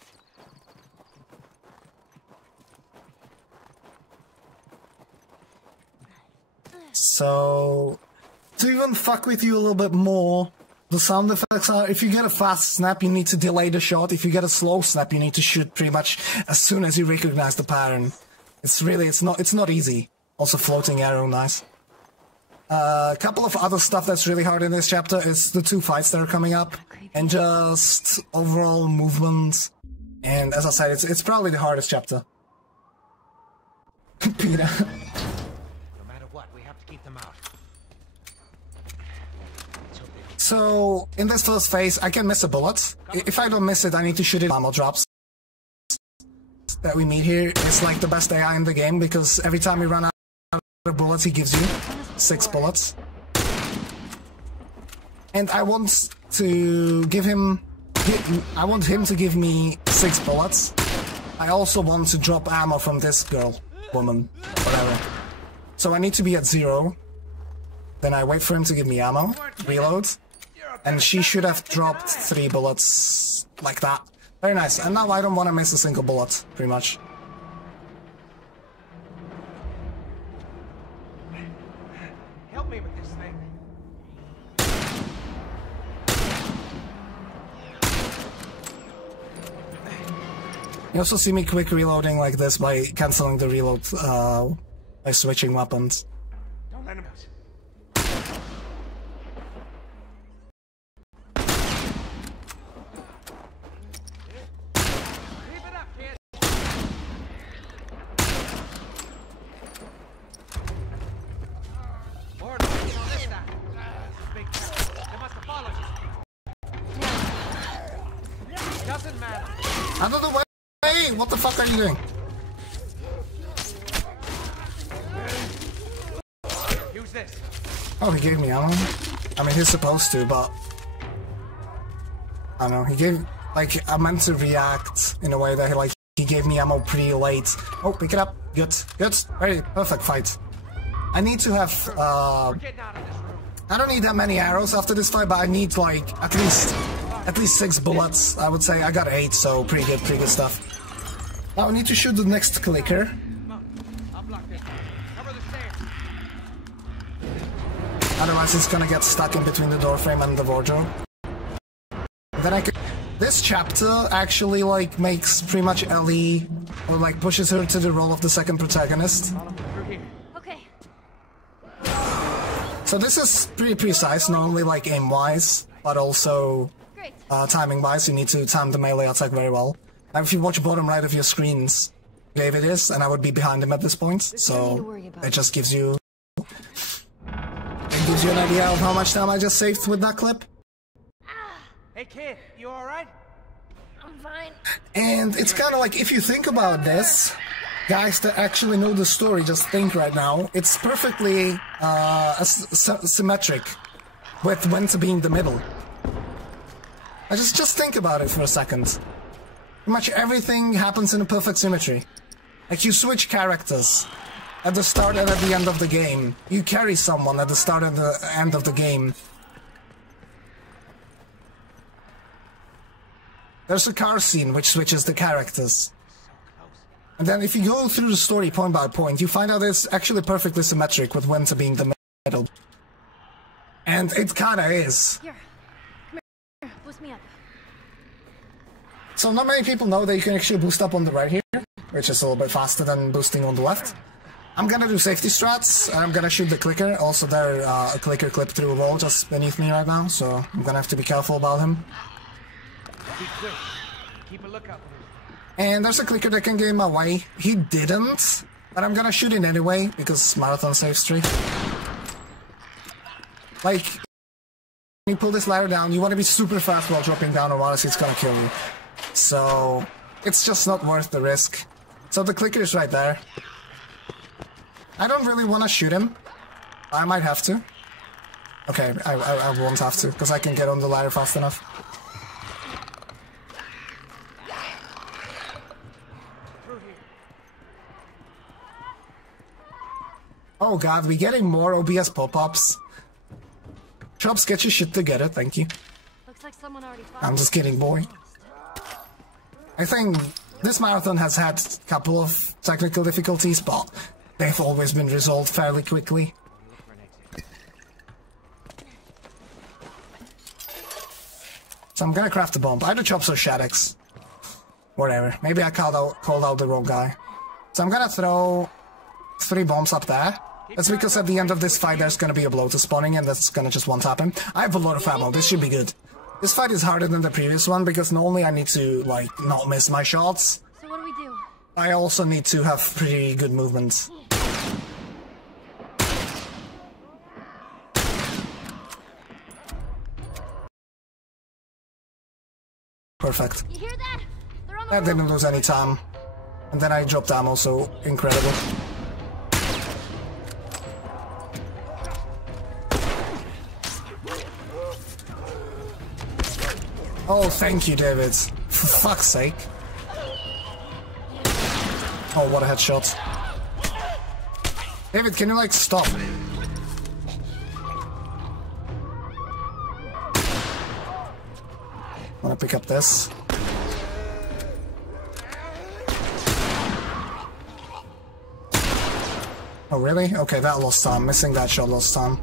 So, to even fuck with you a little bit more, the sound effects are, if you get a fast snap, you need to delay the shot. If you get a slow snap, you need to shoot pretty much as soon as you recognize the pattern. It's not easy. Also, floating arrow, nice. A couple of other stuff that's really hard in this chapter is the 2 fights that are coming up, and just overall movement. And as I said, it's probably the hardest chapter. Peter. No matter what, we have to keep them out. So, in this first phase, I can miss a bullet. If I don't miss it, I need to shoot it. Ammo drops that we meet here is like the best AI in the game, because every time we run out of bullets, he gives you 6 bullets. And I want to give him... I want him to give me 6 bullets. I also want to drop ammo from this girl, woman, whatever. So I need to be at 0. Then I wait for him to give me ammo, reload, and she should have dropped 3 bullets like that. Very nice. And now I don't want to miss a single bullet, pretty much. Help me with this thing. You also see me quick reloading like this by cancelling the reload by switching weapons. Don't let him. Keep it up, kid. More noise on this side. Big town. They must have followed you. Doesn't matter. Out of the way! What the fuck are you doing? Use this. Oh, he gave me ammo. I mean, he's supposed to, but... I don't know, he gave... Like, I meant to react in a way that, like, he gave me ammo pretty late. Oh, pick it up. Good. Good. Very perfect fight. I need to have, We're getting out of this room. I don't need that many arrows after this fight, but I need, like, at least 6 bullets. I would say I got 8, so pretty good stuff. Now I need to shoot the next clicker. I'll block this. Cover the stairs. Otherwise it's gonna get stuck in between the doorframe and the wardrobe. Then I can... This chapter actually, like, makes pretty much Ellie, or, like, pushes her to the role of the second protagonist. Okay. So this is pretty precise, not only, like, aim-wise, but also timing-wise. You need to time the melee attack very well. Now, if you watch bottom right of your screens, David is, and I would be behind him at this point, so it just gives you... It gives you an idea of how much time I just saved with that clip. Hey kid, you alright? I'm fine. And it's kind of like, if you think about this, guys that actually know the story just think right now, it's perfectly symmetric with when to be in the middle. Just think about it for a second. Pretty much everything happens in a perfect symmetry. Like, you switch characters at the start and at the end of the game. You carry someone at the start and the end of the game. There's a car scene which switches the characters. And then if you go through the story point by point, you find out it's actually perfectly symmetric with when to be in the middle. And it kinda is. Here. Come here. Boost me up. So not many people know that you can actually boost up on the right here, which is a little bit faster than boosting on the left. I'm gonna do safety strats, and I'm gonna shoot the clicker. Also, there's a clicker clipped through a wall just beneath me right now, so I'm gonna have to be careful about him. Be quick. Keep a lookout. And there's a clicker that can get in my way. He didn't, but I'm gonna shoot it anyway, because marathon save streak. Like, when you pull this ladder down, you want to be super fast while dropping down, or else it's gonna kill you. So, it's just not worth the risk. So the clicker is right there. I don't really want to shoot him. I might have to. Okay, I won't have to, because I can get on the ladder fast enough. Oh god, we're getting more OBS pop-ups. Chops, get your shit together, thank you. Looks like someone already I'm just kidding, boy. I think this marathon has had a couple of technical difficulties, but they've always been resolved fairly quickly. So I'm gonna craft a bomb. Either Chops or Shaddix. Whatever. Maybe I called out the wrong guy. So I'm gonna throw 3 bombs up there. That's because at the end of this fight there's gonna be a bloater spawning and that's gonna just one-tap him. I have a lot of ammo, this should be good. This fight is harder than the previous one because not only I need to, like, not miss my shots, So what do we do? I also need to have pretty good movement. Perfect. You hear that? They're on the That didn't lose any time. And then I dropped ammo, so incredible. Oh, thank you, David. For fuck's sake. Oh, what a headshot. David, can you, like, stop? Wanna pick up this? Oh, really? Okay, that lost time. Missing that shot lost time.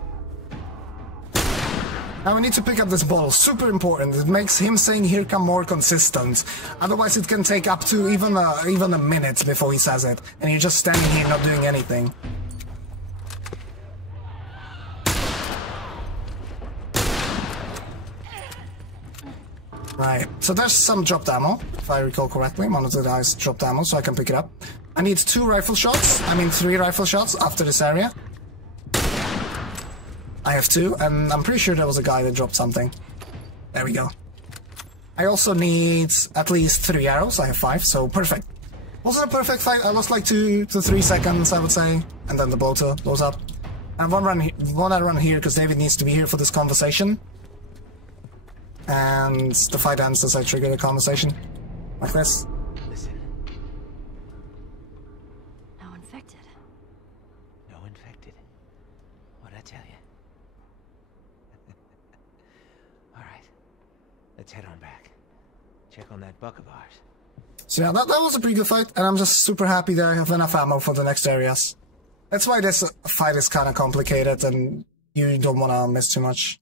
Now we need to pick up this bottle. Super important. It makes him saying "here come" more consistent. Otherwise it can take up to even a minute before he says it. And you're just standing here not doing anything. Right, so there's some dropped ammo, if I recall correctly. One of the guys dropped ammo, so I can pick it up. I need 3 rifle shots after this area. I have 2, and I'm pretty sure there was a guy that dropped something. There we go. I also need at least 3 arrows. I have 5, so perfect. Wasn't a perfect fight. I lost like 2 to 3 seconds, I would say. And then the bloater blows up. And one run here, because David needs to be here for this conversation. And the fight ends as I trigger the conversation. Like this. Listen. No infected. No infected. What'd I tell you? Alright. Let's head on back. Check on that buck of ours. So yeah, that was a pretty good fight, and I'm just super happy that I have enough ammo for the next areas. That's why this fight is kind of complicated, and you don't want to miss too much.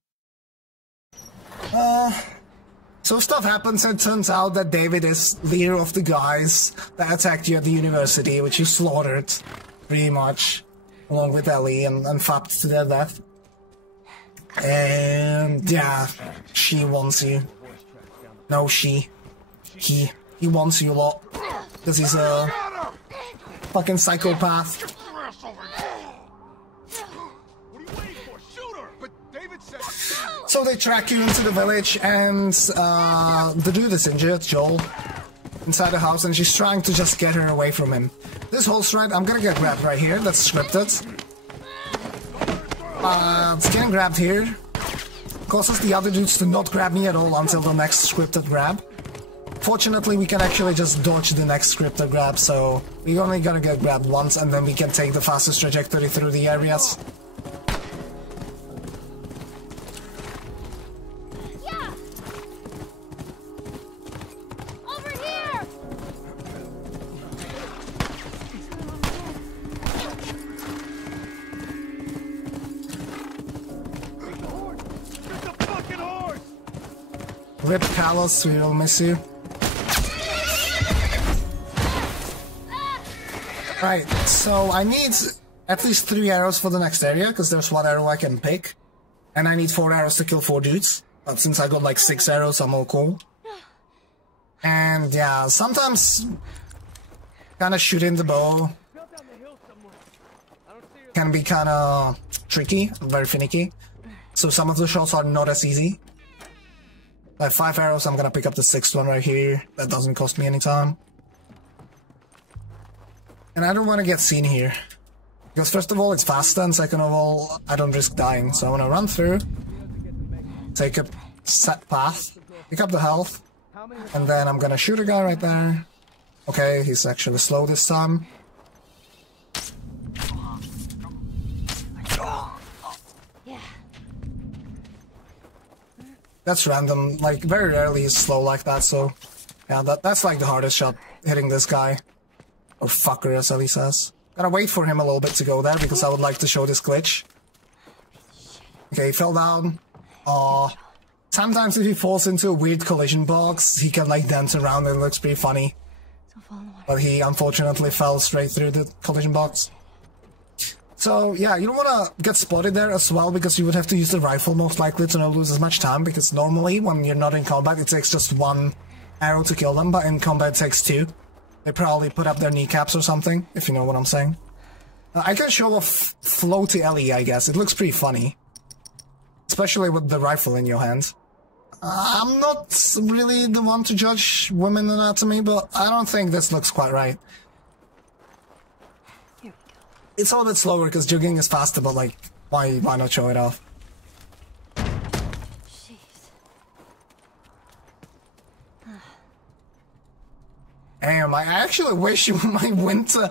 So stuff happens, and it turns out that David is leader of the guys that attacked you at the university, which you slaughtered, pretty much, along with Ellie, and fapped to their death. And yeah, she wants you. No, she. He wants you a lot. Because he's a fucking psychopath. So they track you into the village, and the dude is injured, Joel, inside the house, and she's trying to just get her away from him. This whole stride, I'm gonna get grabbed right here, that's scripted. It's getting grabbed here. Causes the other dudes to not grab me at all until the next scripted grab. Fortunately, we can actually just dodge the next scripted grab, so we only gotta get grabbed once, and then we can take the fastest trajectory through the areas. Rip Catalystz, we will miss you. Right, so I need at least 3 arrows for the next area, because there's 1 arrow I can pick. And I need 4 arrows to kill 4 dudes. But since I got like 6 arrows, I'm all cool. And yeah, sometimes kinda shooting the bow can be kinda tricky, very finicky. So some of the shots are not as easy. I have 5 arrows, I'm gonna pick up the 6th one right here. That doesn't cost me any time. And I don't want to get seen here. Because first of all, it's faster, and second of all, I don't risk dying. So I want to run through, take a set path, pick up the health, and then I'm gonna shoot a guy right there. Okay, he's actually slow this time. That's random. Like, very rarely he's slow like that, so... Yeah, that's like the hardest shot, hitting this guy. Or fucker, as Ellie says. Gotta wait for him a little bit to go there, because I would like to show this glitch. Okay, he fell down. Sometimes if he falls into a weird collision box, he can like dance around and it looks pretty funny. But he unfortunately fell straight through the collision box. So yeah, you don't want to get spotted there as well, because you would have to use the rifle most likely to not lose as much time, because normally when you're not in combat it takes just one arrow to kill them, but in combat it takes two. They probably put up their kneecaps or something, if you know what I'm saying. I can show off floaty Ellie, I guess. It looks pretty funny. Especially with the rifle in your hand. I'm not really the one to judge women anatomy, but I don't think this looks quite right. Here we go. It's a little bit slower because jogging is faster, but like, why not show it off? Damn, I actually wish my winter,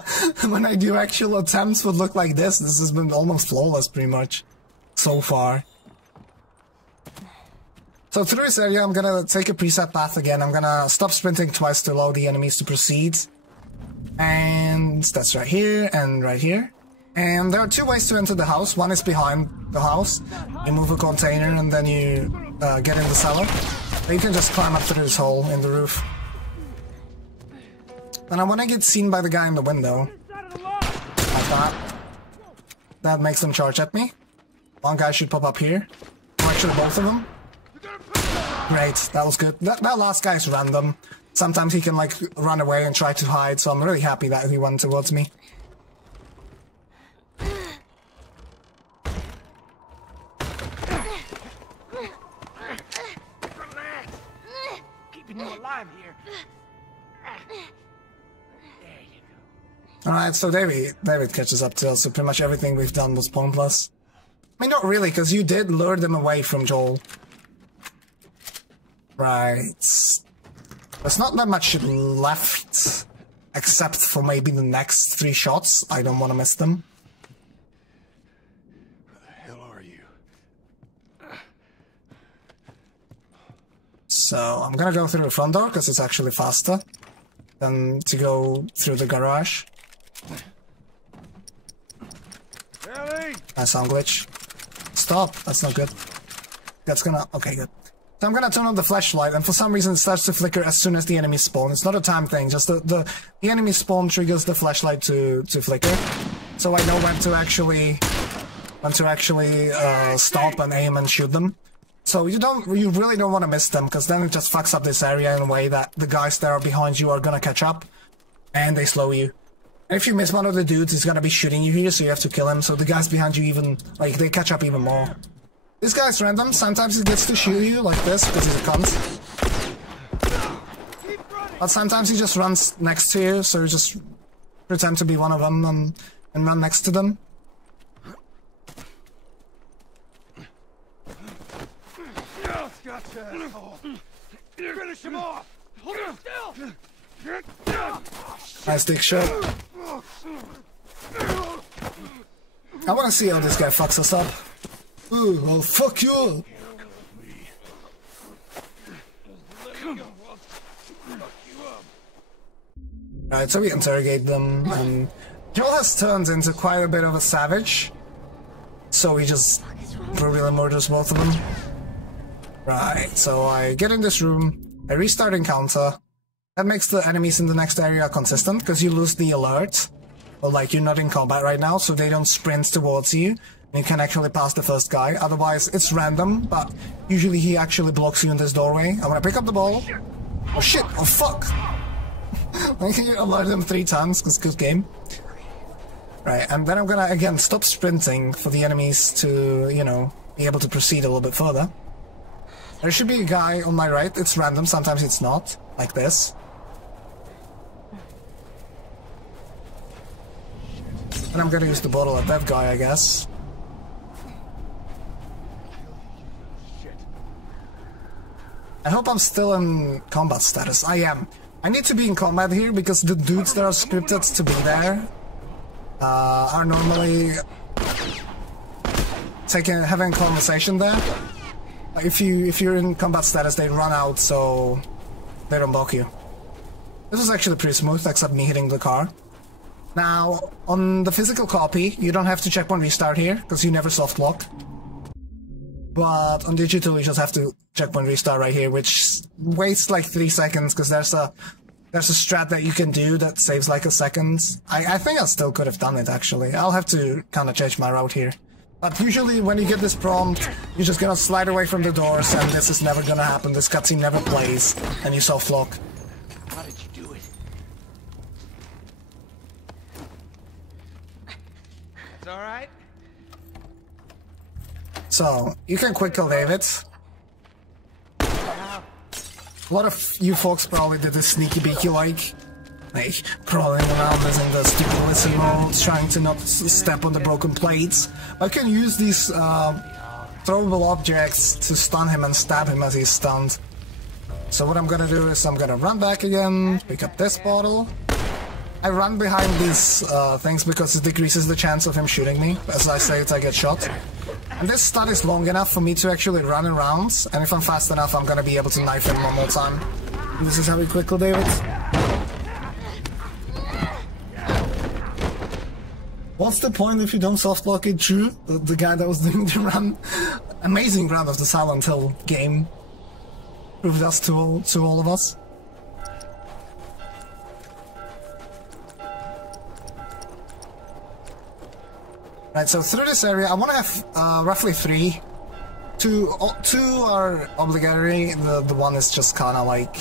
when I do actual attempts, would look like this. This has been almost flawless, pretty much, so far. So through this area, I'm gonna take a preset path again. I'm gonna stop sprinting twice to allow the enemies to proceed. And that's right here and right here. And there are two ways to enter the house. One is behind the house. You move a container and then you get in the cellar. Or you can just climb up through this hole in the roof. And I want to get seen by the guy in the window. Like that. That makes them charge at me. One guy should pop up here. Or actually both of them. Great, that was good. That last guy is random. Sometimes he can like run away and try to hide, so I'm really happy that he went towards me. Keeping you alive here. Alright, so David catches up to us, so pretty much everything we've done was pointless. I mean, not really, because you did lure them away from Joel. Right. There's not that much left, except for maybe the next 3 shots. I don't want to miss them. Where the hell are you? So, I'm gonna go through the front door, because it's actually faster than to go through the garage. Nice sound glitch. Stop, that's not good. That's gonna... okay, good. So I'm gonna turn on the flashlight, and for some reason it starts to flicker as soon as the enemies spawn. It's not a time thing, just the enemy spawn triggers the flashlight to flicker. So I know when to actually stop and aim and shoot them. So you really don't want to miss them, because then it just fucks up this area in a way that the guys that are behind you are gonna catch up, and they slow you. And if you miss one of the dudes, he's gonna be shooting you here, so you have to kill him, so the guys behind you even, like, they catch up even more. This guy's random, sometimes he gets to shoot you like this, because he's a cunt. But sometimes he just runs next to you, so you just pretend to be one of them and run next to them. Finish him off! Hold him still! Nice dick shot. I wanna see how this guy fucks us up. Ooh, well, fuck you! Right, so we interrogate them, and Joel has turned into quite a bit of a savage. So he just brutally murders both of them. Right, so I get in this room, I restart encounter. That makes the enemies in the next area consistent, because you lose the alert. Or like, you're not in combat right now, so they don't sprint towards you. And you can actually pass the first guy. Otherwise, it's random, but usually he actually blocks you in this doorway. I'm gonna pick up the ball. Oh shit, oh fuck! I can alert them 3 times, because good game. Right, and then I'm gonna, again, stop sprinting for the enemies to, you know, be able to proceed a little bit further. There should be a guy on my right. It's random, sometimes it's not. Like this. And I'm gonna use the bottle at that guy, I guess. I hope I'm still in combat status. I am. I need to be in combat here because the dudes that are scripted to be there are normally having a conversation there. If you're in combat status, they run out, so they don't block you. This was actually pretty smooth, except me hitting the car. Now, on the physical copy, you don't have to checkpoint restart here, because you never soft lock. But on digital, you just have to checkpoint restart right here, which wastes like 3 seconds, because there's a strat that you can do that saves like a second. I think I still could have done it, actually. I'll have to kind of change my route here. But usually when you get this prompt, you're just gonna slide away from the doors, and this is never gonna happen. This cutscene never plays, and you soft lock. How did you do it? It's all right. So, you can quick kill David. A lot of you folks probably did this sneaky beaky like crawling around using the stupid listen mode, trying to not step on the broken plates. I can use these throwable objects to stun him and stab him as he's stunned. So what I'm gonna do is I'm gonna run back again, pick up this bottle. I run behind these things because it decreases the chance of him shooting me. As I say it, I get shot. And this stun is long enough for me to actually run around, and if I'm fast enough, I'm gonna be able to knife him one more time. This is how we quick kill David. What's the point if you don't softlock it? True, the guy that was doing the run. Amazing run of the Silent Hill game. Proved us to all of us. Right, so through this area, I want to have roughly 3. Two are obligatory. The one is just kind of like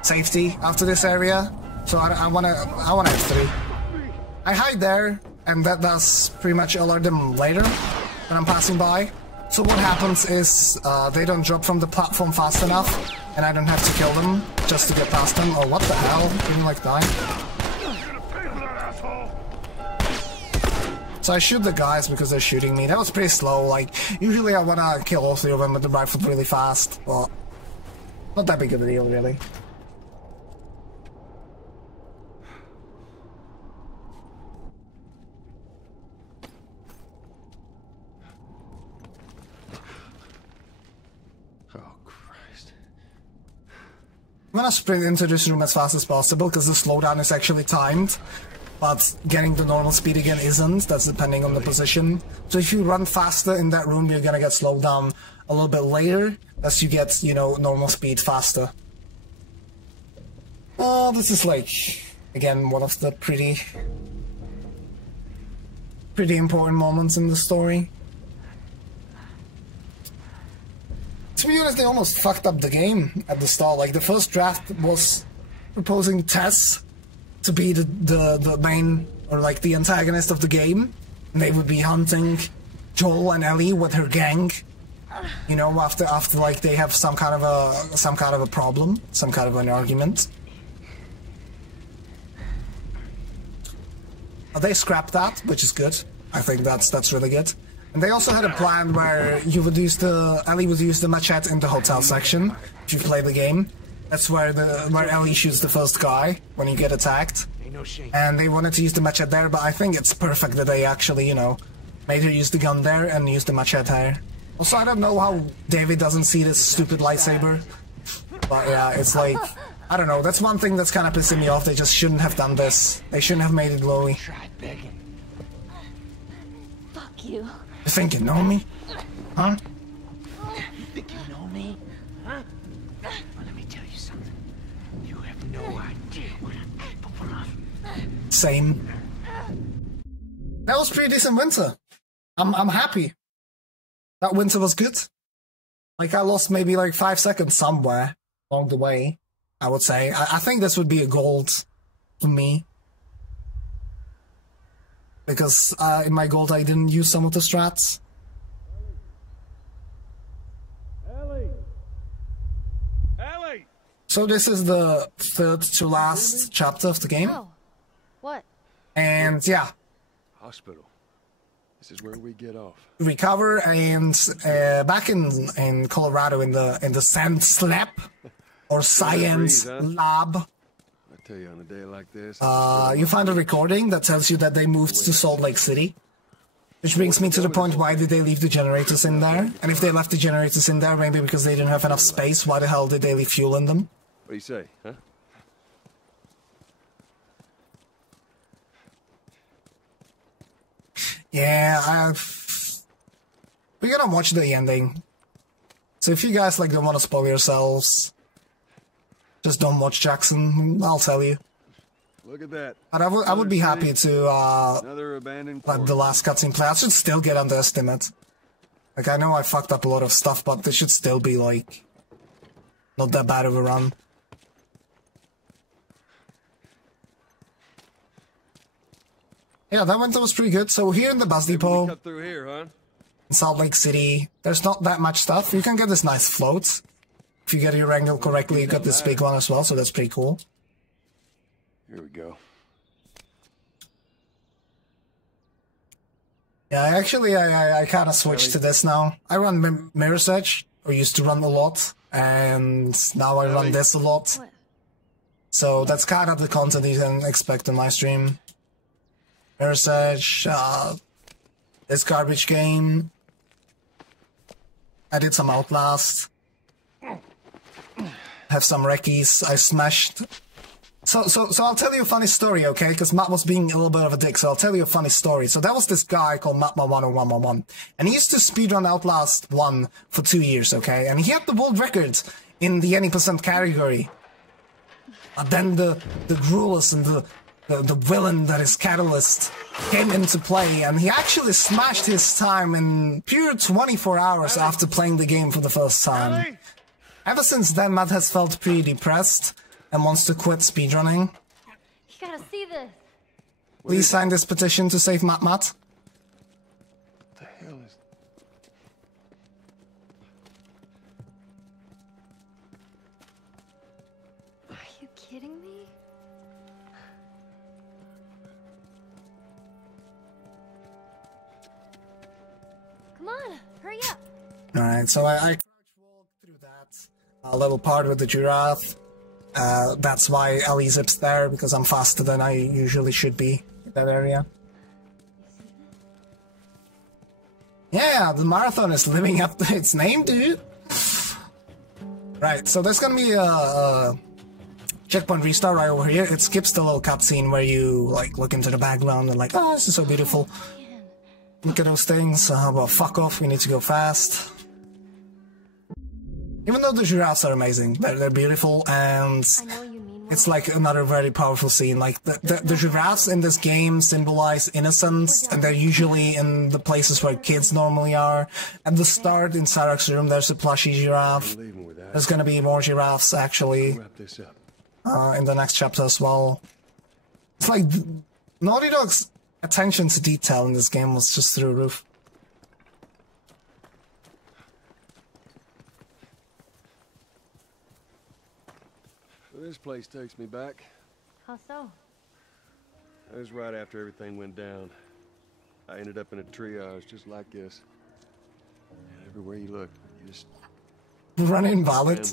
safety after this area. So I want to have 3. I hide there, and that does pretty much alert them later when I'm passing by. So what happens is they don't drop from the platform fast enough, and I don't have to kill them just to get past them. Oh, what the hell? Didn't like die. So I shoot the guys because they're shooting me. That was pretty slow. Like, usually I want to kill all 3 of them with the rifle really fast, but not that big of a deal, really. I'm gonna sprint into this room as fast as possible because the slowdown is actually timed, but getting the normal speed again isn't. That's depending on the position. So if you run faster in that room, you're gonna get slowed down a little bit later as you get, you know, normal speed faster. This is like, again, one of the pretty important moments in the story. To be honest, they almost fucked up the game at the start. Like, the first draft was proposing Tess to be the main, or like the antagonist of the game. And they would be hunting Joel and Ellie with her gang. You know, after like they have some kind of a problem, some kind of an argument. They scrapped that, which is good. I think that's really good. And they also had a plan where you would use Ellie would use the machete in the hotel section if you play the game. That's where Ellie shoots the first guy when you get attacked. And they wanted to use the machete there, but I think it's perfect that they actually, you know, made her use the gun there and use the machete there. Also, I don't know how David doesn't see this stupid lightsaber. But yeah, it's like, I don't know, that's one thing that's kind of pissing me off. They just shouldn't have done this. They shouldn't have made it glowy. Fuck you. You think you know me? Huh? You think you know me? Huh? Well, let me tell you something. You have no idea what I'm capable of. Same. That was pretty decent winter. I'm happy. That winter was good. Like, I lost maybe like 5 seconds somewhere along the way, I would say. I think this would be a gold for me. Because in my gold I didn't use some of the strats. Ellie! So this is the third to last chapter of the game. Oh. What? And yeah. Hospital. This is where we get off. Recover, and back in Colorado in the science lab or science lab. I tell you, on a day like this, you find a recording that tells you that they moved to Salt Lake City. Which brings me to the point, why did they leave the generators in there? And if they left the generators in there, maybe because they didn't have enough space, why the hell did they leave fuel in them? What do you say, huh? Yeah, we're gonna watch the ending. So if you guys like don't want to spoil yourselves, just don't watch Jackson, I'll tell you. Look at that. But I would be happy to Another abandoned let the last cutscene play. I should still get underestimate. Like, I know I fucked up a lot of stuff, but this should still be like not that bad of a run. Yeah, that winter was pretty good. So here in the bus depot, cut through here, huh? in Salt Lake City, there's not that much stuff. You can get this nice float. If you get your angle correctly, you got this big one as well, so that's pretty cool. Here we go. Yeah, actually, I kind of switched to this now. I run Mirror's Edge, or used to run a lot, and now I run this a lot. So that's kind of the content you can expect on my stream. Mirror's Edge, this garbage game. I did some Outlast. Have some recce's. I smashed. So I'll tell you a funny story, okay? Because Matt was being a little bit of a dick, so I'll tell you a funny story. So that was this guy called Matt10111, and he used to speedrun Outlast 1 for 2 years, okay? And he had the world record in the any % category. But then the Gruelers and the villain that is Catalystz came into play, and he actually smashed his time in pure 24 hours after playing the game for the first time. Ever since then, Matt has felt pretty depressed and wants to quit speedrunning. You gotta see this. Please sign this petition to save Matt. What the hell is... Are you kidding me? Come on, hurry up. Alright, so I crouch walk through that little part with the giraffe. That's why Ellie zips there, because I'm faster than I usually should be in that area. Yeah, the marathon is living up to its name, dude. Right, so there's gonna be a checkpoint restart right over here. It skips the little cutscene where you like look into the background and like, oh, this is so beautiful. Look at those things. Well, fuck off. We need to go fast. Even though the giraffes are amazing, they're beautiful, and it's like another very powerful scene. Like the giraffes in this game symbolize innocence, and they're usually in the places where kids normally are. At the start in Sarak's room, there's a plushy giraffe. There's gonna be more giraffes actually in the next chapter as well. It's like Naughty Dog's attention to detail in this game was just through the roof. This place takes me back. How so? That was right after everything went down. I ended up in a triage just like this. And everywhere you look, you just... Run invalid.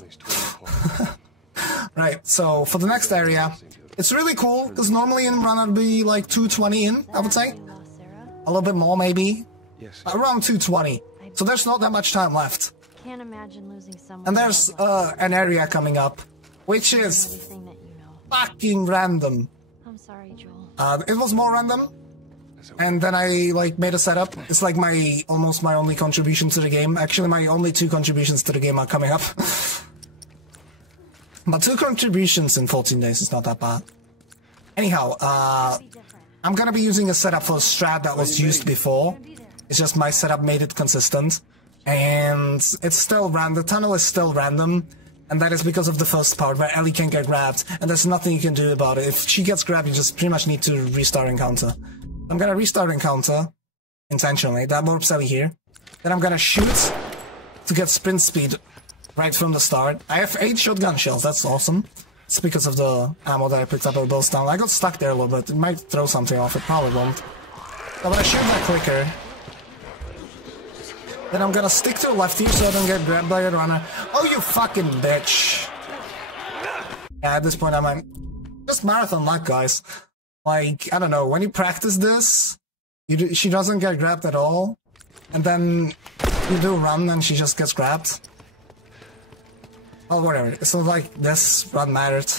Right, so for the next area, it's really cool, because normally in run I'd be like 220 in, I would say. A little bit more maybe. Yes. Around 220. So there's not that much time left. Can't imagine losing someone. And there's an area coming up, which is fucking random. I'm sorry, Joel. It was more random, and then I like made a setup. It's like almost my only contribution to the game. Actually, my only 2 contributions to the game are coming up. But 2 contributions in 14 days is not that bad. Anyhow, I'm gonna be using a setup for a strat that was used before. It's just my setup made it consistent, and it's still random. The tunnel is still random. And that is because of the first part, where Ellie can get grabbed, and there's nothing you can do about it. If she gets grabbed, you just pretty much need to restart encounter. I'm gonna restart encounter, intentionally, that warps Ellie here. Then I'm gonna shoot to get sprint speed right from the start. I have 8 shotgun shells, that's awesome. It's because of the ammo that I picked up at Billstown. I got stuck there a little bit, it might throw something off, it probably won't. But I shoot that quicker. Then I'm gonna stick to the left here so I don't get grabbed by a runner. Oh, you fucking bitch. Yeah, at this point I might... Just marathon luck, guys. Like, I don't know, when you practice this, she doesn't get grabbed at all, and then you do run and she just gets grabbed. Well, whatever. So like this run mattered.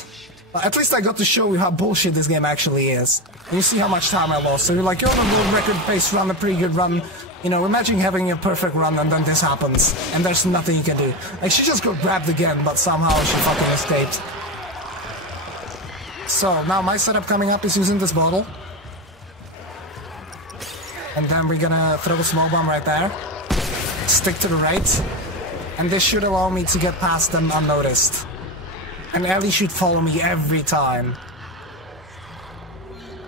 But at least I got to show you how bullshit this game actually is. And you see how much time I lost. So you're like, you're on a world record pace run, a pretty good run. You know, imagine having a perfect run and then this happens, and there's nothing you can do. Like, she just got grabbed again, but somehow she fucking escaped. So, now my setup coming up is using this bottle. And then we're gonna throw the smoke bomb right there. Stick to the right. And this should allow me to get past them unnoticed. And Ellie should follow me every time.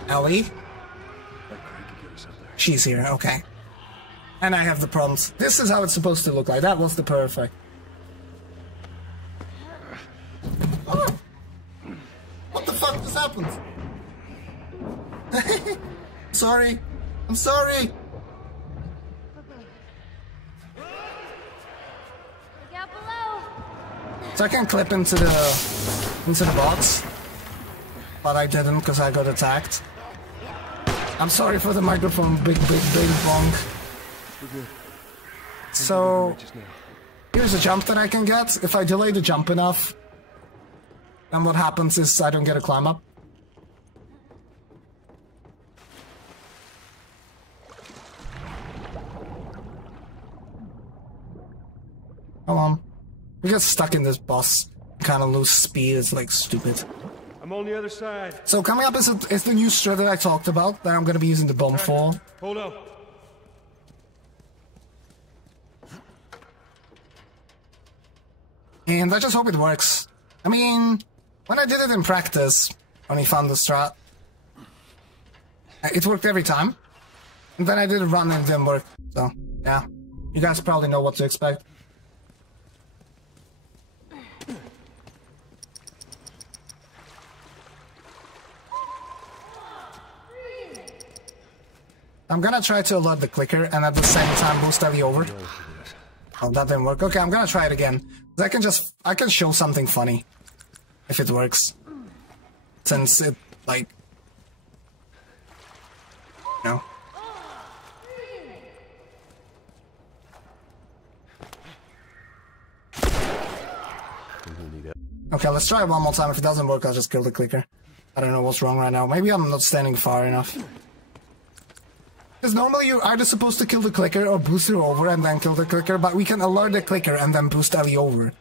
Ellie? She's here, okay. And I have the prompts. This is how it's supposed to look like. That was the perfect. Oh. What the fuck just happened? Sorry. I'm sorry. Look below. So I can clip into the box. But I didn't because I got attacked. I'm sorry for the microphone, big bonk. So, here's a jump that I can get. If I delay the jump enough, then what happens is I don't get a climb up. Hold on. We get stuck in this boss, kind of lose speed, it's like stupid. I'm on the other side. So coming up is the new strat that I talked about, that I'm going to be using the bomb for. Hold up. And I just hope it works. I mean, when I did it in practice, when we found the strat, it worked every time. And then I did a run and it didn't work. So, yeah. You guys probably know what to expect. I'm gonna try to alert the clicker and at the same time boost Ellie over. Oh, that didn't work. Okay, I'm gonna try it again. I can show something funny. If it works. Since it, like... No. Okay, let's try it one more time. If it doesn't work, I'll just kill the clicker. I don't know what's wrong right now. Maybe I'm not standing far enough. Because normally you're either supposed to kill the clicker or boost her over and then kill the clicker, but we can alert the clicker and then boost Ellie over.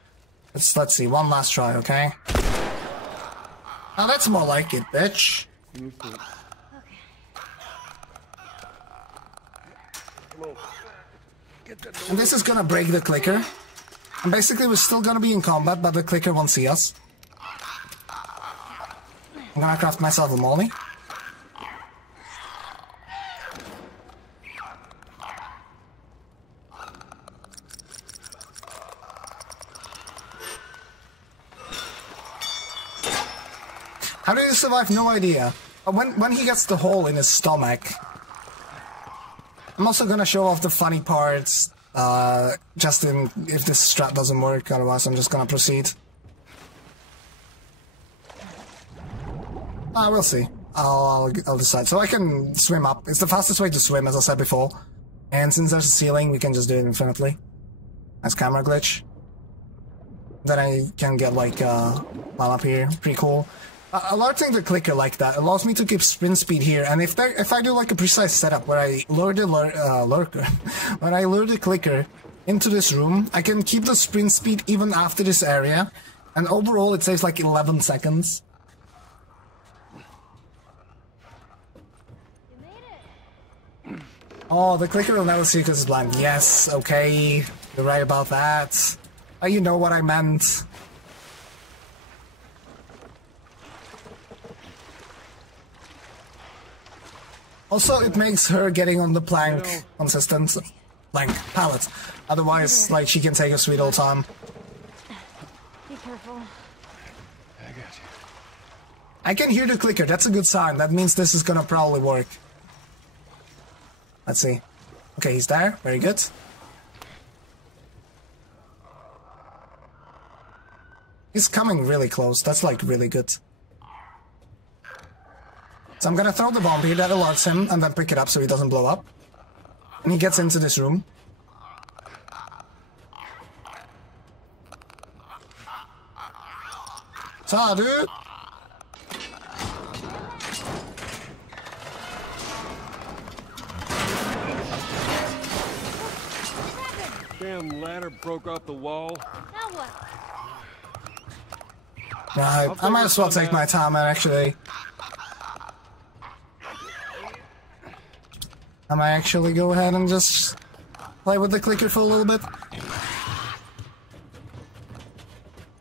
Let's see, one last try, okay? Now that's more like it, bitch. And this is gonna break the clicker. And basically we're still gonna be in combat, but the clicker won't see us. I'm gonna craft myself a molly. How did he survive? No idea. But when he gets the hole in his stomach... I'm also gonna show off the funny parts, just in if this strat doesn't work, otherwise I'm just gonna proceed. We'll see. I'll decide. So I can swim up. It's the fastest way to swim, as I said before. And since there's a ceiling, we can just do it infinitely. Nice camera glitch. Then I can get like, climb up here. Pretty cool. Alerting the clicker like that allows me to keep sprint speed here, and if I do like a precise setup where I lure the lurker, when I lure the clicker into this room, I can keep the sprint speed even after this area, and overall it saves like 11 seconds. Oh, the clicker will never see because it's blind. Yes, okay, you're right about that. You know what I meant. Also, it makes her getting on the plank consistent. Plank pallet. Otherwise, like, she can take a sweet old time. Be careful. I got you. I can hear the clicker. That's a good sign. That means this is gonna probably work. Let's see. Okay, he's there. Very good. He's coming really close. That's, like, really good. So I'm gonna throw the bomb here that alerts him and then pick it up so he doesn't blow up. And he gets into this room. So, dude. Damn ladder broke off the wall. Now what? Right, I might as well take my time and actually... I might actually go ahead and just play with the clicker for a little bit.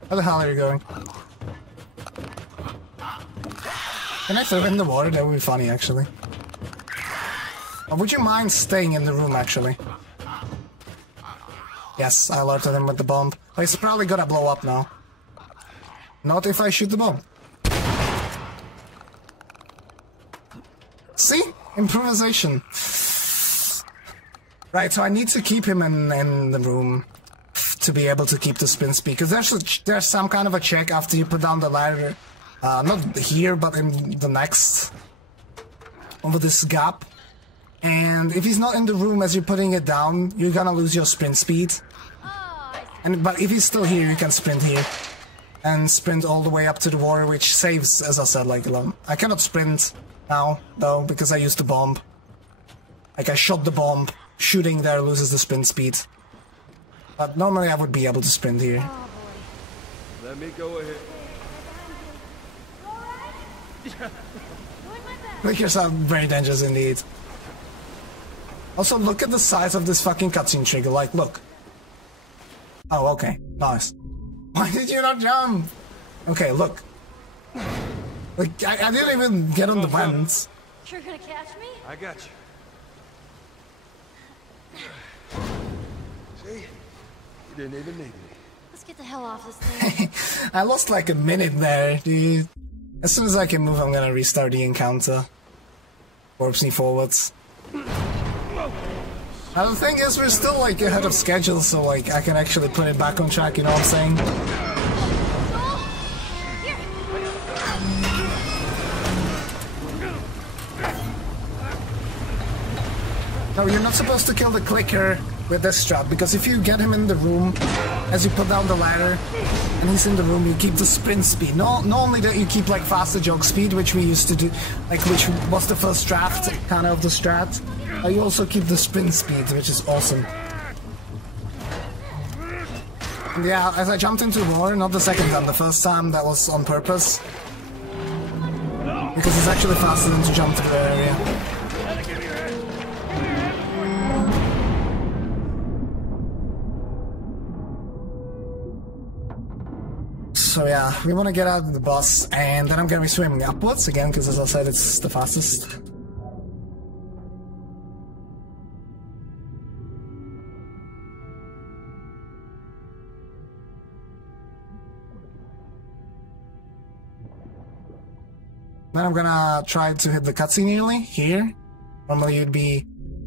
Where the hell are you going? Can I throw him in the water? That would be funny, actually. Or would you mind staying in the room, actually? Yes, I alerted him with the bomb. Oh, he's probably gonna blow up now. Not if I shoot the bomb. See? Improvisation. Right, so I need to keep him in the room to be able to keep the spin speed. Because there's some kind of a check after you put down the ladder. Not here, but in the next. Over this gap. And if he's not in the room as you're putting it down, you're gonna lose your sprint speed. But if he's still here, you can sprint here. And sprint all the way up to the water, which saves, as I said, like, I cannot sprint now, though, because I used the bomb. Like, I shot the bomb. Shooting there loses the sprint speed. But normally I would be able to sprint here. Let me go ahead. Clickers are very dangerous indeed. Also, look at the size of this fucking cutscene trigger. Like, look. Oh, okay. Nice. Why did you not jump? Okay, look. Like, I didn't even get on the vents. You're gonna catch me? I got you. See? You didn't even need me. Let's get the hell off this thing. I lost like a minute there, dude. As soon as I can move, I'm gonna restart the encounter. Warps me forwards. Now the thing is, we're still like ahead of schedule, so like I can actually put it back on track, you know what I'm saying? No, you're not supposed to kill the clicker with this strat, because if you get him in the room, as you put down the ladder, and he's in the room, you keep the sprint speed. Not only that you keep like faster jog speed, which we used to do, like which was the first draft kind of the strat, you also keep the sprint speed, which is awesome. And yeah, as I jumped into water, not the second time, the first time, that was on purpose. Because it's actually faster than to jump through the area. So yeah, we want to get out of the bus, and then I'm going to be swimming upwards again, because as I said, it's the fastest. Then I'm gonna try to hit the cutscene nearly here. Normally you'd be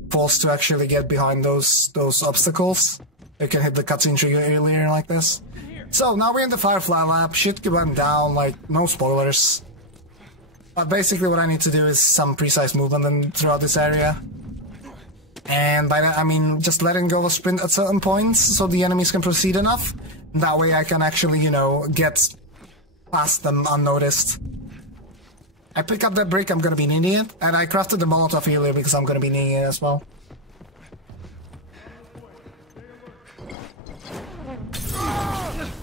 forced to actually get behind those obstacles. You can hit the cutscene trigger earlier like this. So now we're in the Firefly lab. Shit went down, like no spoilers. But basically what I need to do is some precise movement throughout this area. And by that I mean just letting go of sprint at certain points so the enemies can proceed enough. That way I can actually, you know, get past them unnoticed. I pick up that brick, I'm gonna be needing it, and I crafted the Molotov earlier because I'm gonna be needing it as well.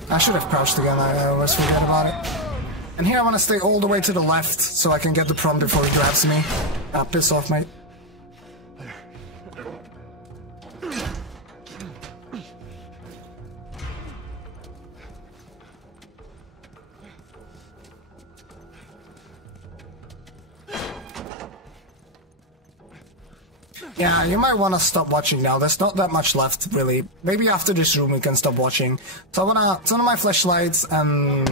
I should have crouched again, I always forget about it. And here I want to stay all the way to the left so I can get the prompt before he grabs me. Ah, piss off, mate. Yeah, you might want to stop watching now. There's not that much left, really. Maybe after this room we can stop watching. So I want to turn on my flashlights and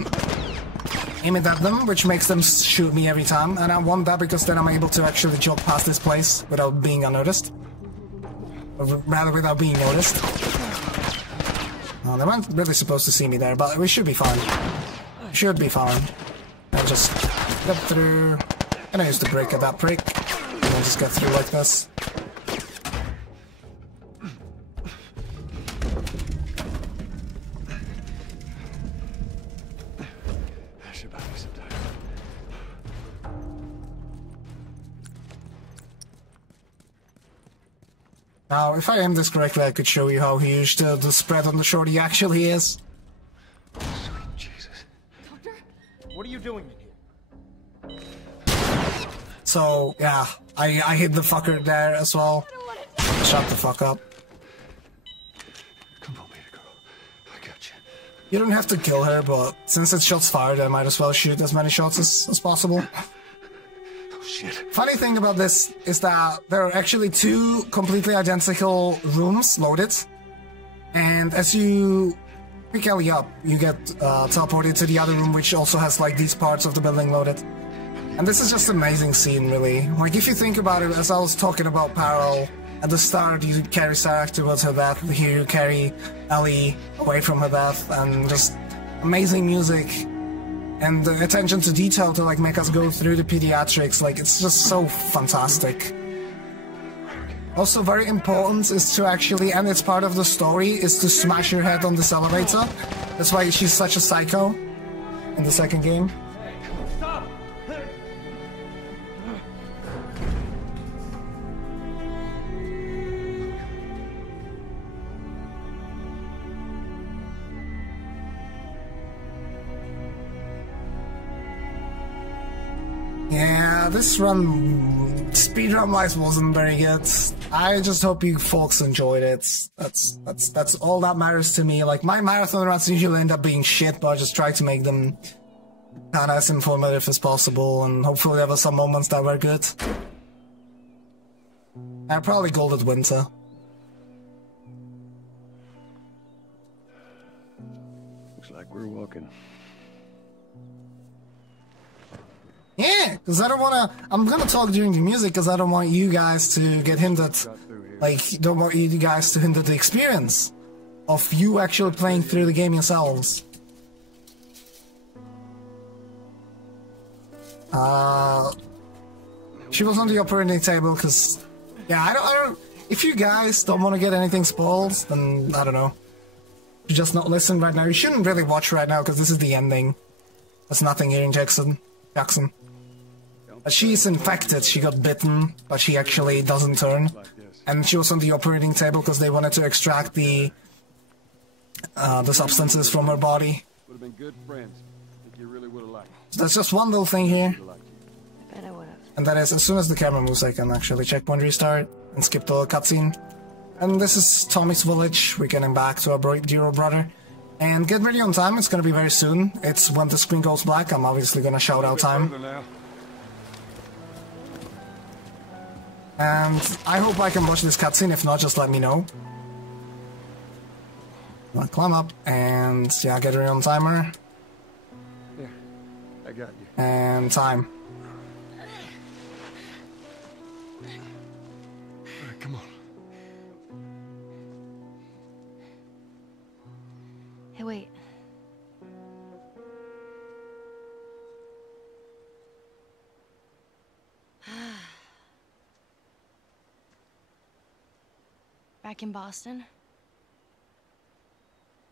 aim it at them, which makes them shoot me every time. And I want that because then I'm able to actually jog past this place without being unnoticed. Or rather, without being noticed. No, they weren't really supposed to see me there, but we should be fine. Should be fine. I'll just get through. And I used to break at that prick. And I'll just get through like this. Now, if I aim this correctly, I could show you how huge the spread on the shorty actually is. Sweet Jesus. Doctor? What are you doing in here? So, yeah, I hit the fucker there as well. Shut the fuck up. Come on, baby girl. I got you. You don't have to kill her, but since it's shots fired, I might as well shoot as many shots as possible. Shit. Funny thing about this is that there are actually two completely identical rooms loaded, and as you pick Ellie up, you get teleported to the other room, which also has like these parts of the building loaded. And this is just an amazing scene, really. Like, if you think about it, as I was talking about Parallel, at the start you carry Sarah towards her death, here you carry Ellie away from her death, and just amazing music. And the attention to detail to like make us go through the pediatrics, like it's just so fantastic. Also very important is to actually, and it's part of the story, is to smash your head on this elevator. That's why she's such a psycho in the second game. Stop! Yeah, this run, speedrun-wise, wasn't very good. I just hope you folks enjoyed it. That's all that matters to me. Like, my marathon runs usually end up being shit, but I just try to make them kind of as informative as possible, and hopefully there were some moments that were good. I probably called it winter. Looks like we're walking. Yeah, because I don't want to... I'm going to talk during the music because I don't want you guys to get hindered. Like, don't want you guys to hinder the experience of you actually playing through the game yourselves. She was on the operating table because... Yeah, I don't... If you guys don't want to get anything spoiled, then I don't know. You just not listen right now. You shouldn't really watch right now because this is the ending. There's nothing here in Jackson. She's infected, she got bitten, but she actually doesn't turn. And she was on the operating table because they wanted to extract the substances from her body. Would have been good friends. I think you really would have liked. So that's just one little thing here. I bet I would have. And that is, as soon as the camera moves, I can actually checkpoint restart and skip the cutscene. And this is Tommy's village. We're getting back to our dear old brother. And get ready on time, it's gonna be very soon. It's when the screen goes black, I'm obviously gonna shout out time. And I hope I can watch this cutscene, if not, just let me know. I'll climb up, and yeah, get ready on timer. Yeah, I got you. And time. Alright, come on. Hey, wait. Back in Boston?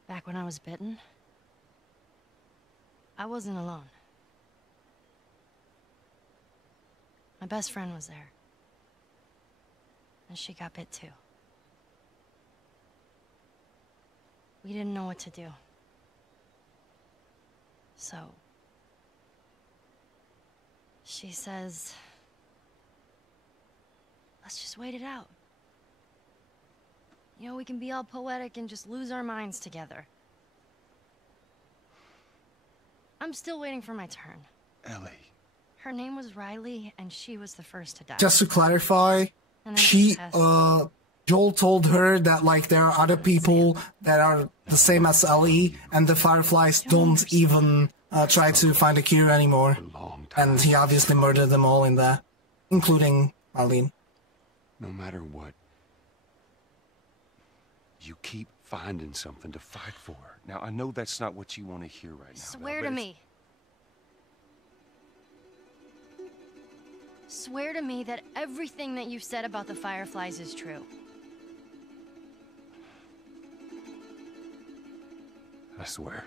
Back when I was bitten? I wasn't alone. My best friend was there. And she got bit too. We didn't know what to do. So... she says... let's just wait it out. You know, we can be all poetic and just lose our minds together. I'm still waiting for my turn. Ellie. Her name was Riley, and she was the first to die. Just to clarify, Joel told her that, like, there are other people that are the same as Ellie, and the Fireflies don't even try to find a cure anymore. And he obviously murdered them all in there, including Marlene. No matter what, you keep finding something to fight for. Now, I know that's not what you want to hear right now. Swear to me. Swear to me that everything that you've said about the Fireflies is true. I swear.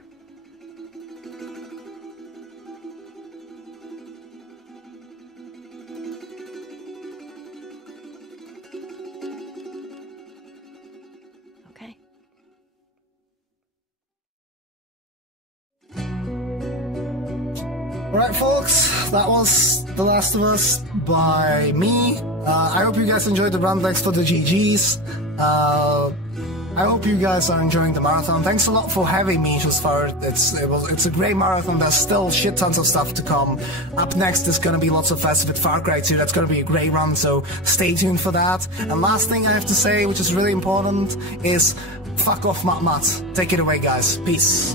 Okay. Alright folks, that was The Last of Us by me. I hope you guys enjoyed the run. Thanks for the GGs. I hope you guys are enjoying the marathon. Thanks a lot for having me just for it. It's a great marathon. There's still shit tons of stuff to come. Up next there's gonna be lots of fast with Far Cry 2. That's gonna be a great run, so stay tuned for that. And last thing I have to say, which is really important, is fuck off Matt. Take it away guys. Peace.